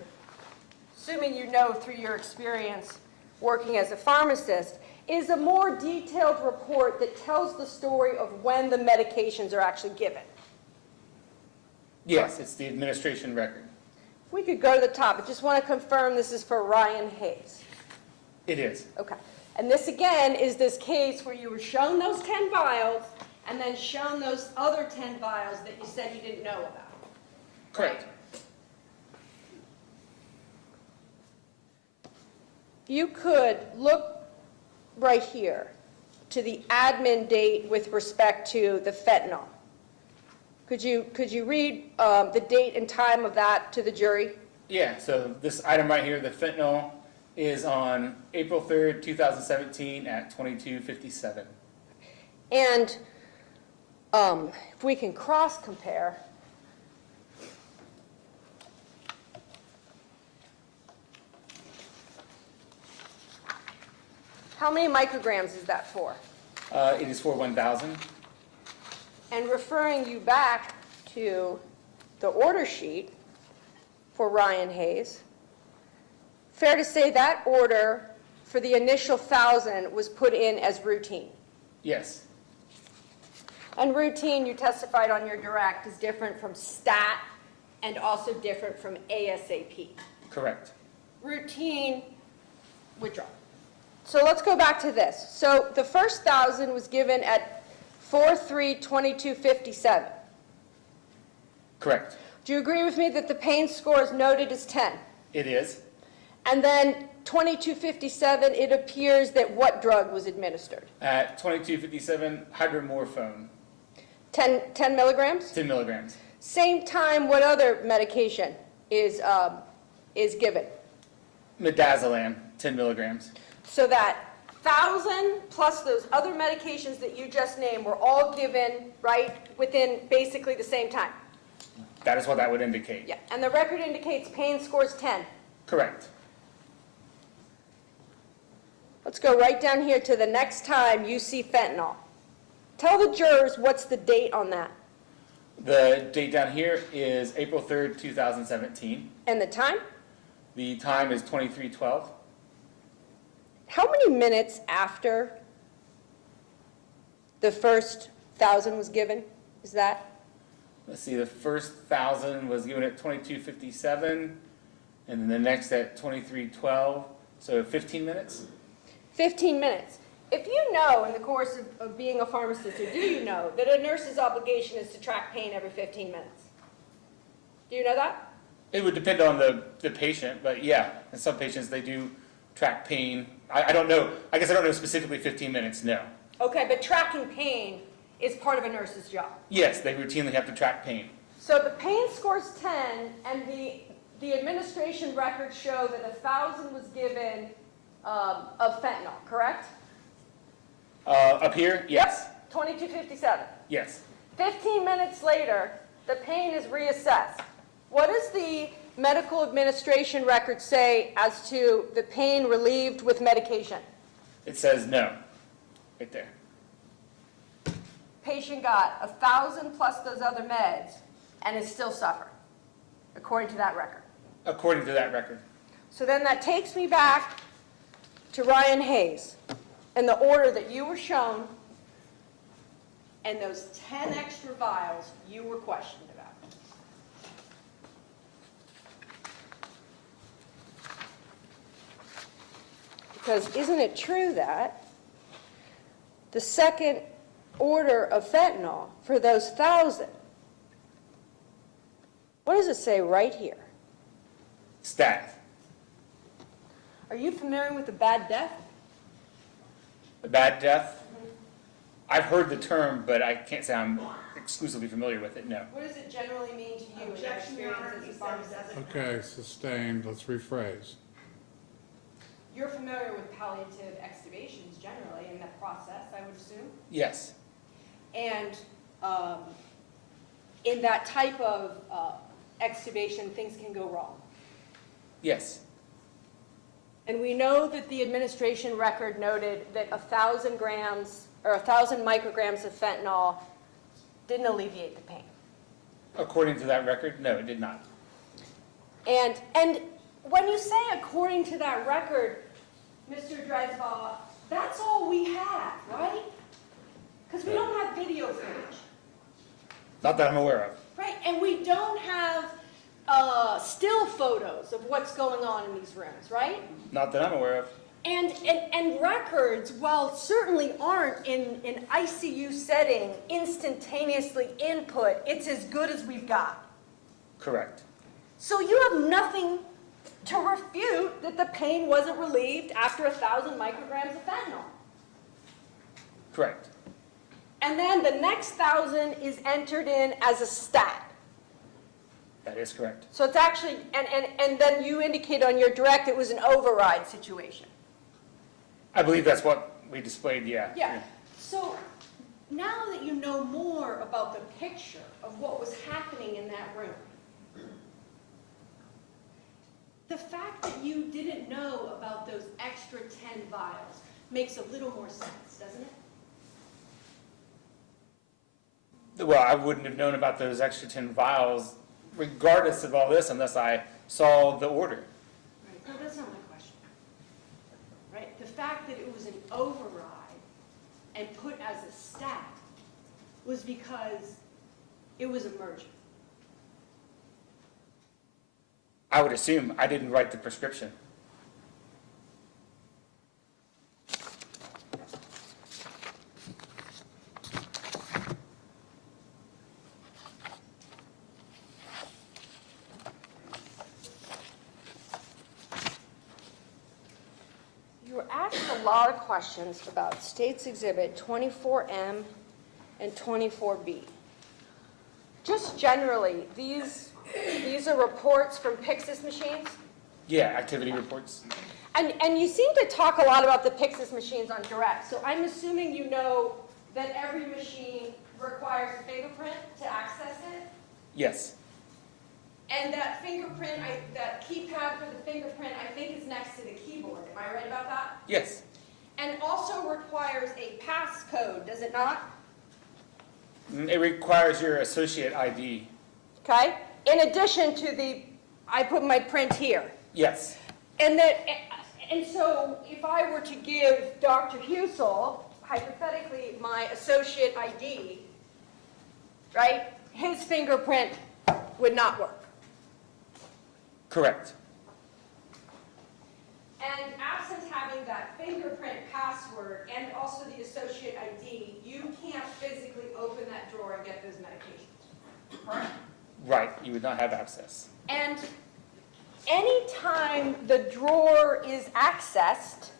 assuming you know through your experience working as a pharmacist, is a more detailed report that tells the story of when the medications are actually given. Yes, it's the administration record. If we could go to the top, I just want to confirm this is for Ryan Hayes. It is. Okay. And this, again, is this case where you were shown those 10 vials and then shown those other 10 vials that you said you didn't know about. Correct. You could look right here to the admin date with respect to the fentanyl. Could you read the date and time of that to the jury? Yeah, so this item right here, the fentanyl, is on April 3rd, 2017 at 22:57. And if we can cross-compare, how many micrograms is that for? It is for 1,000. And referring you back to the order sheet for Ryan Hayes, fair to say that order for the initial 1,000 was put in as routine. Yes, And routine, you testified on your direct, is different from stat and also different from ASAP. Correct. Routine withdrawal. So let's go back to this. So the first 1,000 was given at 4/3/2257. Correct. Do you agree with me that the pain score is noted as 10? It is. And then 2257, it appears that what drug was administered? At 2257, hydromorphone, 10 milligrams? 10 milligrams. Same time, what other medication is given? Midazolam, 10 milligrams. So that 1,000 plus those other medications that you just named were all given, right, within basically the same time? That is what that would indicate. Yeah, and the record indicates pain scores 10. Correct. Let's go right down here to the next time you see fentanyl. Tell the jurors what's the date on that. The date down here is April 3rd, 2017. And the time? The time is 23:12. How many minutes after the first 1,000 was given is that? Let's see, the first 1,000 was given at 22:57, and then the next at 23:12, so 15 minutes? 15 minutes. If you know in the course of being a pharmacist, or do you know that a nurse's obligation is to track pain every 15 minutes? Do you know that? It would depend on the patient, but yeah, in some patients they do track pain. I don't know, I guess I don't know specifically 15 minutes, no. Okay, but tracking pain is part of a nurse's job. Yes, they routinely have to track pain. So the pain score's 10, and the administration records show that 1,000 was given of fentanyl, correct? Up here, yes. Yep, 2257. Yes. 15 minutes later, the pain is reassessed. What does the medical administration record say as to the pain relieved with medication? It says no, right there. Patient got 1,000 plus those other meds and is still suffering, according to that record. According to that record. So then that takes me back to Ryan Hayes and the order that you were shown and those 10 extra vials you were questioned about. Because isn't it true that the second order of fentanyl for those 1,000, what does it say right here? Stat. Are you familiar with the bad death? A bad death? I've heard the term, but I can't say I'm exclusively familiar with it, no. What does it generally mean to you in your experience as a pharmacist? Okay, sustained, let's rephrase. You're familiar with palliative extubations generally in that process, I would assume? Yes. And in that type of extubation, things can go wrong. Yes. And we know that the administration record noted that 1,000 grams or 1,000 micrograms of fentanyl didn't alleviate the pain. According to that record, no, it did not. And when you say according to that record, Mr. Dresbaugh, that's all we have, right? Because we don't have video footage. Not that I'm aware of. Right, and we don't have still photos of what's going on in these rooms, right? Not that I'm aware of. And records, while certainly aren't in an ICU setting instantaneously input, it's as good as we've got. Correct. So you have nothing to refute that the pain wasn't relieved after 1,000 micrograms of fentanyl. Correct. And then the next 1,000 is entered in as a stat. That is correct. So it's actually, and then you indicate on your direct it was an override situation. I believe that's what we displayed, yeah. Yeah. So now that you know more about the picture of what was happening in that room, the fact that you didn't know about those extra 10 vials makes a little more sense, doesn't it? Well, I wouldn't have known about those extra 10 vials regardless of all this unless I saw the order. Right. No, that's not my question. Right? The fact that it was an override and put as a stat was because it was emergent. I would assume. I didn't write the prescription. You were asked a lot of questions about States Exhibit 24M and 24B. Just generally, these are reports from Pyxis machines? Yeah, activity reports. And you seem to talk a lot about the Pyxis machines on direct, so I'm assuming you know that every machine requires a fingerprint to access it? Yes, And that fingerprint, that keypad for the fingerprint, I think is next to the keyboard. Am I right about that? yes, And also requires a passcode, does it not? it requires your associate ID. Okay? In addition to the, I put my print here. Yes, And so if I were to give Dr. Husel, hypothetically, my associate ID, right, his fingerprint would not work. correct. And absent having that fingerprint password and also the associate ID, you can't physically open that drawer and get those medications. Correct? Right, you would not have access. And anytime the drawer is accessed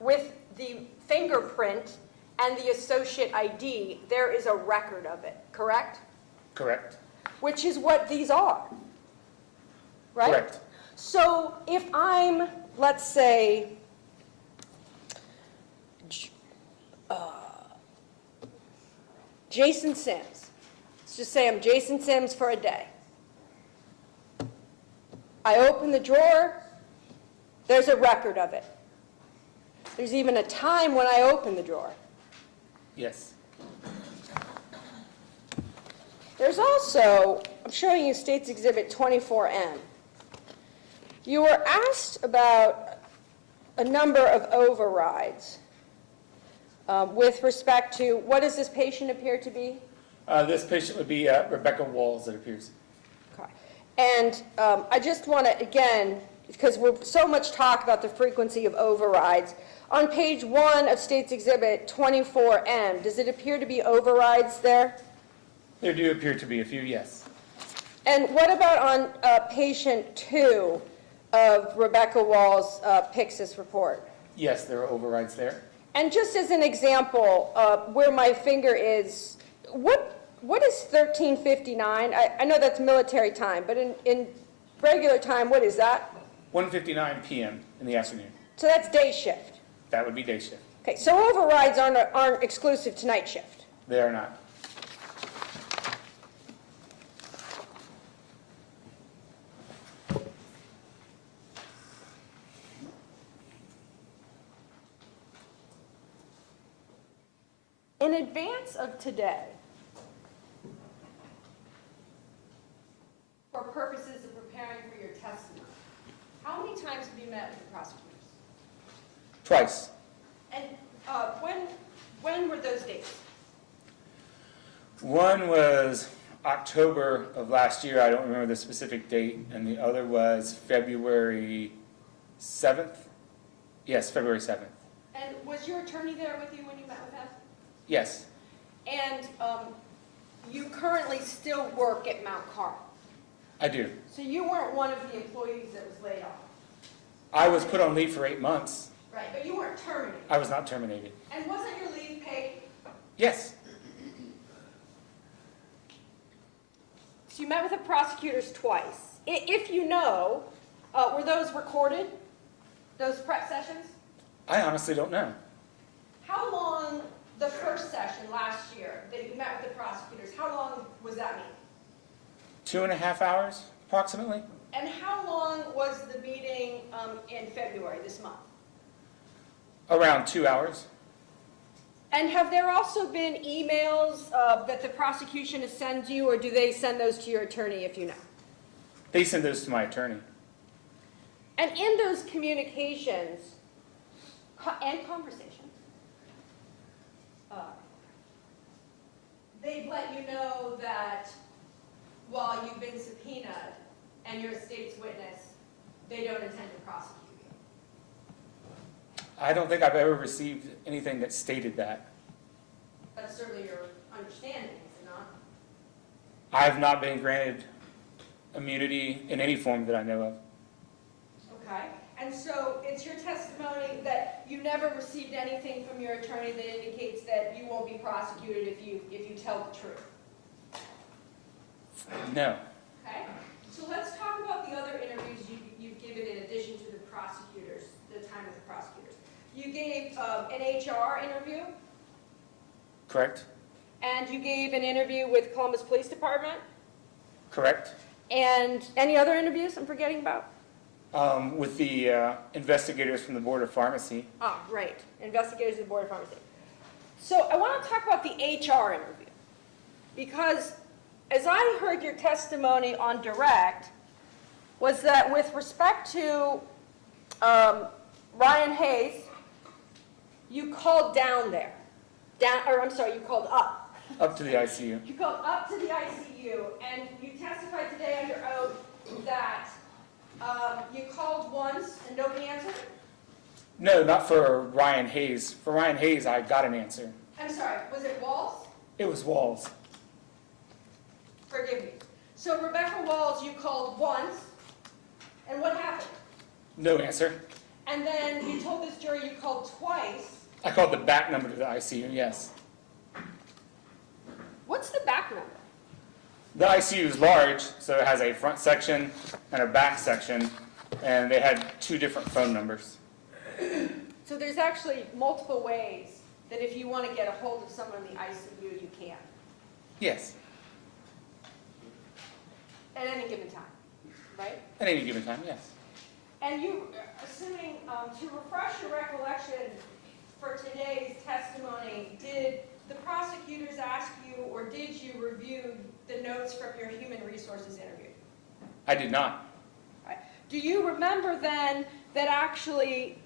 with the fingerprint and the associate ID, there is a record of it, correct? Correct. Which is what these are, right? Correct. So if I'm, let's say, Jason Sims. Let's just say I'm Jason Sims for a day. I open the drawer, there's a record of it. There's even a time when I open the drawer. Yes, There's also, I'm showing you States Exhibit 24M. You were asked about a number of overrides with respect to, what does this patient appear to be? this patient would be Rebecca Walls, it appears. Okay. And I just want to, again, because we're so much talk about the frequency of overrides, on page 1 of States Exhibit 24M, does it appear to be overrides there? There do appear to be a few, yes. And what about on patient 2 of Rebecca Wall's Pyxis report? Yes, there are overrides there. And just as an example, where my finger is, what is 13:59? I know that's military time, but in regular time, what is that? 1:59 p.m. in the afternoon. So that's day shift. That would be day shift. Okay, so overrides aren't exclusive to night shift. They are not. In advance of today, for purposes of preparing for your testimony, how many times have you met with the prosecutors? Twice. And when were those dates? One was October of last year, I don't remember the specific date, and the other was February 7th? Yes, February 7th. And was your attorney there with you when you met with him? Yes, And you currently still work at Mount Carmel. I do. So you weren't one of the employees that was laid off. I was put on leave for 8 months. Right, but you weren't terminated. I was not terminated. And wasn't your leave paid? Yes, So you met with the prosecutors twice. If you know, were those recorded? Those prep sessions? I honestly don't know. How long, the first session last year that you met with the prosecutors, how long was that meeting? 2.5 hours, approximately. And how long was the meeting in February, this month? Around 2 hours. And have there also been emails that the prosecution has sent you, or do they send those to your attorney if you know? They send those to my attorney. And in those communications and conversations, they've let you know that while you've been subpoenaed and you're a state's witness, I don't think I've ever received anything that stated that. That's certainly your understanding, is it not? I have not been granted immunity in any form that I know of. Okay, and so it's your testimony that you never received anything from your attorney that indicates that you won't be prosecuted if you tell the truth? No. Okay, so let's talk about the other interviews you've given in addition to the prosecutors, the time with the prosecutors. You gave an HR interview, Correct? and you gave an interview with Columbus Police Department, Correct? and any other interviews I'm forgetting about? With the investigators from the Board of Pharmacy. Ah, right, investigators of the Board of Pharmacy. So I want to talk about the HR interview, because as I heard your testimony on direct, was that with respect to Ryan Hayes, you called down there, you called up. Up to the ICU. You called up to the ICU, and you testified today under oath that you called once and nobody answered? No, not for Ryan Hayes. For Ryan Hayes, I got an answer. I'm sorry, was it Walls? It was Walls. Forgive me. So Rebecca Walls, you called once, and what happened? No answer. And then you told this jury you called twice. I called the back number to the ICU, yes. What's the back number? The ICU is large, so it has a front section and a back section, and they had 2 different phone numbers. So there's actually multiple ways that if you want to get a hold of someone in the ICU, you can, Yes, at any given time, right? at any given time, yes. And you, assuming, to refresh your recollection for today's testimony, did the prosecutors ask you, or did you review the notes from your human resources interview? I did not. Right. Do you remember then that actually,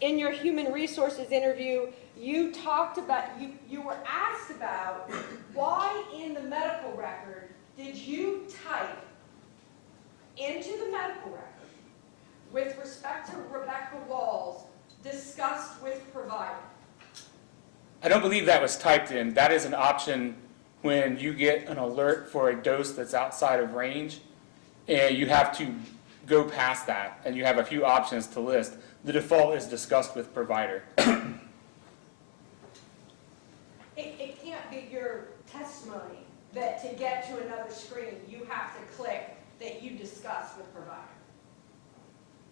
in your human resources interview, you talked about, you were asked about why in the medical record did you type into the medical record with respect to Rebecca Walls, discussed with provider? I don't believe that was typed in. That is an option when you get an alert for a dose that's outside of range, and you have to go past that, and you have a few options to list. The default is discussed with provider. It can't be your testimony that to get to another screen, you have to click that you discussed with provider.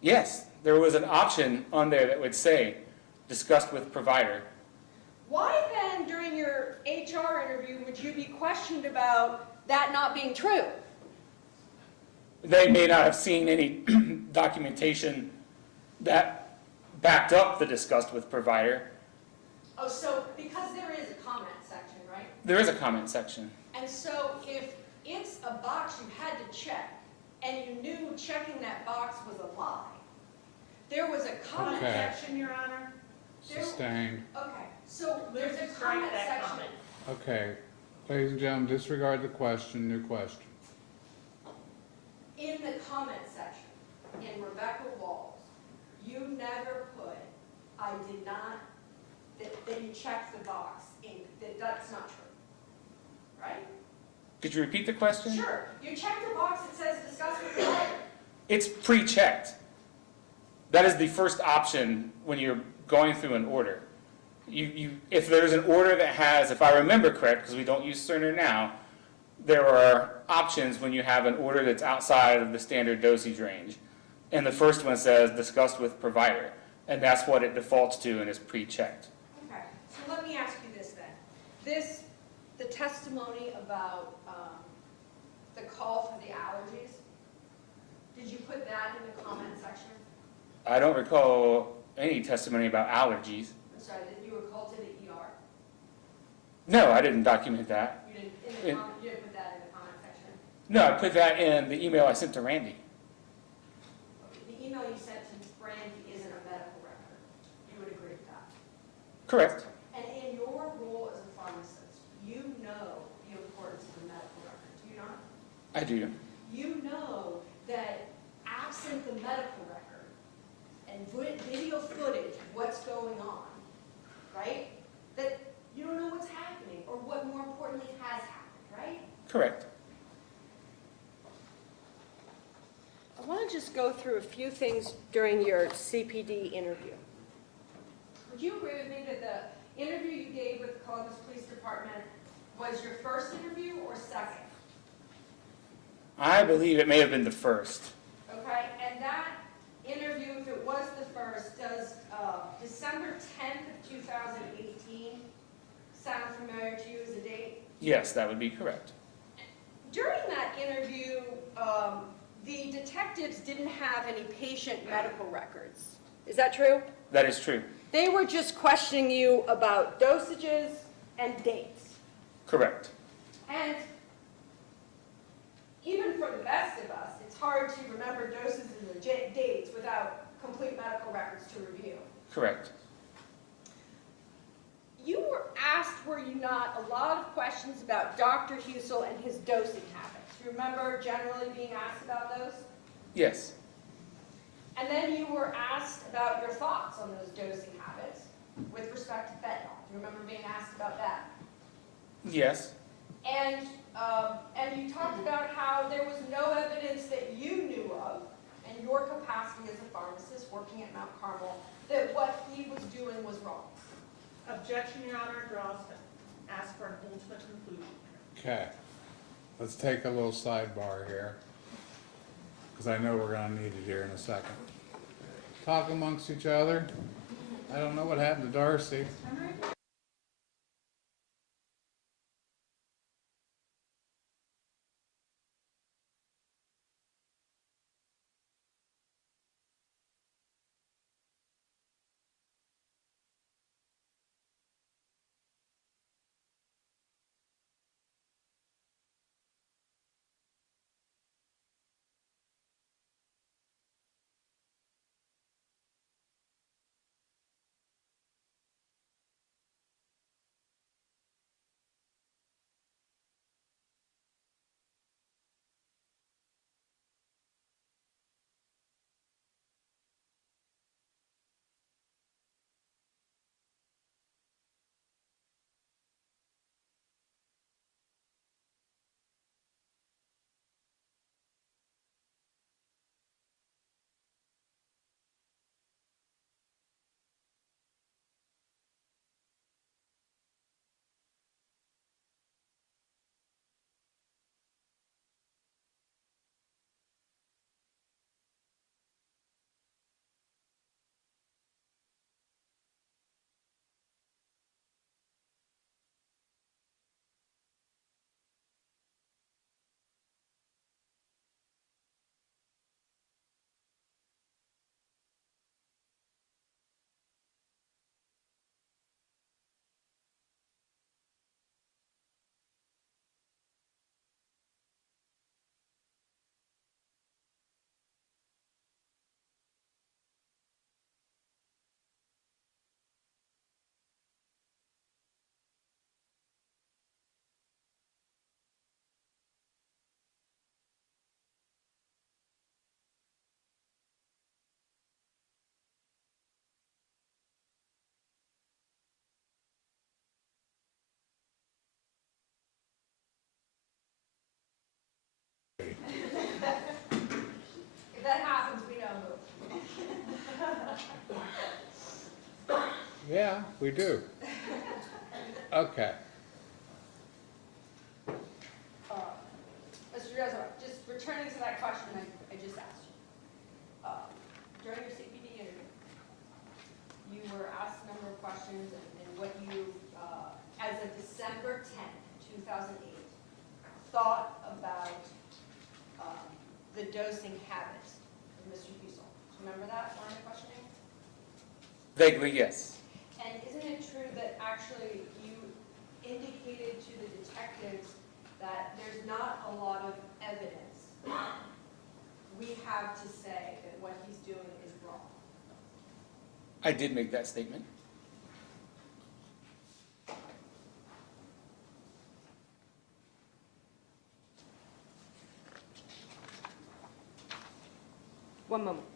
Yes, there was an option on there that would say discussed with provider. Why then, during your HR interview, would you be questioned about that not being true? They may not have seen any documentation that backed up the discussed with provider. Oh, so because there is a comment section, right? There is a comment section. And so if it's a box you had to check, and you knew checking that box was a lie, there was a comment Okay. section, Your Honor? There- Sustained. Okay, so there's a Strike comment that section. comment. Okay. Ladies and gentlemen, disregard the question, new question. In the comment section, in Rebecca Walls, you never put, I did not, that you checked the box, that's not true, right? Could you repeat the question? Sure, you checked the box that says discuss with the lawyer. It's pre-checked. That is the first option when you're going through an order. If there's an order that has, if I remember correct, because we don't use Cerner now, there are options when you have an order that's outside of the standard dosage range. And the first one says discussed with provider, and that's what it defaults to and is pre-checked. Okay, so let me ask you this then. The testimony about the call for the allergies, did you put that in the comment section? I don't recall any testimony about allergies. I'm sorry, that you were called to the ER? No, I didn't document that. You didn't, you didn't put that in the comment section? No, I put that in the email I sent to Randy. The email you sent to Brandy isn't a medical record. You would agree with that? Correct. And in your role as a pharmacist, you know the importance of the medical record, do you not? I do. You know that absent the medical record and video footage, what going on, right? That you don't know what's happening, or what more importantly has happened, right? Correct. I want to just go through a few things during your CPD interview. Would you agree with me that the interview you gave with the Columbus Police Department was your first interview or second? I believe it may have been the first. Okay, and that interview, if it was the first, does December 10th of 2018 sound familiar to you as a date? Yes, that would be correct. During that interview, the detectives didn't have any patient medical records. Is that true? That is true. They were just questioning you about dosages and dates. Correct. And even for the best of us, it's hard to remember doses and dates without complete medical records to review. Correct. You were asked, were you not, a lot of questions about Dr. Husel and his dosing habits. You remember generally being asked about those? Yes. And then you were asked about your thoughts on those dosing habits with respect to fentanyl. Do you remember being asked about that? Yes. And you talked about how there was no evidence that you knew of in your capacity as a pharmacist working at Mount Carmel that what he was doing was wrong. Objection, Your Honor, draws to ask for an ultimate conclusion. Okay, let's take a little sidebar here, because I know we're gonna need it here in a second. Talk amongst each other. I don't know what happened to Darcy. If that happens, we know who. Yeah, we do. Okay. Mr. Rizzo, just returning to that question I just asked you. During your CPD interview, you were asked a number of questions and what you, as of December 10th, 2008, thought about the dosing habits of Mr. Husel. Do you remember that line of questioning? Vaguely, yes. And isn't it true that actually you indicated to the detectives that there's not a lot of evidence we have to say that what he's doing is wrong? I did make that statement. One moment.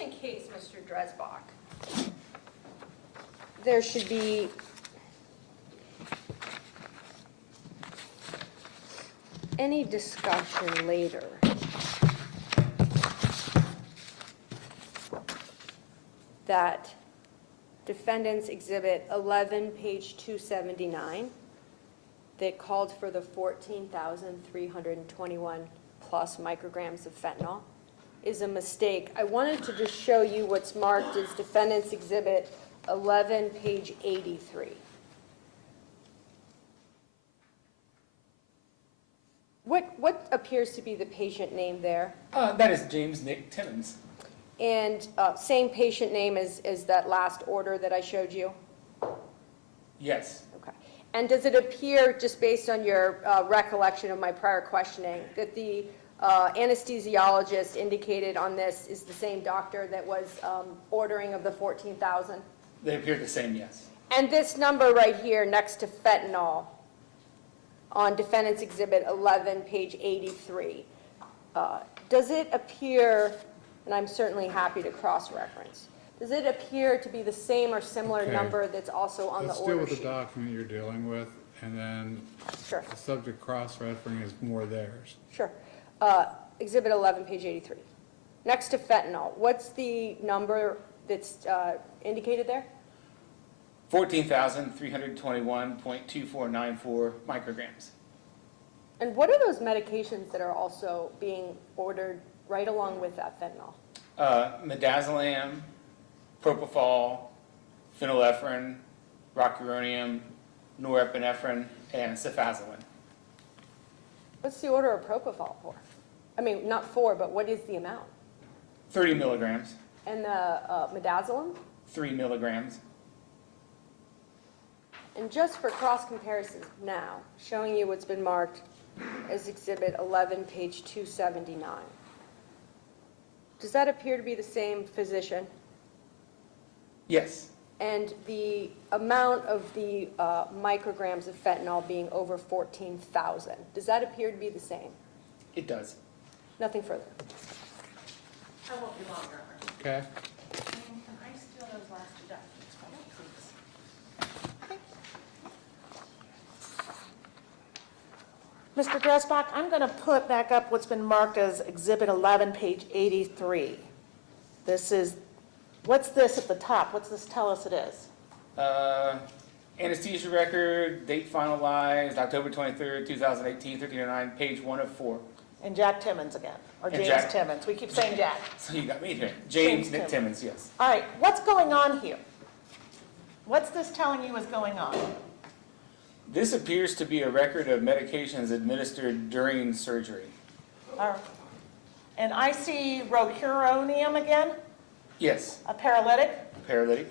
in case, Mr. Dresbach, there should be any discussion later that Defendant's Exhibit 11, page 279, that called for the 14,321 plus micrograms of fentanyl is a mistake. I wanted to just show you what's marked as Defendant's Exhibit 11, page 83. What appears to be the patient name there? That is James Nick Timmons. And same patient name as that last order that I showed you? Yes. Okay. And does it appear, just based on your recollection of my prior questioning, that the anesthesiologist indicated on this is the same doctor that was ordering of the 14,000? They appear the same, yes. And this number right here next to fentanyl on Defendant's Exhibit 11, page 83, does it appear, and I'm certainly happy to cross-reference, does it appear to be the same or similar Okay. number that's also on the Let's deal order with the sheet? document you're dealing with, and then Sure, the subject cross-referencing is more theirs. sure. Exhibit 11, page 83. Next to fentanyl, what's the number that's indicated there? 14,321.2494 micrograms. And what are those medications that are also being ordered right along with that fentanyl? Midazolam, propofol, phenylephrine, rocuronium, norepinephrine, and cefazolin. What's the order of propofol for? I mean, not for, but what is the amount? 30 milligrams, And the midazolam? 3 milligrams. And just for cross comparisons now, showing you what's been marked as Exhibit 11, page 279. Does that appear to be the same physician? Yes, And the amount of the micrograms of fentanyl being over 14,000, does that appear to be the same? it does. Nothing further. I won't be long, Your Honor. Okay? Can I steal those last two documents from you, please? Mr. Dresbach, I'm going to put back up what's been marked as Exhibit 11, page 83. This is, what's this at the top? What's this tell us it is? Anesthesia record, date finalized, October 23rd, 2018, 1309, page 1 of 4. And Jack Timmons again, or And James Jack. Timmons. We keep saying Jack. So you got me here. James James Nick Timmons, yes. All right, what's going on here? What's this telling you is going on? This appears to be a record of medications administered during surgery. And I see rocuronium again, Yes, a paralytic. paralytic.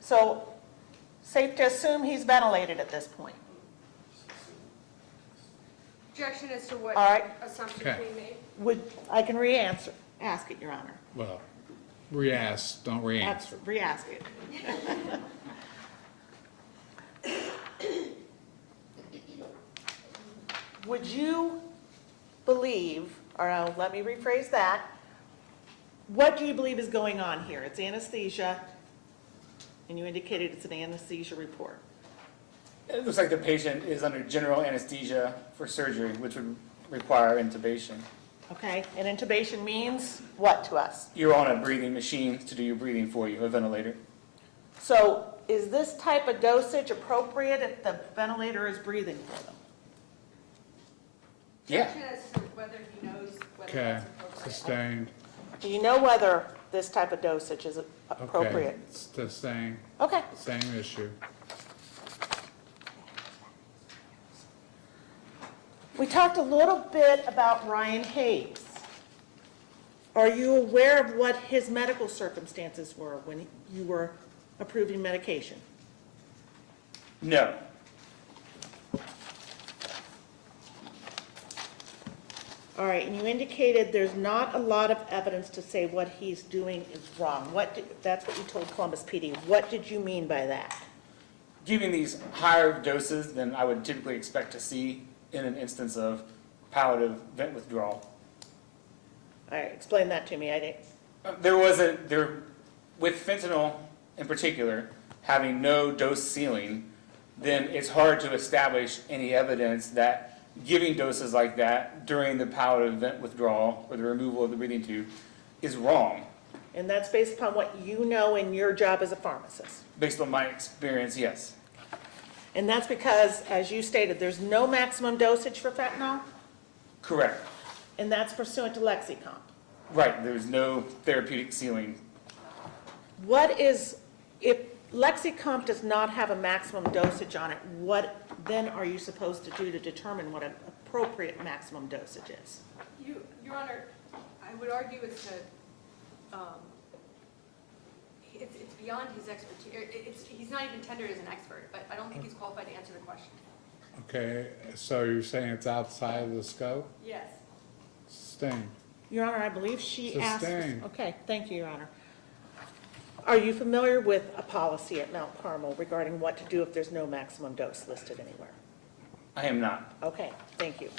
So safe to assume he's ventilated at this point. Objection as to what All right. assumptions Okay. we made? I can re-answer, ask it, Your Honor. Well, re-ask, don't re-answer. Re-ask it. Would you believe, or no, let me rephrase that. What do you believe is going on here? It's anesthesia, and you indicated it's an anesthesia report. It looks like the patient is under general anesthesia for surgery, which would require intubation. Okay, and intubation means what to us? You're on a breathing machine to do your breathing for you, a ventilator. So is this type of dosage appropriate if the ventilator is breathing for them? Yeah, Objection as to whether he knows whether Okay, that's appropriate. sustained. Do you know whether this type of dosage is Okay, appropriate? it's the same Okay. issue. We talked a little bit about Ryan Hayes. Are you aware of what his medical circumstances were when you were approving medication? no. All right, and you indicated there's not a lot of evidence to say what he's doing is wrong. That's what you told Columbus PD. What did you mean by that? Giving these higher doses than I would typically expect to see in an instance of palliative vent withdrawal. All right, explain that to me. I didn't. With fentanyl in particular, having no dose ceiling, then it's hard to establish any evidence that giving doses like that during the palliative vent withdrawal or the removal of the breathing tube is wrong, And that's based upon what you know in your job as a pharmacist. based on my experience, yes. And that's because, as you stated, there's no maximum dosage for fentanyl, Correct. and that's pursuant to Lexicomp. Right, there's no therapeutic ceiling. What is, if Lexicomp does not have a maximum dosage on it, what then are you supposed to do to determine what an appropriate maximum dosage is? Your Honor, I would argue it's beyond his expertise. He's not even tendered as an expert, but I don't think he's qualified to answer the question. Okay, so you're saying it's outside of the scope? Yes. Sustained. Your Honor, I believe she asked. Sustained. Okay, thank you, Your Honor. Are you familiar with a policy at Mount Carmel regarding what to do if there's no maximum dose listed anywhere? I am not. Okay, thank you.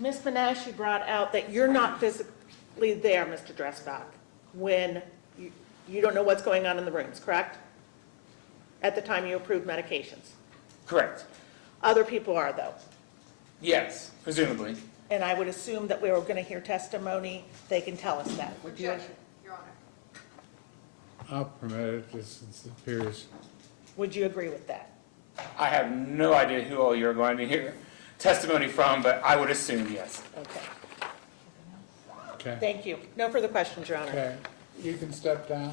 Ms. Menashe brought out that you're not physically there, Mr. Dressbach, when you don't know what's going on in the rooms, correct? At the time you approve medications. Correct. Other people are, though. Yes, presumably. And I would assume that we were going to hear testimony, they can tell us that. Would you, Objection, Your Honor. I'll permit it, just as it appears. would you agree with that? I have no idea who all you're going to hear testimony from, but I would assume yes. Okay, Okay, thank you. No further questions, Your Honor. okay, you can step down.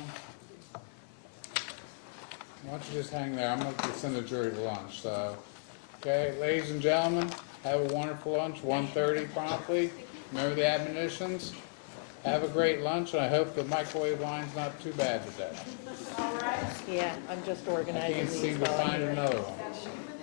Why don't you just hang there, I'm gonna send the jury to lunch, so. Okay, ladies and gentlemen, have a wonderful lunch, 1:30 promptly. Remember the admonitions? Have a great lunch, and I hope the microwave line's not too bad today. Yeah, I'm just I organizing can't these seem to while I'm find here. another one.